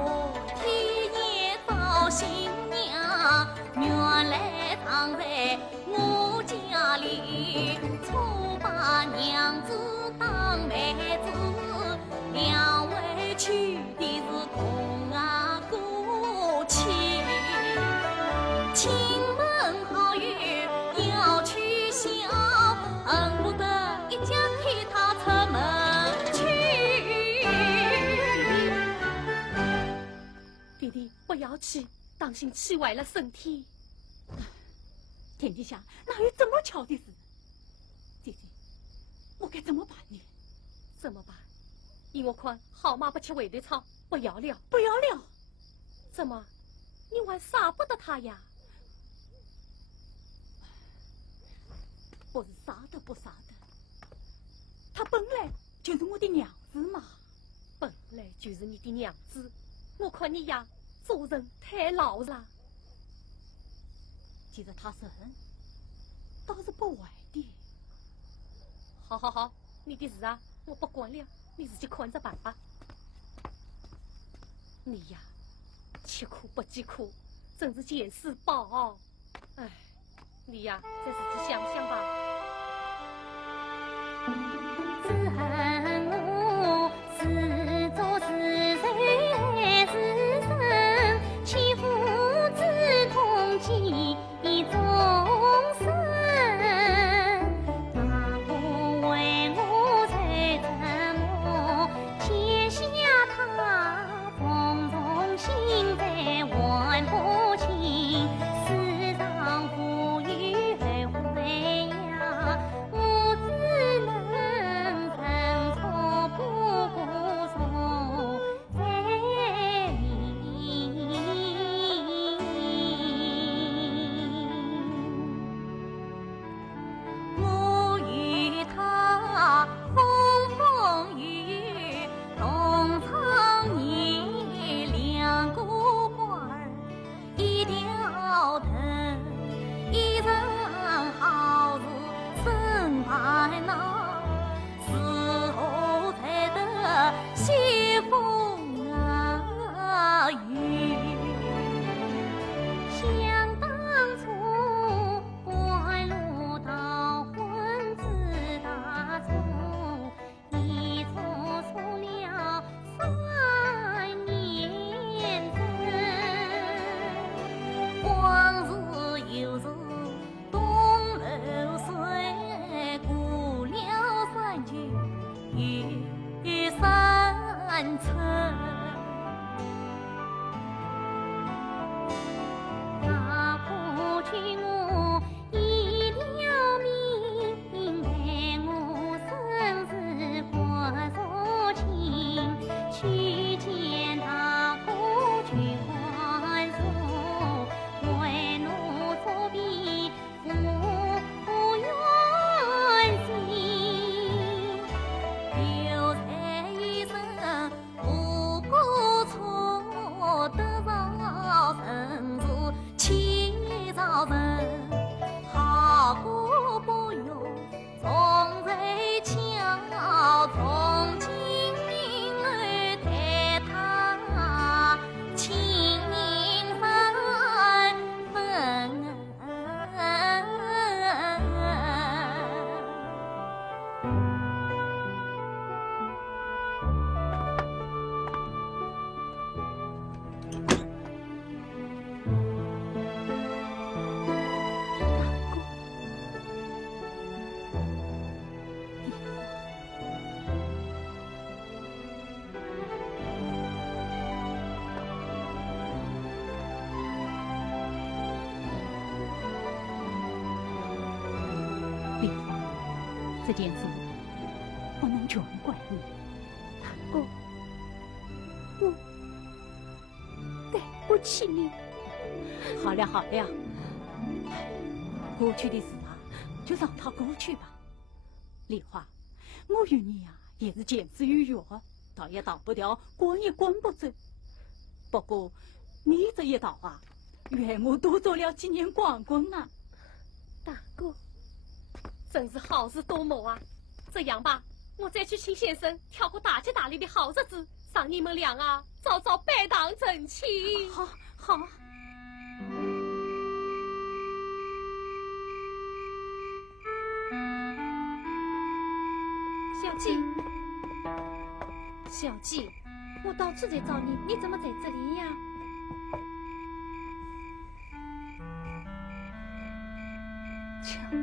天也找新娘，原来藏在我家里，错把娘子当妹子，2位娶的是同啊姑亲，亲门好友要取消，恨不得一脚踢他出门去。弟弟不要气，当心气坏了身体。天底下哪有这么巧的事？姐姐，我该怎么办呢？怎么办？依我看，好马不吃回头草，不要了。不要了！怎么？你还舍不得他呀？不是杀的不杀的，她本来就是我的娘子嘛。本来就是你的娘子，我看你呀，做人太老实。其实她是恨，倒是不坏的。好，你的事啊，我不管了，你自己看着办吧。你呀，吃苦不计苦，真是见识宝。哎，你呀，再自己想想吧。只恨我自作自受还是生，欺负之痛计终生。大哥为我才折磨，天下他种种心在还不清，世上富裕后悔呀，我只能认错不过错在民。我与他风风雨雨，同常年两个官儿，一条藤，一人好事身排闹，事后才得西风雨。想当初官路到婚子大错，一错错了3年整。往事又是东流水，过了3句又3春。他过去我一了明白，我生是国错情，去见他过去还说，为我作比负冤情，留在一生不过错，得饶人是千兆人，好过不用从谁抢，从今儿待他情3分。丽华，这件事不能全怪你。大哥，我对不起你。好了好了，过去的事啊，就让它过去吧。丽华，我与你呀也是见识有缘，倒也当不掉，管也管不走。不过你这一道啊，怨我多做了几年光棍啊。大哥，真是好事多磨啊！这样吧，我再去请先生挑个大吉大利的好日子，让你们俩啊早早拜堂成亲。好，好。小季，小季，我到处在找你，你怎么在这里呀？巧姑，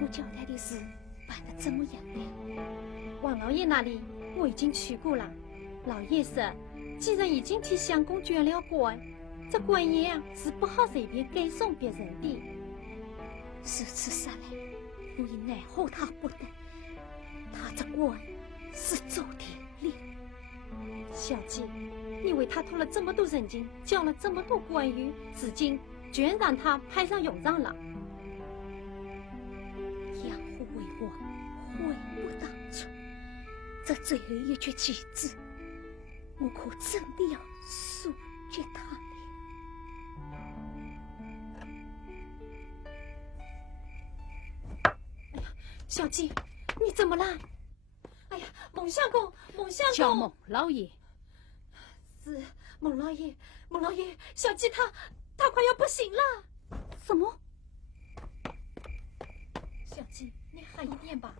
我交代的事办得怎么样了？王老爷那里我已经去过了，老爷说，既然已经替相公捐了官，这官爷啊是不好随便给送别人的。如此说来，我也奈何他不得。他这官是做的了。小季，你为他托了这么多人情，交了这么多官员，至今居然让他派上用场了。养虎为王，悔不当初。这最后一句棋子，我可真的要输给他了。小季，你怎么了？哎呀，孟相公，孟相公，叫孟老爷。是孟老爷，孟老爷，小鸡它快要不行了。什么？小鸡，你喊一遍吧。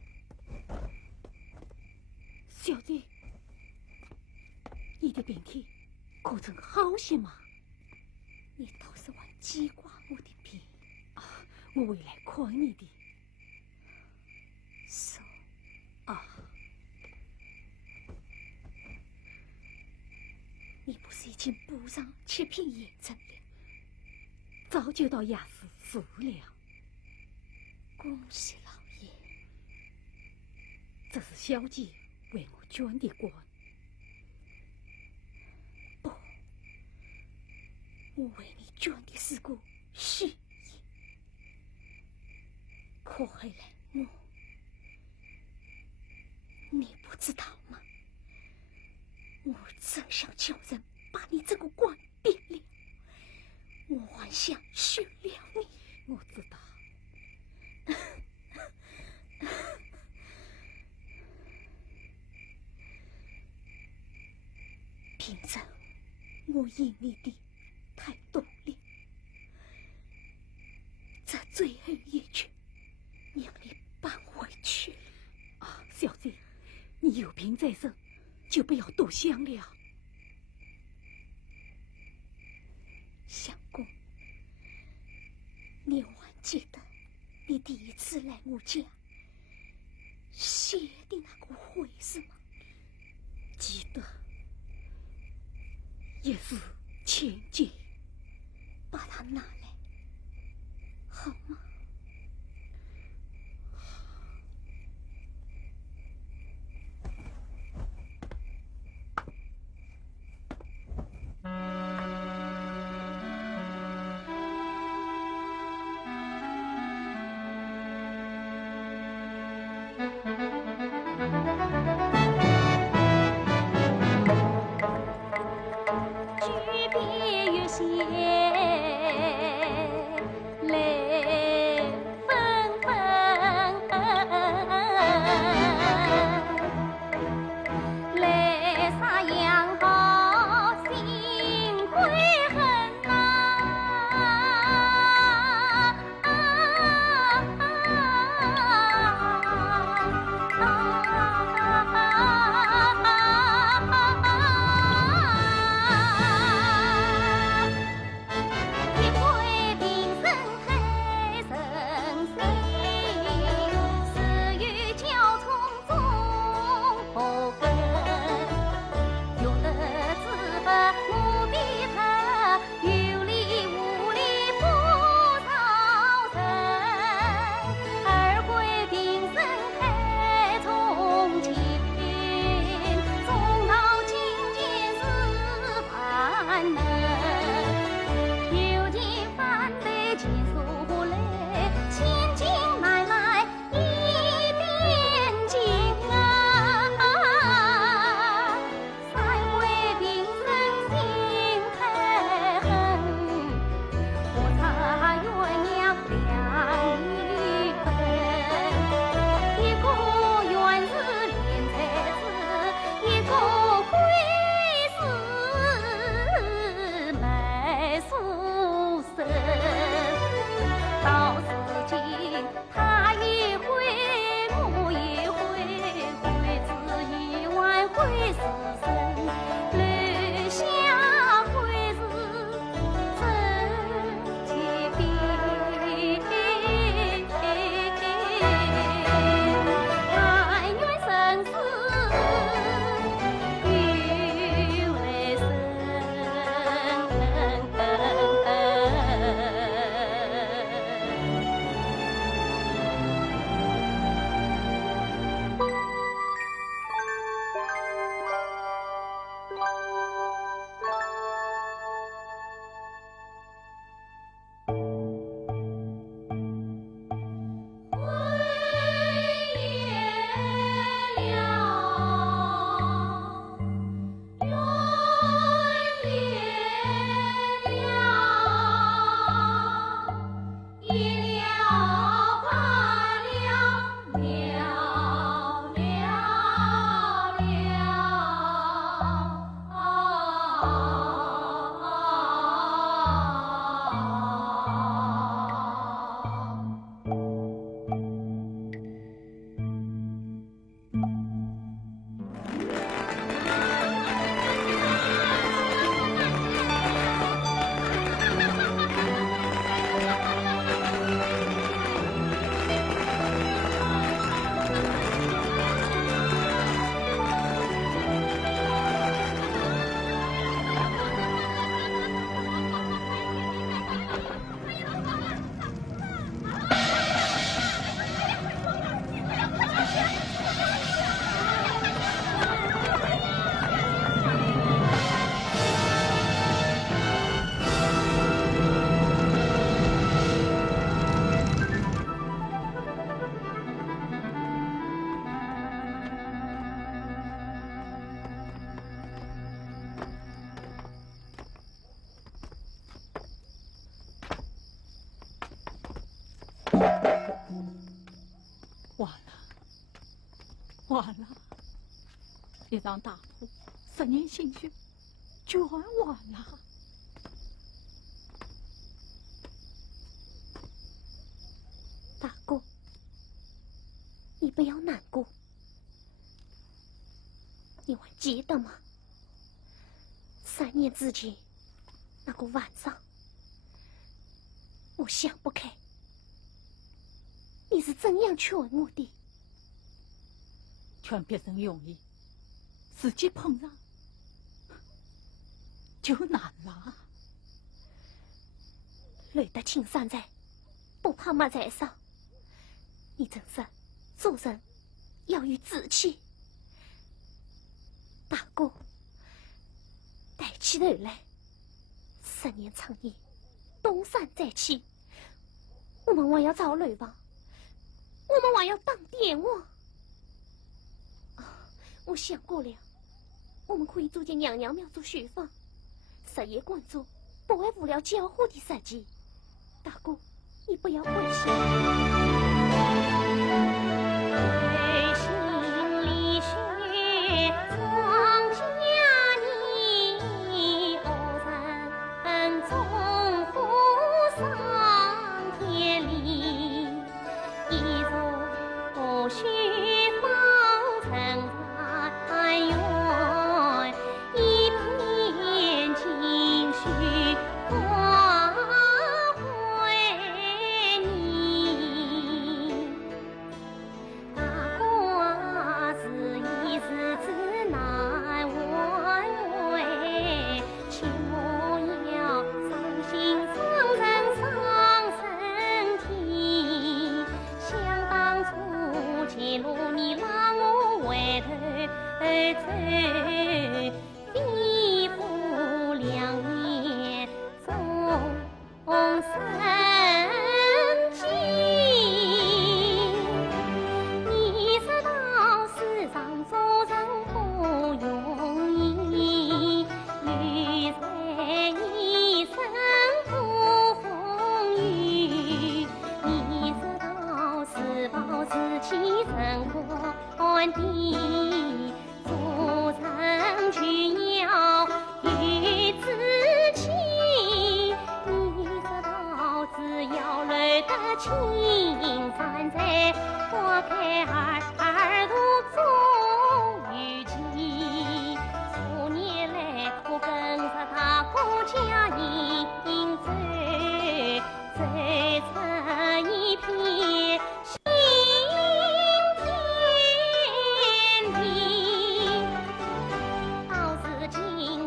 小姐，你的病体可曾好些嘛？你倒是忘记挂我的病啊！我回来看你的。说啊，你不是已经补上7瓶盐针了？早就到衙司诉了。恭喜老爷！这是小姐为我捐的官。不，我为你捐的是个事业。可后来你不知道吗？我真想叫人把你这个官变了，我还想休了你。我知道。平常我赢你的太多了，这最后一局让你扳回去了。啊，小姐，你有病在身，就不要多想了。相公，你还记得你第一次来我家写的那个会是吗？记得，也是千金，把它拿来，好吗？举杯月下完了，完了！一场大祸，10年心血，全完了。大哥，你不要难过，你还记得吗？3年之前那个晚上，我想不开，你是怎样劝我的？劝别人容易，自己碰上就难了。累得青山在，不怕马在上。你真是做人要有志气。大哥，抬起头来，10年长夜，东山再起，我们还要造楼房，我们还要当电王。我想过了，我们可以租间娘娘庙做学房，日夜关注，不会无聊教化的设计。大哥，你不要灰心。背心里雪庄稼泥，偶然中湖上天里，一座雪房成在园，一片锦绣花卉泥。大瓜是一时之难挽回，切莫要伤心伤人伤身体。想当初前路你拉我回头走，逼负2年终身计。你知道世上做人不容易，女人一生不风雨。你知道是保自己真关的，做人就要有志气。你知道只要留得青山在，花开二度终有期。数年来我跟着大哥家饮酒，走成一片新天地。到时今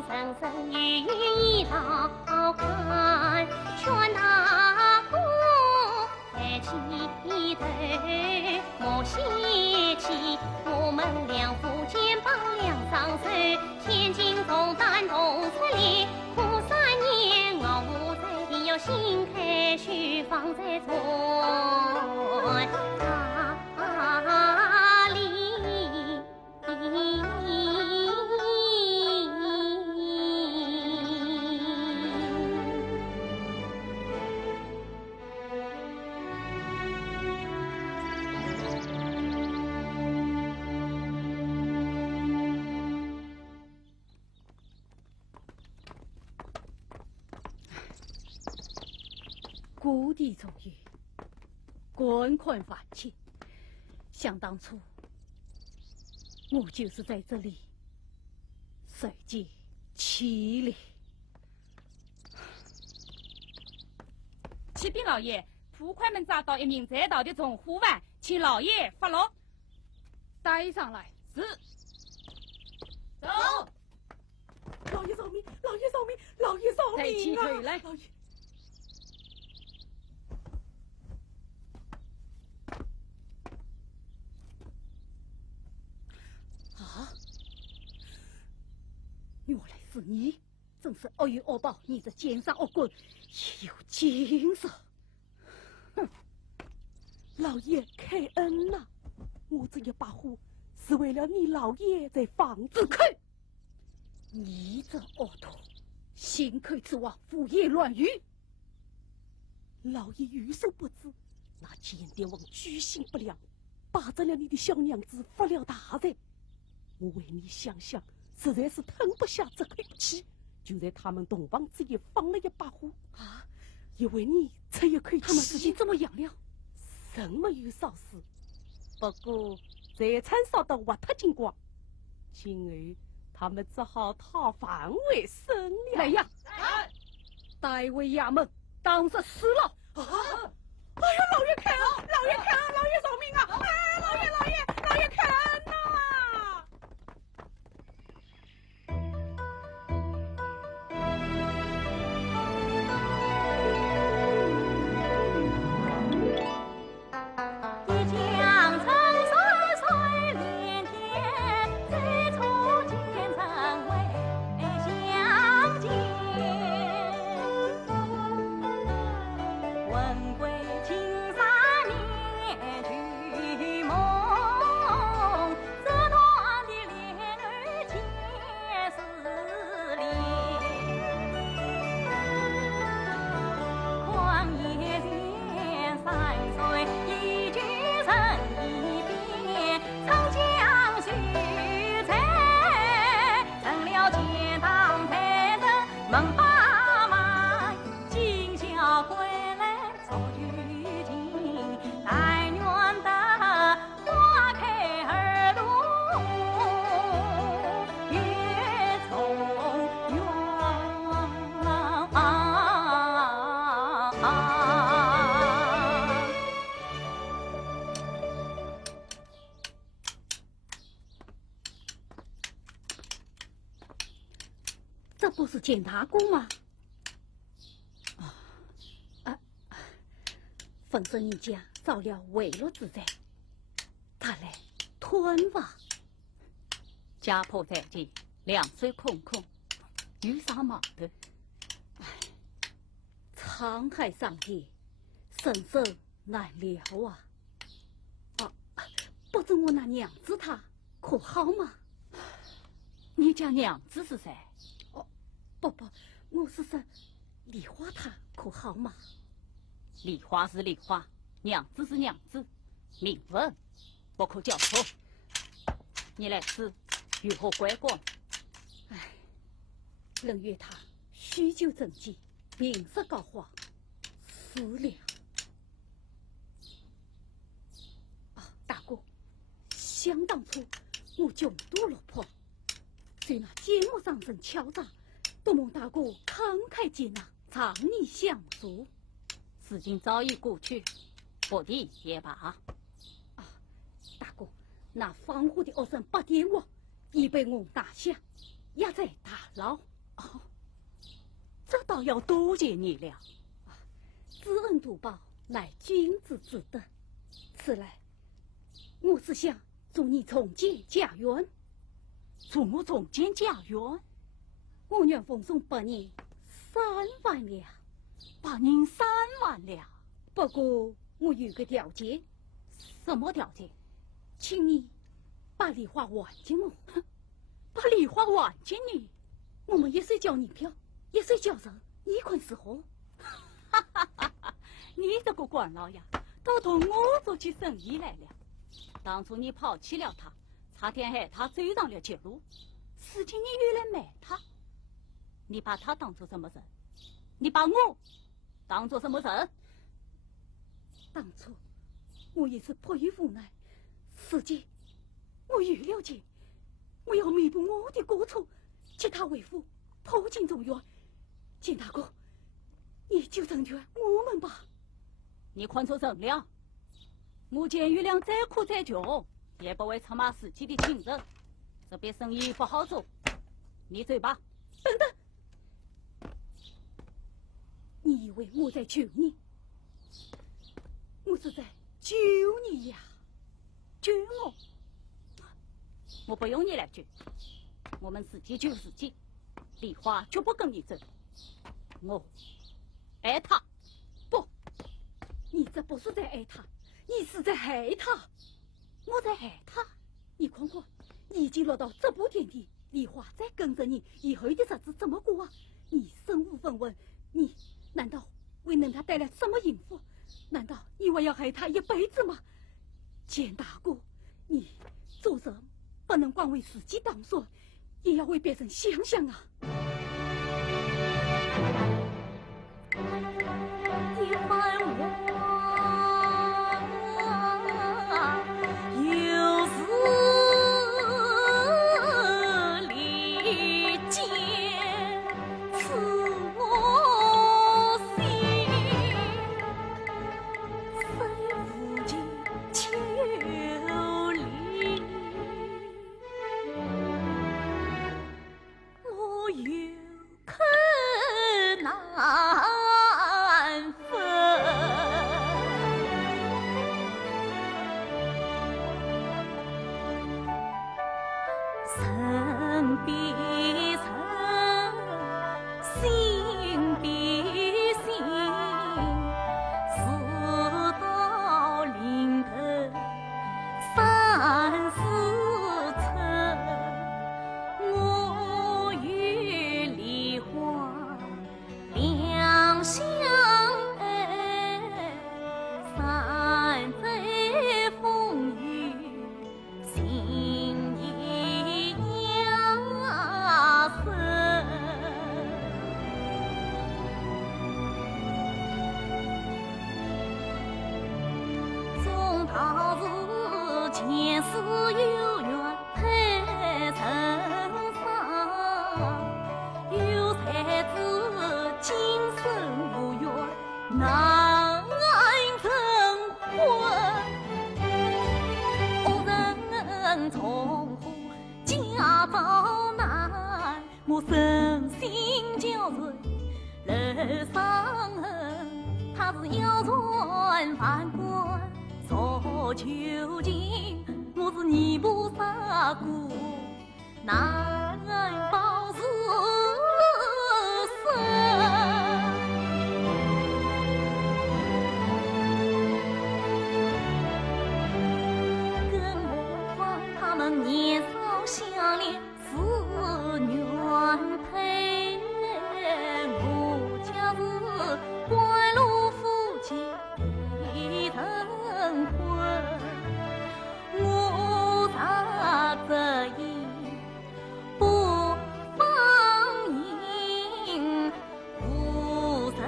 生生与一道看，劝大哥抬起头，莫泄气。我们两副肩膀两双手，千斤重担同出力。苦3年熬无在定要新开学房在船哪里？故地重游，滚滚泛起。想当初，我就是在这里受尽凄厉。启禀老爷，捕快们抓到一名在逃的从虎犯，请老爷发落。带上来。是。走。老爷饶命！老爷饶命！老爷饶命啊！抬起腿来。老爷。啊！原来是你，真是恶有恶报！你这奸商恶棍也有精神。哼！老爷开恩呐！我这一把火是为了你老爷在房子开。你这恶徒，心口之王，胡言乱语！老爷有所不知，那奸爹王居心不良，把着了你的小娘子负了大罪。我为你想想，实在是吞不下这口气，就在他们洞房之夜放了一把火啊！也为你出一口气。他们事情怎么样了？人没有烧死，不过财产烧得挖脱精光。今儿他们只好讨饭为生了。来呀！带回衙门，当着死了！啊！哎呀，老爷开恩，老爷开恩，老爷饶命啊！哎，老爷开恩呐！这不是见大公吗？奉圣你家遭了贿赂之灾，他来吞吧。家破在即，两手空空，有啥毛头？沧海桑田，生生难料啊！不知我那娘子她可好吗？你家娘子是谁？不，我是说梨花她可好吗？梨花是梨花，娘子是娘子，名分不可交错。你来此如何归国？人约他酗酒成疾，病色膏肓，死了。大哥，想当初我穷途落魄，虽那奸恶上身敲诈，都蒙大哥慷慨接纳，常年相助。事情早已过去，不提也罢。大哥，那放火的恶生8点我，已被我拿下，押在大牢。这倒要多谢你了。知恩图报，乃君子之德。此来，我是想助你重建家园。助我重建家园？我愿奉送8年3万两。8年3万两。不过我有个条件。什么条件？请你把梨花还给我。把梨花还给你？我们一岁交年票，一岁交人，一捆是何？你这个官老爷，倒同我做起生意来了。当初你抛弃了他，差点害他走上了绝路，如今你又来卖他，你把他当作什么人？你把我当作什么人？当初我也是迫于无奈，如今我有了解，我要弥补我的过错，替他为父破镜重圆。金大哥，你就成全我们吧。你看错人了，我见玉良再苦再穷，也不会出卖自己的亲人，这笔生意不好做。你走吧。等等，你以为我在求你？我是在救你呀！救我？我不用你来救，我们自己救自己。梨花绝不跟你走。我爱他。不，你这不是在爱他，你是在害他。我在害他？你看看，已经落到这步田地，梨花再跟着你，以后的日子怎么过啊？你身无分文，你难道为能他带来什么幸福？难道你还要害他一辈子吗？简大哥，你做人不能光为自己打算，也要为别人想想啊！一番话有时离间刺我心，虽不及秋离，我有口难分。人比人，心比心，事到临头三思忖。我与梨花两相爱，三载风雨心已压深。终到如前世有缘配成双，有才知今生无缘难成婚。恶人从何家遭难，我身心交瘁楼伤痕。他是妖传凡官说求情，我是泥菩萨姑难保是生。更何况他们年少相恋是缘配，我家是官路夫妻已成婚。我啥则意不放映，无人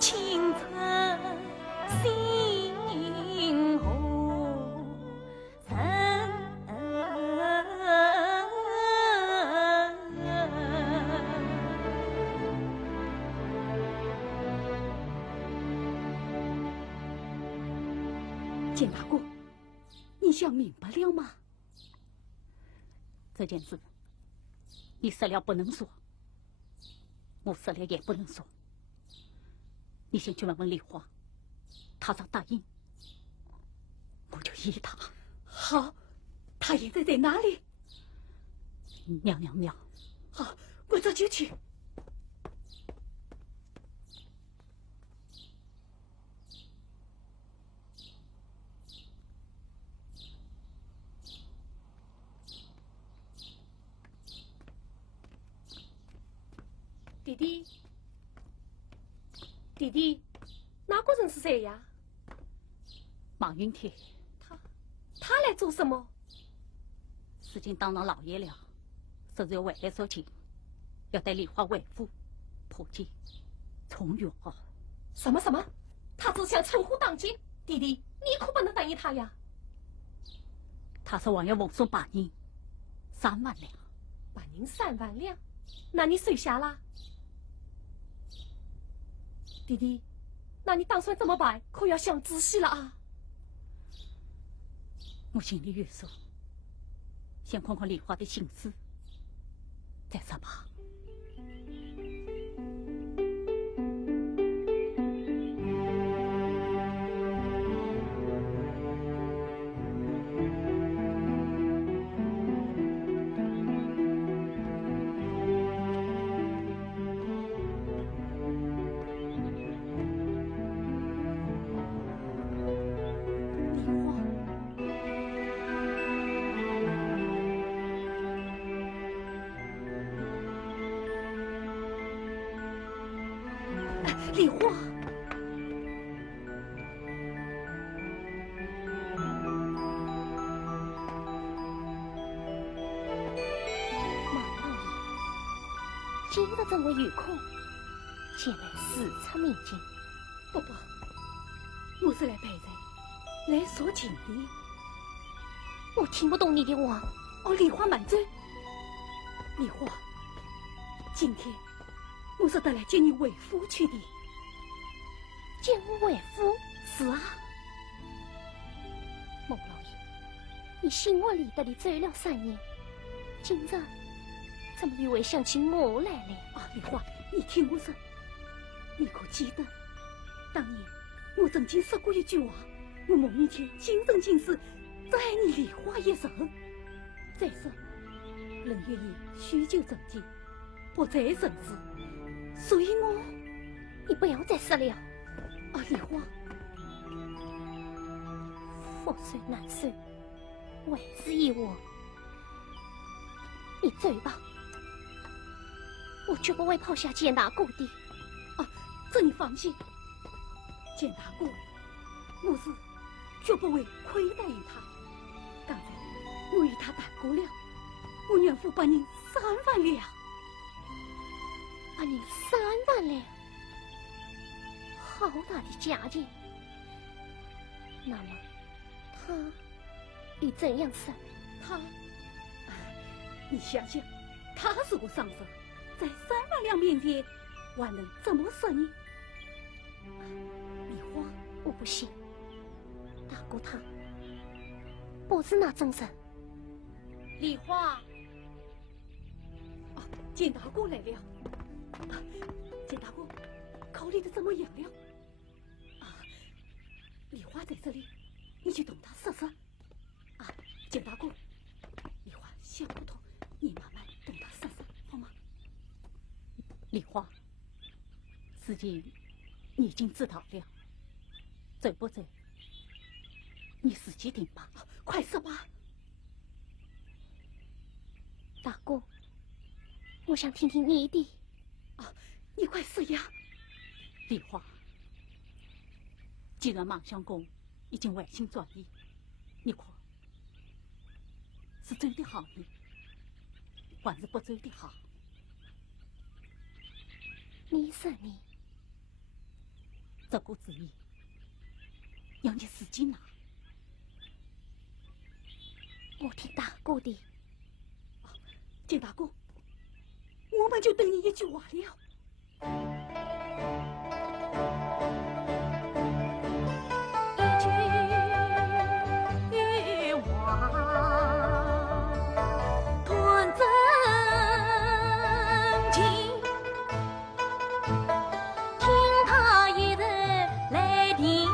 青春心何人？简大哥，你想明白了吗？这件事，你死了不能说，我死了也不能说。你先去问问梨花，她要答应，我就依她。好，她现在在哪里？娘。好，我这就去。弟弟，哪个人是谁呀？马云天，他来做什么？事情当上老爷了，这就回来说情，要带梨花回府破戒从远啊。什么？他只想趁火当劫。弟弟，你可不能答应他呀。他说还要奉送白银3万两。白银3万两，那你收下啦？弟弟，那你打算怎么办？可要想仔细了啊！我心里有数，先看看梨花的心思，再说吧。梨花，今日怎会有空前来视察民警？不，我是来陪人，来说情的。我听不懂你的话。哦，梨花慢走。梨花，今天我是得来接你为夫去的。接我为夫？是啊。孟老爷，你心窝里的里走了3年，今日怎么又会想起我来了？啊，梨花，你听我说，你可记得当年我曾经说过一句话：我孟云天今生今世只爱你梨花一人。再说，人愿意酗酒成疾，不再生死，所以你不要再说了。啊，梨花，覆水难收，为时已晚。你走吧，我绝不会抛下简大哥的。啊，这你放心，简大哥，我是绝不会亏待于他。刚才我与他谈过了，我愿付把您3万两。把您3万两，好大的价钱。那么他又怎样说？他，你想想，他是我上司，在3万两面前，还能怎么说呢？梨花，我不信，大哥他不是那种人。梨花，简大哥来了。简大哥，考虑的怎么样了？梨花在这里，你去同他说说。简大哥，梨花想不通，你慢慢同他说说，好吗？梨花，事情你已经知道了，走不走，你自己定吧。快说吧。大哥，我想听听你的。你快说呀！梨花，既然孟相公已经违心转意，你看是走的好呢，还是不走的好？你说你这个主意要你自己拿。我听大哥的。简大哥，我们就等你一句话了。一句话，断真情，听他一人来听。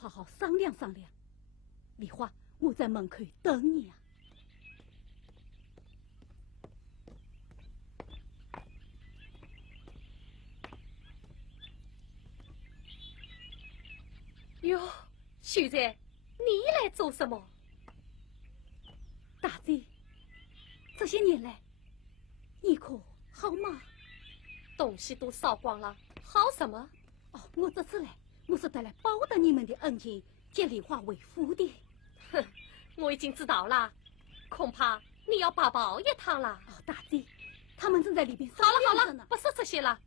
好好商量商量。梨花，我在门口等你啊。哟，秀才，你来做什么？大姐，这些年来，你可好吗？东西都烧光了，好什么？哦，我这次来，我是得来报答你们的恩情，接梨花为夫的。哼，我已经知道了，恐怕你要把报一趟了。哦，大姐，他们正在里边好了好了，呢。不说这些了。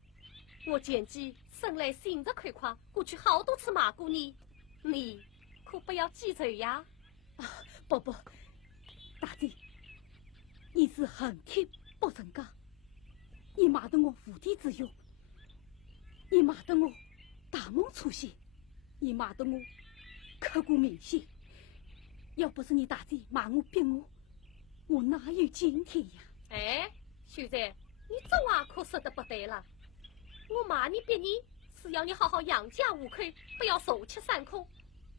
我见机生来性子宽阔，过去好多次骂过你，你可不要记仇呀。啊，不，大姐，你是恨铁不成钢，你骂得我无地自容，你骂得我大梦初醒，你骂得我刻骨铭心。要不是你大姐骂我逼我哪有今天呀？哎，秀才，你这话可说得不对了。我骂你逼你，是要你好好养家糊口，不要受气三空，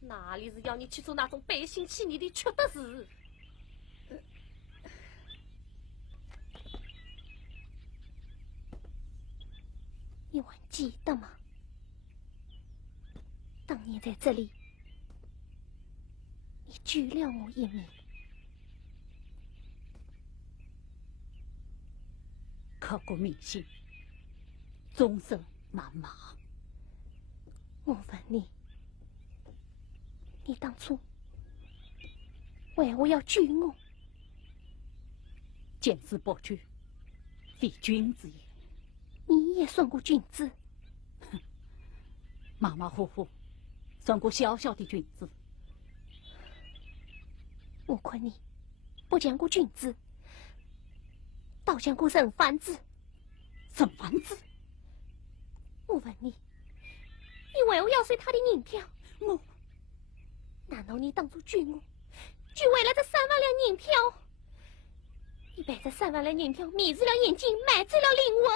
哪里是要你去做那种背信弃义的缺德事？你还记得吗？当年在这里，你救了我一命。刻骨铭心，终身难忘。我问你，你当初为何要救我？见死不救，非君子也。你也算过君子？哼，马马虎虎，算过小小的君子。我看你不讲过君子，倒讲过人贩子。人贩子？我问你，你为何要随他的银票？我……难道你当初救我，就为了这3万两银票？你把这3万两银票迷住了眼睛，买走了灵魂。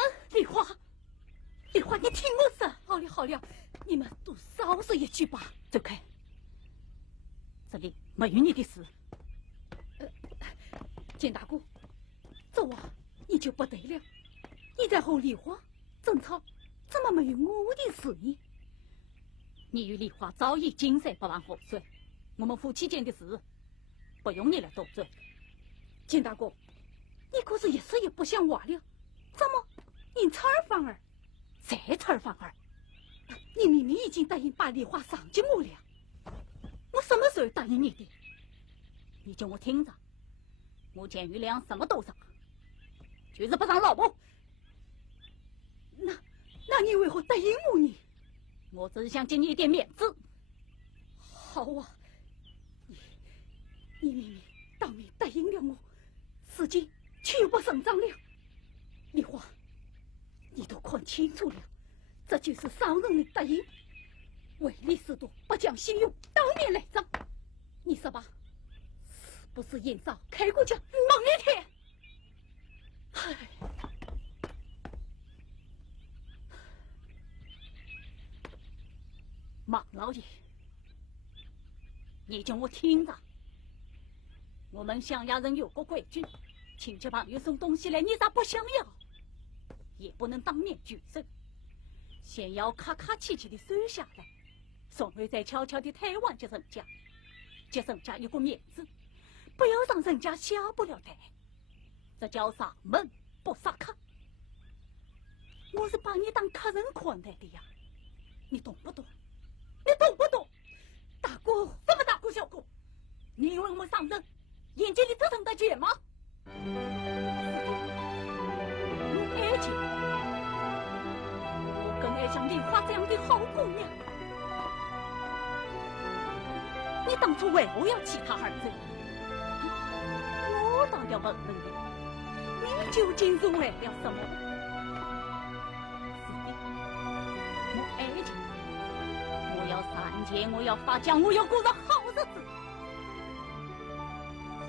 梨花，你听我说。好了，你们都少说一句吧。走开，这里没有你的事。简大哥，这话你就不对了。你在和梨花争吵，怎么没有我的事呢？你与梨花早已金山不犯河水，我们夫妻间的事，不用你来多嘴。简大哥，你可是一时也不想忘了？怎么，你扯儿反儿，再扯儿反儿？你明明已经答应把梨花赏给我了，我什么时候答应你的？你叫我听着，我见余良什么都上，就是不上老婆。那你为何答应我呢？我只是想给你一点面子。好啊，你明明当面答应了我，事情却又不成长了。梨花，你都看清楚了，这就是商人的答应，唯利是图，不讲信用，当面来账。你说吧，是不是眼上开过家猛一天？唉。马老爷，你叫我听着，我们乡下人有个规矩，亲戚朋友送东西来，你咋不想要？也不能当面举手，先要客客气气的收下来，送回再悄悄的抬往给人家，给人家一个面子，不要让人家下不了台。这叫上门不杀客。我是把你当客人款待的呀，你懂不懂？你懂不懂？大哥，什么大哥小哥？你以为我们商人眼睛里只疼得钱吗？我爱情，我更爱像梨花这样的好姑娘。你当初为何要弃她而走？我倒要问问你，你究竟是为了什么？是的，我爱情。我要散钱，我要发家，我要过上好日子。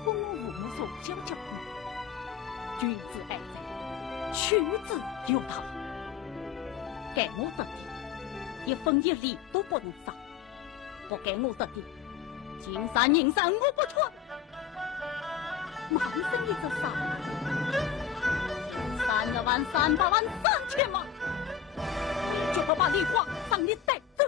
和我父母从小教育，君子爱财，取之有道。该我得的，1分1厘都不能少；不该我得的，金山银山我不缺。满身一只伤，32万、300万、3000万，绝不把梨花让你带走。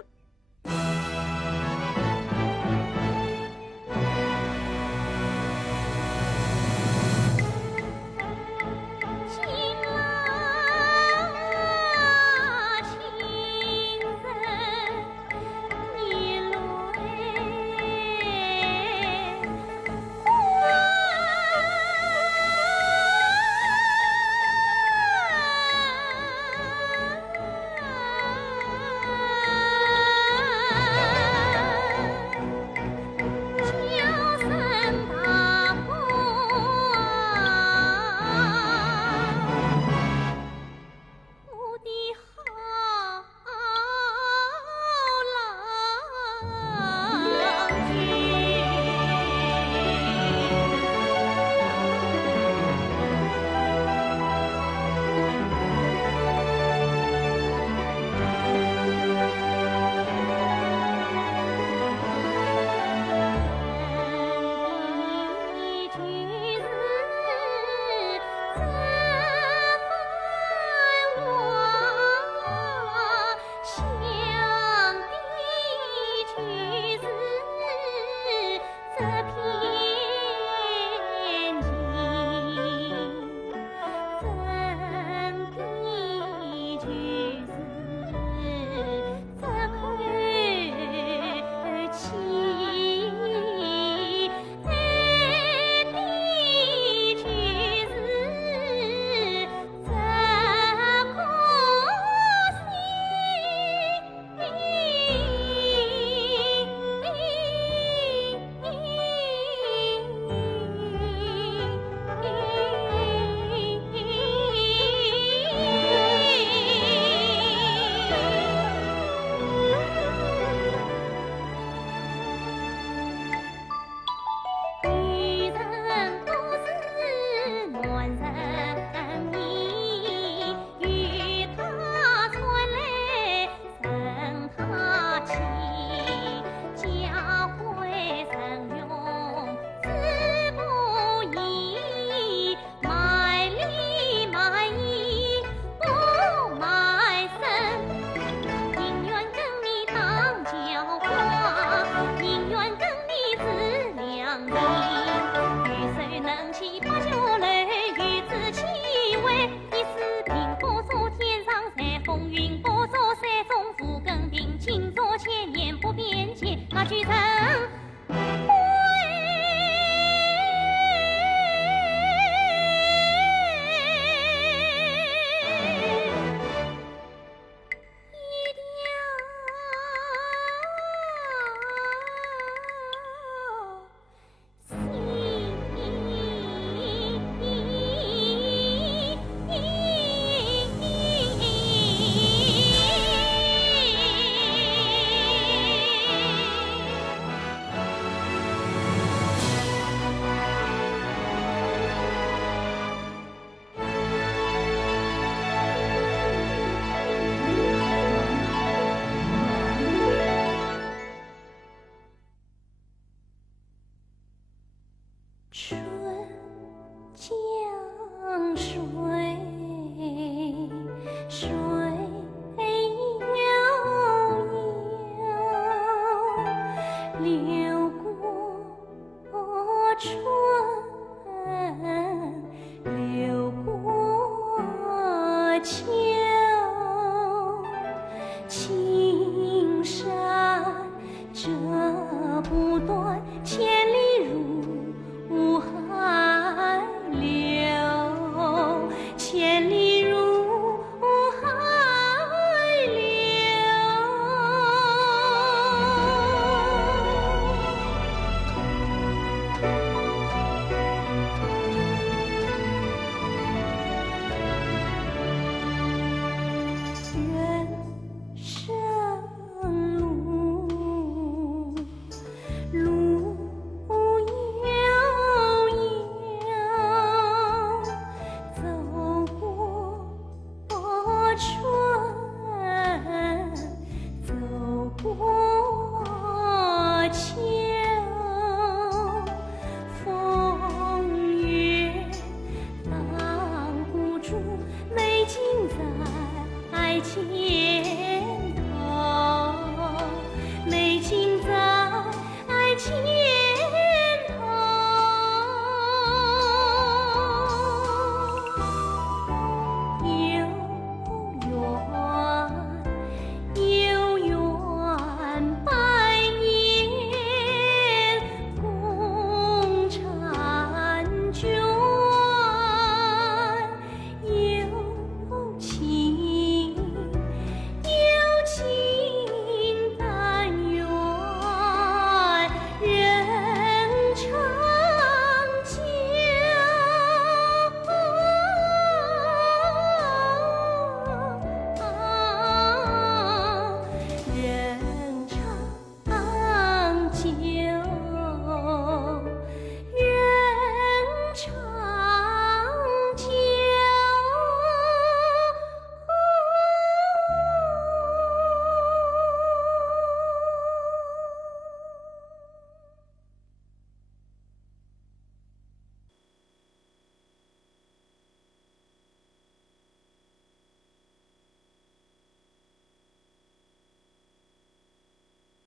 情。